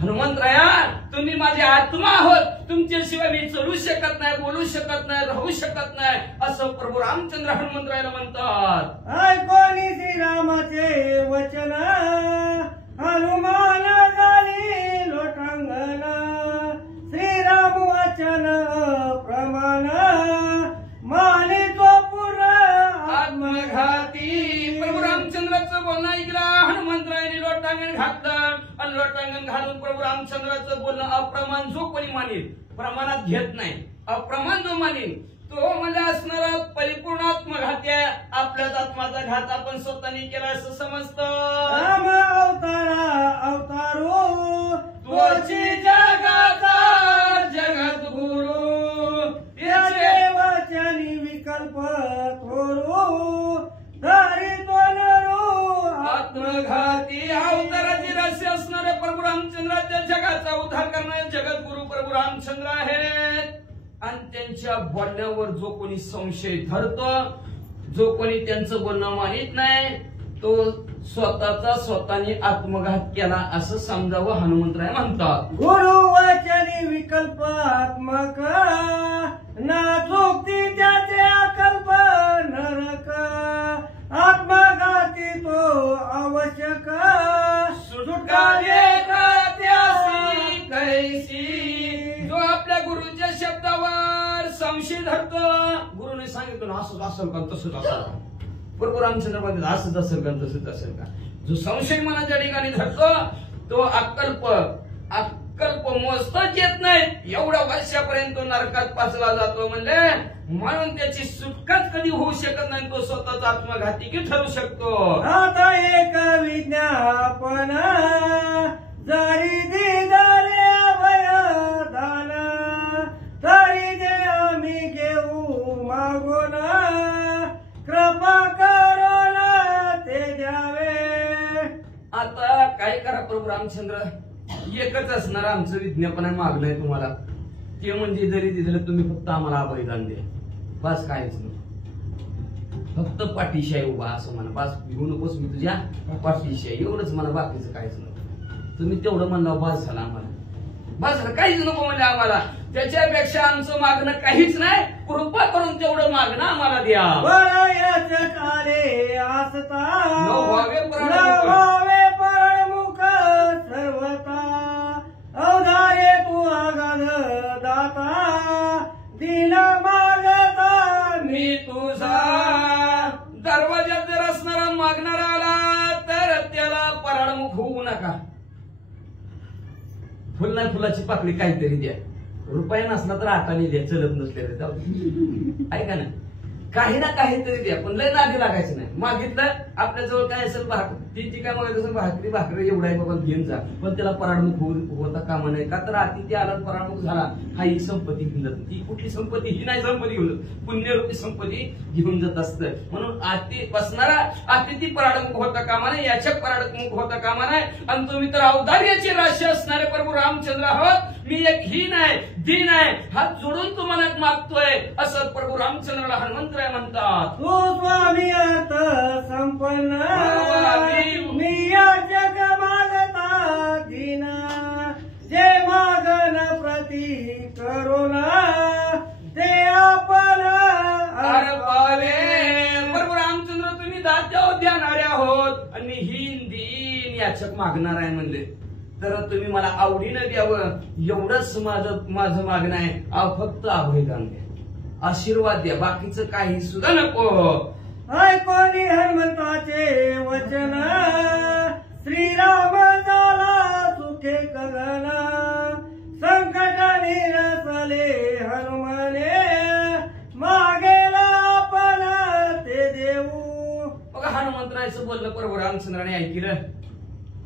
हनुमंतराया तुम्ही माझे आत्मा आहोत, तुमच्याशिवाय मी चलू शकत नाही, बोलू शकत नाही, राहू शकत नाही असं प्रभू रामचंद्र हनुमंतरायाला म्हणतात. ऐकोनी श्रीरामाचे वचन हनुमान झाली लोटांगण, श्रीराम वचन प्रमाण मानितो पूर्ण आत्मघाती. प्रभू रामचंद्राचं बोलणं ऐकलं हनुमंतरायाने लोटांगण घातलं आणि लोटांगण घालून प्रभू रामचंद्राचं बोलणं अप्रमाण जो कोणी मानेल प्रमाणात घेत नाही अप्रमाण जो मानेल तो म्हणजे असणारा परिपूर्ण आत्मघाती आहे. आपल्याच आत्माचा घात आपण स्वतःने केला असं समजतं. राम अवतारो तोची जगाचा जगद्गुरु याचे वचनी विकल्प थोरू धरी तोलरू आत्मघाती अवताराची रहस्य असणारे प्रभू रामचंद्राच्या जगाचा उद्धार करणारे जगद्गुरु प्रभू रामचंद्र आहेत. आणि त्यांच्या बोलण्यावर जो कोणी संशय धरतो, जो कोणी त्यांचं बोलणं मानित नाही तो स्वतःचा स्वतःने आत्मघात केला असं समजावं हनुमंतराय म्हणतात. गुरु वचनी विकल्पात्मक ना चुकती त्याचे अकल्प नरक, आत्मघाती तो आवश्यक सुटका त्यासी कैसी. जो आपल्या गुरुच्या शब्दावर संशय धरतो, गुरुने सांगितलं ना असंच असेल का तसंच असेल का, प्रभू रामचंद्र म्हणतात असंच असेल का तसंच असेल का. जो संशय मनाच्या ठिकाणी धरतो तो अक्कल्प मोजताच येत नाही एवढ्या वर्षापर्यंत तो नरकात पाचला जातो. म्हणजे म्हणून त्याची सुटकाच कधी होऊ शकत नाही. तो स्वतःच आत्मघाती की ठरू शकतो. आता एक विज्ञापन जरी दिले अभयदान, तरी जे आम्ही घेऊ मागून कृपा करून ते द्यावे. आता काय करा प्रभू रामचंद्र एकच असणार आमचं विज्ञापन आहे मागलंय तुम्हाला ते म्हणजे जरी दिलं तुम्ही फक्त आम्हाला बलिदान द्या बस काहीच नाही. फक्त पाठीशी आहे उभा असं म्हणा बस. घेऊ नकोस मी तुझ्या पाठीशी आहे एवढंच म्हणा बाकीचं काहीच नाही. तुम्ही तेवढं म्हणलं बस झालं आम्हाला बस झालं काहीच नको म्हणजे आम्हाला. त्याच्यापेक्षा आमचं मागणं काहीच नाही. कृपा करून तेवढं मागणं आम्हाला द्या. बळयाच काले आसता न व्हावे परणमुख सर्वता, अवधारे तू आगाध दाता दिन मागता मी तुझा. दरवाजात जर असणारा मागणारा आला तर त्याला पराडमुख होऊ नका. फुल नाही फुलाची पाकळी काहीतरी द्या. रुपये नसला तर आटाने द्या चलत नसले जाऊ ऐका ना काही ना काहीतरी द्या, पण लय नादी लागायचं नाही. मागितलं आपल्या जवळ काय असेल ती काय मागायचं असेल भाकरी एवढा आहे बाबा घेऊन जा, पण त्याला पराडमुख होता कामा नाही. का तर अतिथी आला पराडमुख झाला हा ही संपत्ती घेऊन जात. ती कुठली संपत्ती? ही नाही संपत्ती घेऊन जात, पुण्यरूपी संपत्ती घेऊन जात असतं. म्हणून बसणारा अतिथी पराडमुख होता कामा नाही, याच्या पराडमुख होता कामा नाही. आणि तुम्ही तर औदार्याची राशी असणारे प्रभू रामचंद्र आहोत. मी एक हीन आहे, दीन आहे, हात जोडून तुम्हाला मागतोय असं प्रभू रामचंद्राला हनुमंतराय म्हणतात. तू स्वामी अर्थ संपन्न मी या जग मागता दीन, जे मागन प्रती करुणा ते आपण पावे. प्रभू रामचंद्र तुम्ही दात्यावर देणारे आहोत आणि हीन दीन याचक मागणार आहे म्हणले. तर तुम्ही मला आवडीनं द्यावं एवढंच माझं मागणं आहे. फक्त अभयदान द्या, आशीर्वाद द्या, बाकीचं काही सुद्धा नको. ऐकोनी हनुमंताचे वचन श्रीराम झाला सुखे गगन, संकट निरसले हनुमने मागेला आपण ते देऊ. बघा हनुमंतरायचं बोललं प्रभू रामचंद्राने ऐकलं.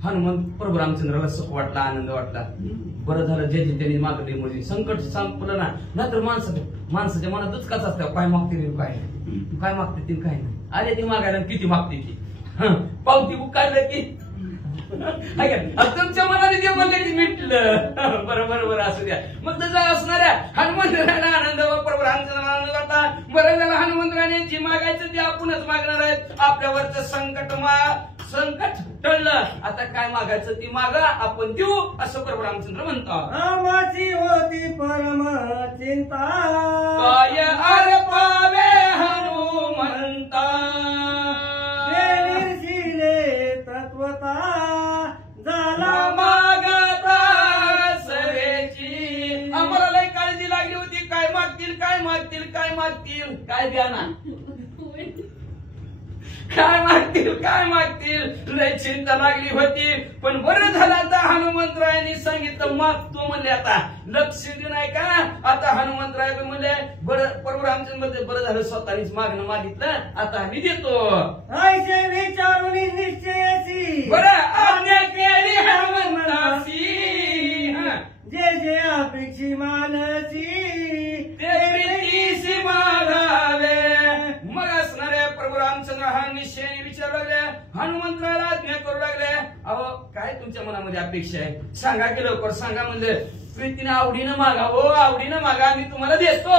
हनुमंत प्रभू रामचंद्राला सुख वाटला, आनंद वाटला. बरं झालं जे त्यांनी मागले म्हणजे संकट संपलं ना. नाहीतर माणसाच्या मनात दुःखाच असतं, काय मागतील काय मागतील काय नाही. आले ती मागायला किती मागते ती पावती बुक काढलं की तुमच्या मनाने जे म्हणले की मिटलं. बरोबर असू द्या. मग तसं असणाऱ्या हनुमंतराला आनंद व प्रभू रामचंद्राला आनंद वाटला. बरं झालं हनुमंतराने जे मागायचं ते आपणच मागणार आहेत. आपल्यावरचं संकट टळलं, आता काय मागायचं ती मागा, आपण देऊ असं प्रभू रामचंद्र म्हणतात. रामाची होती परम चिंता, काय अर्पावे हनुमंता, निर्शिले तत्वता झाला मागता सरेची. आम्हाला लय काळजी लागली होती, काय मागतील काय द्या ना, काय मागतील लय चिंता लागली होती. पण बरं झालं आता हनुमंतरायांनी सांगितलं मागतो म्हणले. आता लक्ष देऊ नाही का, आता हनुमंतराय म्हणले बरं प्रभू रामचंद्र बरं झालं स्वतःनीच मागणं मागितलं, आता आम्ही देतो. ऐसे विचारून निश्चयाची बरं आज्ञा केली हनुमंताची, जे अपेक्षी मानसी ते प्रीतीशी मागावे. मग असणारे प्रभू रामचंद्र हा निश्चय विचारू लागले, हनुमंतराला आज्ञा करू लागले. अहो काय तुमच्या मनामध्ये अपेक्षा आहे सांगा की लवकर सांगा. म्हणजे प्रीतीने आवडीनं मागा, हो आवडीनं मागा, मी तुम्हाला देतो.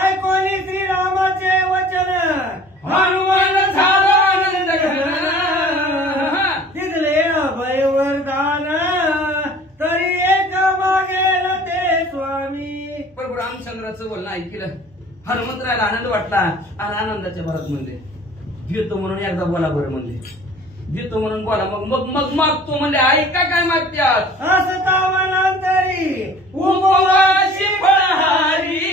ऐकोनी श्रीरामाचे वचन हनुमान झाला आनंद घन, तिथले अभय वरदान तरी एक मागेल ते स्वामी. प्रभू रामचंद्राचं बोलणं ऐकलं. हनुमंतराला आनंद वाटला आणि आनंदाच्या भरात म्हणले देतो म्हणून एकदा बोला बरं म्हणले. देतो म्हणून बोला, मग मागतो म्हणले. ऐका काय मागत्यात. असता वनांतरी उपवासी फळहारी,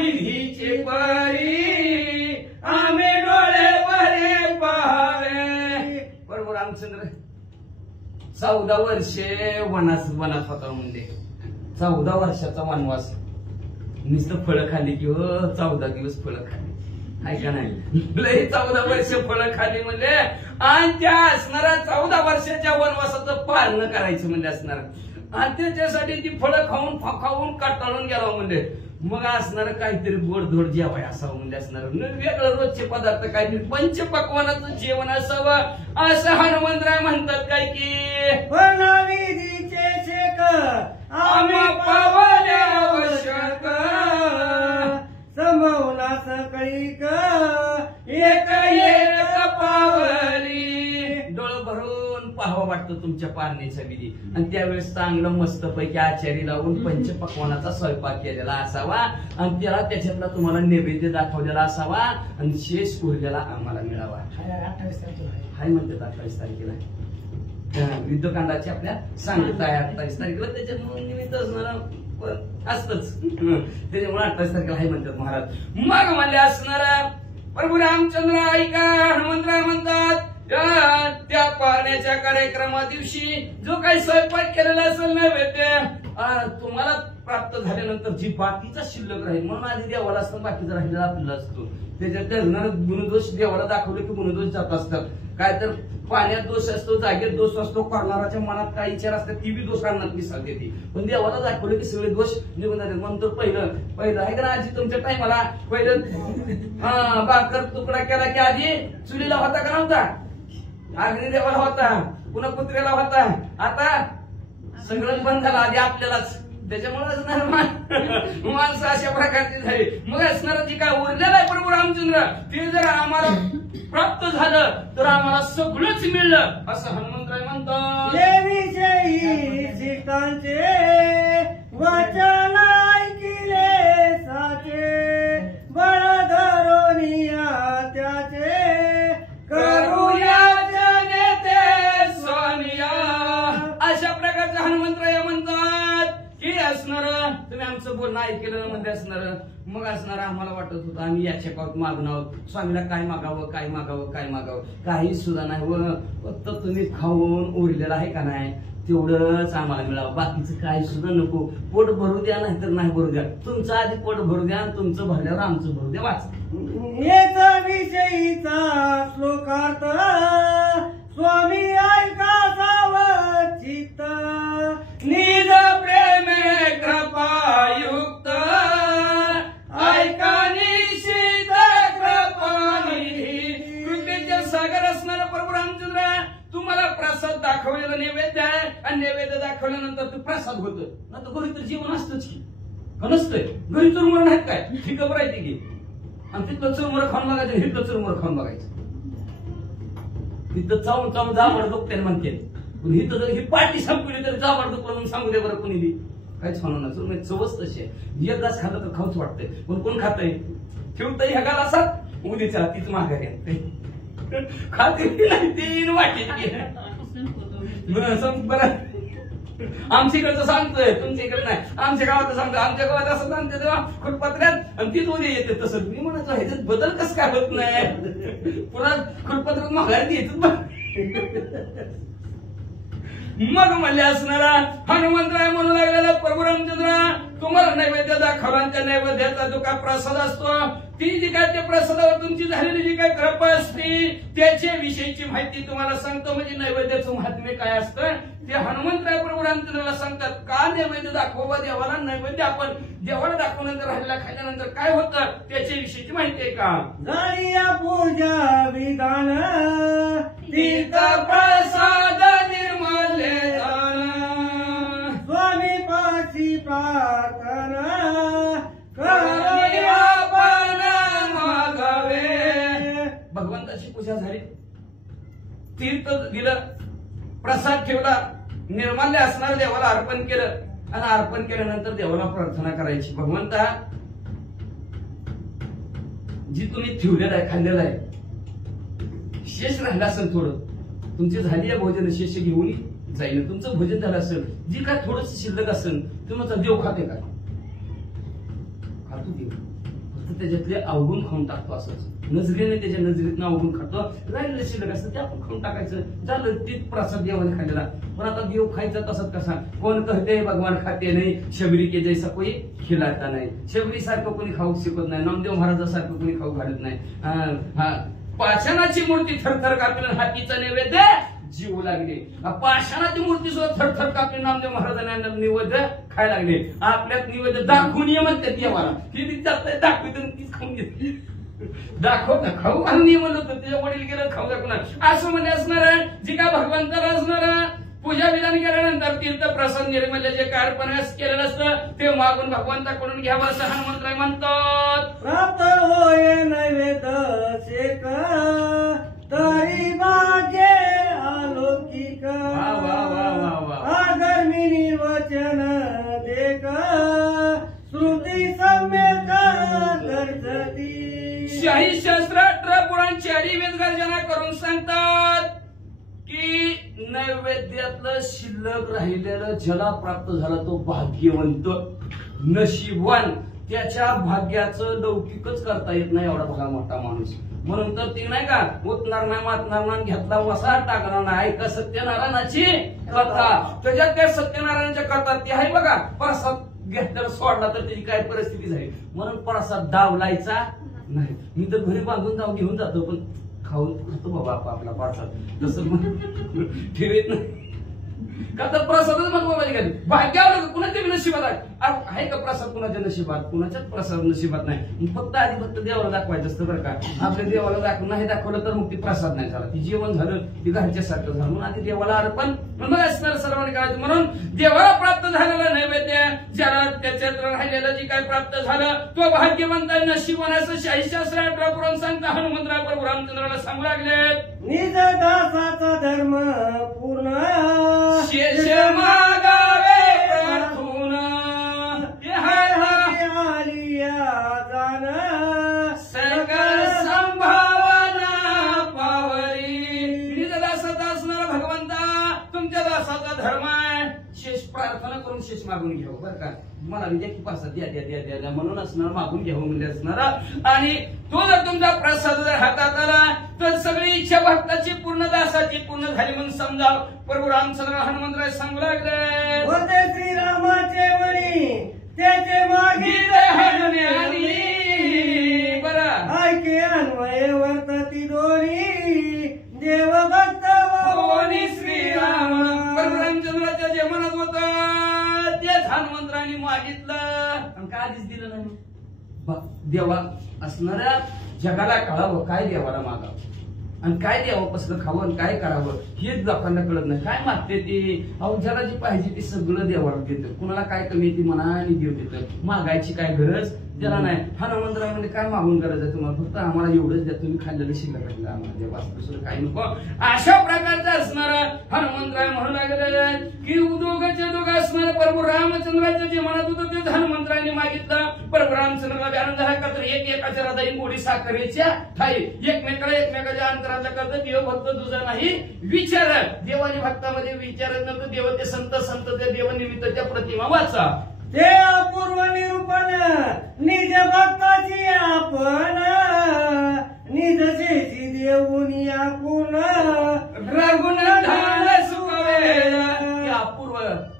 विधीचे परी आम्ही डोळे बरे पाहावे. प्रभू रामचंद्र 14 वर्षे वनात होता म्हणजे 14 वर्षाचा वनवास. नुसतं फळं खाली की 14 दिवस फळं खाली, ऐका नाही लय 14 वर्ष फळं खाली म्हणजे. आणि त्या असणाऱ्या 14 वर्षाच्या वनवासाचं पालन करायचं म्हणजे असणार. आणि त्याच्यासाठी ती फळं खाऊन काटाळून गेला म्हणजे. मग असणार काहीतरी गोडधोड जेवाय असावं म्हणजे असणार. वेगळं रोजचे पदार्थ काहीतरी पंचपक्वानाचं जेवण असावं असं हनुमंतराय म्हणतात. काय की वनविधीचे शेक आम्ही पावले आवश्यक, संभवना सकळीक एक पावली. डोळं भरून पाहावं वाटतं तुमच्या पारणीचा विधी. आणि त्यावेळेस चांगलं मस्तपैकी आचारी लावून पंचपक्वानाचा स्वयंपाक केलेला असावा आणि त्याला त्याच्यातला तुम्हाला नैवेद्य दाखवलेला असावा आणि शेष उरलेला आम्हाला मिळावा. हाय म्हणतात 28 तारखेला युद्धकांडाची आपल्या सांगत आहे. 28 तारखेला त्याच्यामुळे निमित्त असणार असतच, त्याच्यामुळे 28 तारखेला हाय म्हणतात महाराज. मग म्हणले असणारा प्रभू रामचंद्र ऐका, हनुमंतराय म्हणतात त्या पारण्याच्या कार्यक्रमा दिवशी जो काही स्वयंपाक केलेला असेल नैवेद्य तुम्हाला प्राप्त झाल्यानंतर जी बाकीचा शिल्लक राहील म्हणून आधी देवाला असतं बाकीचा राहिलेला आपल्याला असतो. त्याच्यात गुणदोष देवाला दाखवले की गुणदोष जात असतात. काय तर पाण्यात दोष असतो, जागेत दोष असतो, करणाराच्या मनात काही विचार असतात ती बी दोष आणणार मिसालते ती. पण देवाला दाखवले की सगळे दोष निघून जातात. म्हणतो पहिलं आहे का आजी तुमच्या टायमाला पहिलं बाकर तुकडा केला की आधी चुलीला होता का नव्हता, अग्निदेवाला होता, पुन्हा कुत्र्याला होता, आता सगळं बंद झालं आधी आपल्यालाच. त्याच्यामुळे माणसं अशा प्रकारची झाली. मग असणार जी काय उरलेलं आहे प्रभू रामचंद्र ते जर आम्हाला प्राप्त झालं तर आम्हाला सगळंच मिळलं असं हनुमंतराय म्हणतात. देवीचे सीतांचे वचन ऐकिले साचे बळ धरोनिया त्याचे करूया नेते सोनिया. अशा प्रकारचे हनुमंतराय म्हणतात की असणार तुम्ही आमचं बोलणं ऐकलं म्हणजे असणार. मग असणार आम्हाला वाटत होतं आम्ही याच्या काळात मागून आहोत, स्वामीला काय मागावं काय मागावं काय मागावं काही सुद्धा नाही. व फक्त तुम्ही खाऊन उरलेलं आहे का नाही तेवढंच आम्हाला मिळावं, बाकीचं काही सुद्धा नको. पोट भरू द्या नाहीतर नाही भरू द्या, तुमचं आधी पोट भरू द्या आणि तुमचं भरल्यावर आमचं भरू द्या. वाच एका विषयीचा श्लोकार्थ स्वामी ऐका सावचित्त निज प्रेमे कृपायुक्त ऐका निशित कृपानिधी. कृपेचे सागर असणारा प्रभू रामचंद्र तुम्हाला प्रसाद दाखवलेला नैवेद्य आहे आणि नैवेद्य दाखवल्यानंतर ते प्रसाद होतं. ना तर घरी तर जेवण असतंच की नसतंय. घरी चुरमुर नाहीत काय ही खबर आहे की आणि तिथलं चुरमुर खाऊन बघायचं हिथलं चुरमुर खाऊन बघायचं. तिथं चावून चावून जावड दुखते म्हणते पण हिथं जर ही पार्टी संपली तर जावड दुखलं म्हणून सांगू दे बरं कोणी बी काहीच होणार नाही. चुरमुर चवच तशी आहे. एक घास खाल्लं तर खाऊच वाटतंय पण कोण खातंय ठेवतंय ह्या गालासात उद्याच्या तीच माघारी आणते खाते नाही तीन वाटी बरं. आमच्या इकडचं सांगतोय तुमच्या इकडे नाही, आमच्या गावात सांगतो. आमच्या गावात असं सांगते तेव्हा खुटपत्र्यात आणि तीच उद्या येते. तसं मी म्हणायचो ह्याच्यात बदल कसं काय होत नाही पुन्हा खुटपत्रात माघारी येतच. मग म्हणले असणारा हनुमंतराय म्हणू लागलेला प्रभू रामचंद्र तुम्हाला नैवेद्य दाखवला आणि त्या नैवेद्याचा जो काय प्रसाद असतो ती जी काय त्या प्रसादावर तुमची झालेली जी काय कृपा असते त्याच्या विषयीची माहिती तुम्हाला सांगतो. म्हणजे नैवेद्याचं महात्म्य काय असतं ते हनुमंतराय प्रभू रामचंद्राला सांगतात. का नैवेद्य दाखवा देवाला नैवेद्य आपण देवाला दाखवल्यानंतर राहिला खाल्ल्यानंतर काय होतं त्याच्या विषयीची माहिती आहे का. झालिया पूजा विधान तीर्थ प्रसाद निर्मले स्वामी पाशी प्रार्थना भगवंताची पूजा झाली, तीर्थ दिलं, प्रसाद ठेवला, निर्माल्य असणार देवाला अर्पण केलं आणि अर्पण केल्यानंतर देवाला प्रार्थना करायची. भगवंता जी तुम्ही ठेवलेलं आहे खाल्लेलं आहे शेष राहिलं असेल थोडं तुमची झाली आहे भोजन शेष घेऊन जाईल. तुमचं भोजन झालं असेल जी काय थोडंसं शिल्लक असेल तुम्ही देव खाते का खातो देव फक्त त्याच्यातले अवगुण खाऊन टाकतो. असंच नजरेने त्याच्या नजरेतनं अवगुण खातो. राहिलेलं शिल्लक असतं ते आपण खाऊन टाकायचं झालं. तीच प्रसाद देवाने खाल्लेला. पण आता देव खायचा तसाच कसा कोण कहते भगवान खाते नाही शबरी के जैसा कोणी खिलाता नाही. शबरी सारखं कोणी खाऊ शिकत नाही, नामदेव महाराजासारखं कोणी खाऊ घालत नाही. पाषाणाची मूर्ती थरथर कापली हातीचा नैवेद्य जीव लागले. पाषाणाची मूर्ती सुद्धा थरथर कापली नामदेव महाराजांना नैवेद्य खायला लागले. आपल्यात नैवेद्य दाखवून ये म्हणतात देवाला ही दाखवत तीच खाऊन घेतली दाखव खाऊ घालून ये म्हणलं होतं त्याच्या वडील गेलं खाऊ दाखवणार असं म्हणजे असणार. जी काय भगवंताला असणार पूजा विधान केल्यानंतर तीर्थ प्रसाद निर्मल्य जे काय अर्पण केलेलं असतं ते मागून भगवंताकडून घ्यावं असं हनुमंतराय म्हणतात. प्राप्त होय नैवेद्य शेक तरी भाग्य अलौकिक आगर्मी निर्वचन देक श्रुती सम्यक दर्शती. शाही शास्त्र 18 पुराण 4 वेद गर्जना करून सांगतात की नैवेद्यातलं शिल्लक राहिलेलं ज्याला प्राप्त झाला तो भाग्यवंत नशीबवान. त्याच्या भाग्याचं लौकिकच करता येत नाही एवढा भला मोठा माणूस. म्हणून तर ते नाही का उतणार नाही मातणार नाही घेतला वसा टाकणार नाही का सत्यनारायणाची कथा. त्याच्यात त्या सत्यनारायणाच्या कथा ती आहे बघा. प्रसाद घेतल्याला सोडला तर त्याची काय परिस्थिती झाली. म्हणून प्रसाद दावलायचा नाही. मी तर घरी बांधून जाऊन घेऊन जातो, पण खाऊन खातो बाबा आपला प्रसाद, तसं ठेवीत नाही. का तर प्रसादच महत्वाची काय भाग्यावर कुणाच्या नशिबात आहे का प्रसाद? कुणाच्या नशिबात? कुणाच्याच प्रसाद नशिबात नाही. फक्त आधी फक्त देवाला दाखवायचं असतं बरं का. आपल्या देवाला नाही दाखवलं तर मग ती प्रसाद नाही झाला, ती जेवण झालं, ती घरच्या सारखं झालं. म्हणून आधी देवाला अर्पण मग असणार सर्वांनी करायचं. म्हणून देवाला प्राप्त झालेला नैवेद्य ज्याला त्याच्यात राहिलेलं जे काय प्राप्त झालं तो भाग्यवंत नशिबान असं 86 पुराण सांगता हनुमंतराव प्रभू रामचंद्राला सांगू लागले, निज दासाचा धर्म पूर्ण शेष मागावे प्रार्थून आलिया जाण सकल संभावना पावरी. निज दासाचा असणारा भगवंता तुमच्या दासाचा धर्म आहे. शेष प्रार्थना करून शेष मागून घ्यावं बरं का. मला विद्या की प्रसाद द्या द्या द्या द्या म्हणून असणार, मागून घ्यावं म्हणजे असणारा. आणि तो जर तुमचा प्रसाद जर हातात आला तर सगळी इच्छा भक्ताची पूर्ण दासाची पूर्ण झाली म्हणून समजा. प्रभू रामचंद्र हनुमंतराय सांगू लागले, होते श्रीरामाचे वणी त्याचे मागील हनुमानी. बरं ऐके अन्वय वर्तती दोरी देव भक्त कोणी श्रीराम. प्रभू रामचंद्राच्या जे मनात होत तेच हनुमंतराने मागितलं आणि काय आधीच दिलं नाही. देवा असणाऱ्या जगाला कळावं काय देवाला मागावं आणि काय द्यावं, कसलं खावं आणि काय करावं हेच लोकांना कळत नाही. काय मागते ते अहो ज्याला जे पाहिजे ते सगळं देवाला देतं. कुणाला काय कमी येते मनाने देव देतं. मागायची काय गरज त्याला नाही. हनुमंतराव म्हणजे काय मागून करायचं तुम्हाला, फक्त आम्हाला एवढंच द्या, तुम्ही खाल्लेलं शिल्लक राहिलं आम्हाला देवा, दुसरं काही नको. अशा प्रकारचं असणारा हनुमंतराव म्हणू लागले की उद्योगाचे दोघ असणारं प्रभू रामचंद्राचं जे म्हणत होतं तेच हनुमंतरायांनी मागितलं. प्रभू रामचंद्राला व्यान झाला का तर एक एकाच्या हृदयी गोडी साखरेच्या ठाई एकमेकाच्या अंतराचा करत देव भक्त तुझा नाही विचार. देवाने भक्तामध्ये विचारत नव्हतं. देव ते संत त्या देव निमित्तच्या प्रतिमा वाचा. ते अपूर्व निरूपण निज भक्ताची आपण निज शेती देऊनी आपण रघुनाथाला सुखवेल. अपूर्व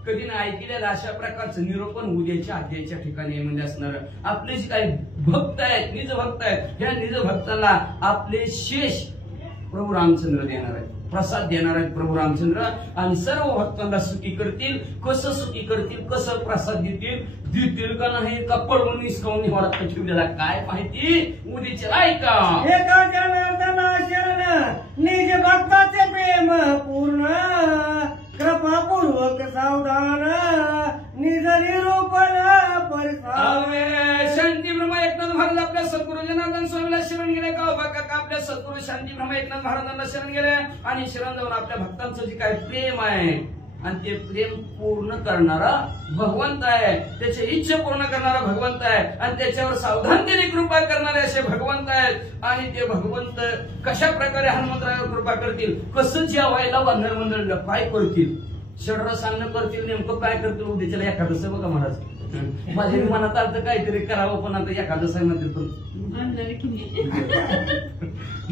कधी नाही ऐकलेलं अशा प्रकारचं निरूपण उद्याच्या अध्यायाच्या ठिकाणी म्हणजे असणार. आपले जे काही भक्त आहेत निज भक्त आहेत ह्या निज भक्ताला आपले शेष प्रभू रामचंद्र देणार आहेत, प्रसाद देणार आहेत प्रभू रामचंद्र. आणि सर्व भक्तांना सुखी करतील. कसं सुखी करतील, कसं प्रसाद देतील का नाही का पळवून निसकावून निवारात ठेवलेला काय माहिती उद्याच्या ऐका. एका जनार्दना शरण निज भक्ताचे प्रेम पूर्ण कृपापूर्वक सावधान निज निरूपण परसावे. शांती ब्रह्मा एकनाथ महाराज आपल्या सद्गुरु जनार्दन स्वामीला शरण गेले का काका आपल्या सद्गुरु शांती ब्रह्मा एकनाथ महाराजांना शरण गेले आणि शरण जाऊन आपल्या भक्तांचं जे काय प्रेम आहे आणि ते प्रेम पूर्ण करणारा भगवंत आहे, त्याची इच्छा पूर्ण करणारा भगवंत आहे आणि त्याच्यावर सावधानतेने कृपा करणारे असे भगवंत आहेत. आणि ते भगवंत कशा प्रकारे हनुमंतरायावर कृपा करतील, कसं जेवायला वानर मंडळ काय करतील, षड्रसांना करतील, नेमकं काय करतील उद्याच्याला एखादस बघा महाराज. माझ्या मनात आलं काहीतरी करावं पण आता एखादं आहे म्हणतील पण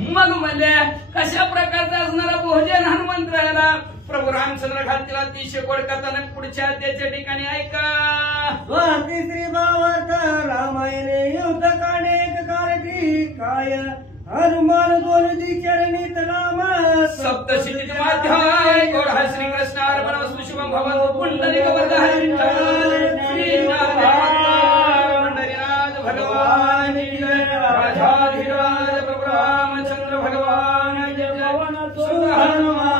मग म्हणजे कशा प्रकारचं असणारा भोजन हनुमंतरायाला प्रभू रामचंद्र घालतील. अतिशय गोड कथानक पुढच्या त्याच्या ठिकाणी ऐका. स्वाती श्री भावार्थ रामायणे युद्ध कानेक कारकी काय हनुमान दोन चरणीत राम सप्तशतीचे माध्याय गोड हा श्रीकृष्ण अर्पण शुभम भवतु पुंडलिक वरदाय विठ्ठल श्रीनाथ पंढरीनाथ भगवान की जय. राजाधिराज प्रभू रामचंद्र भगवान की जय. सुंदर हनुमान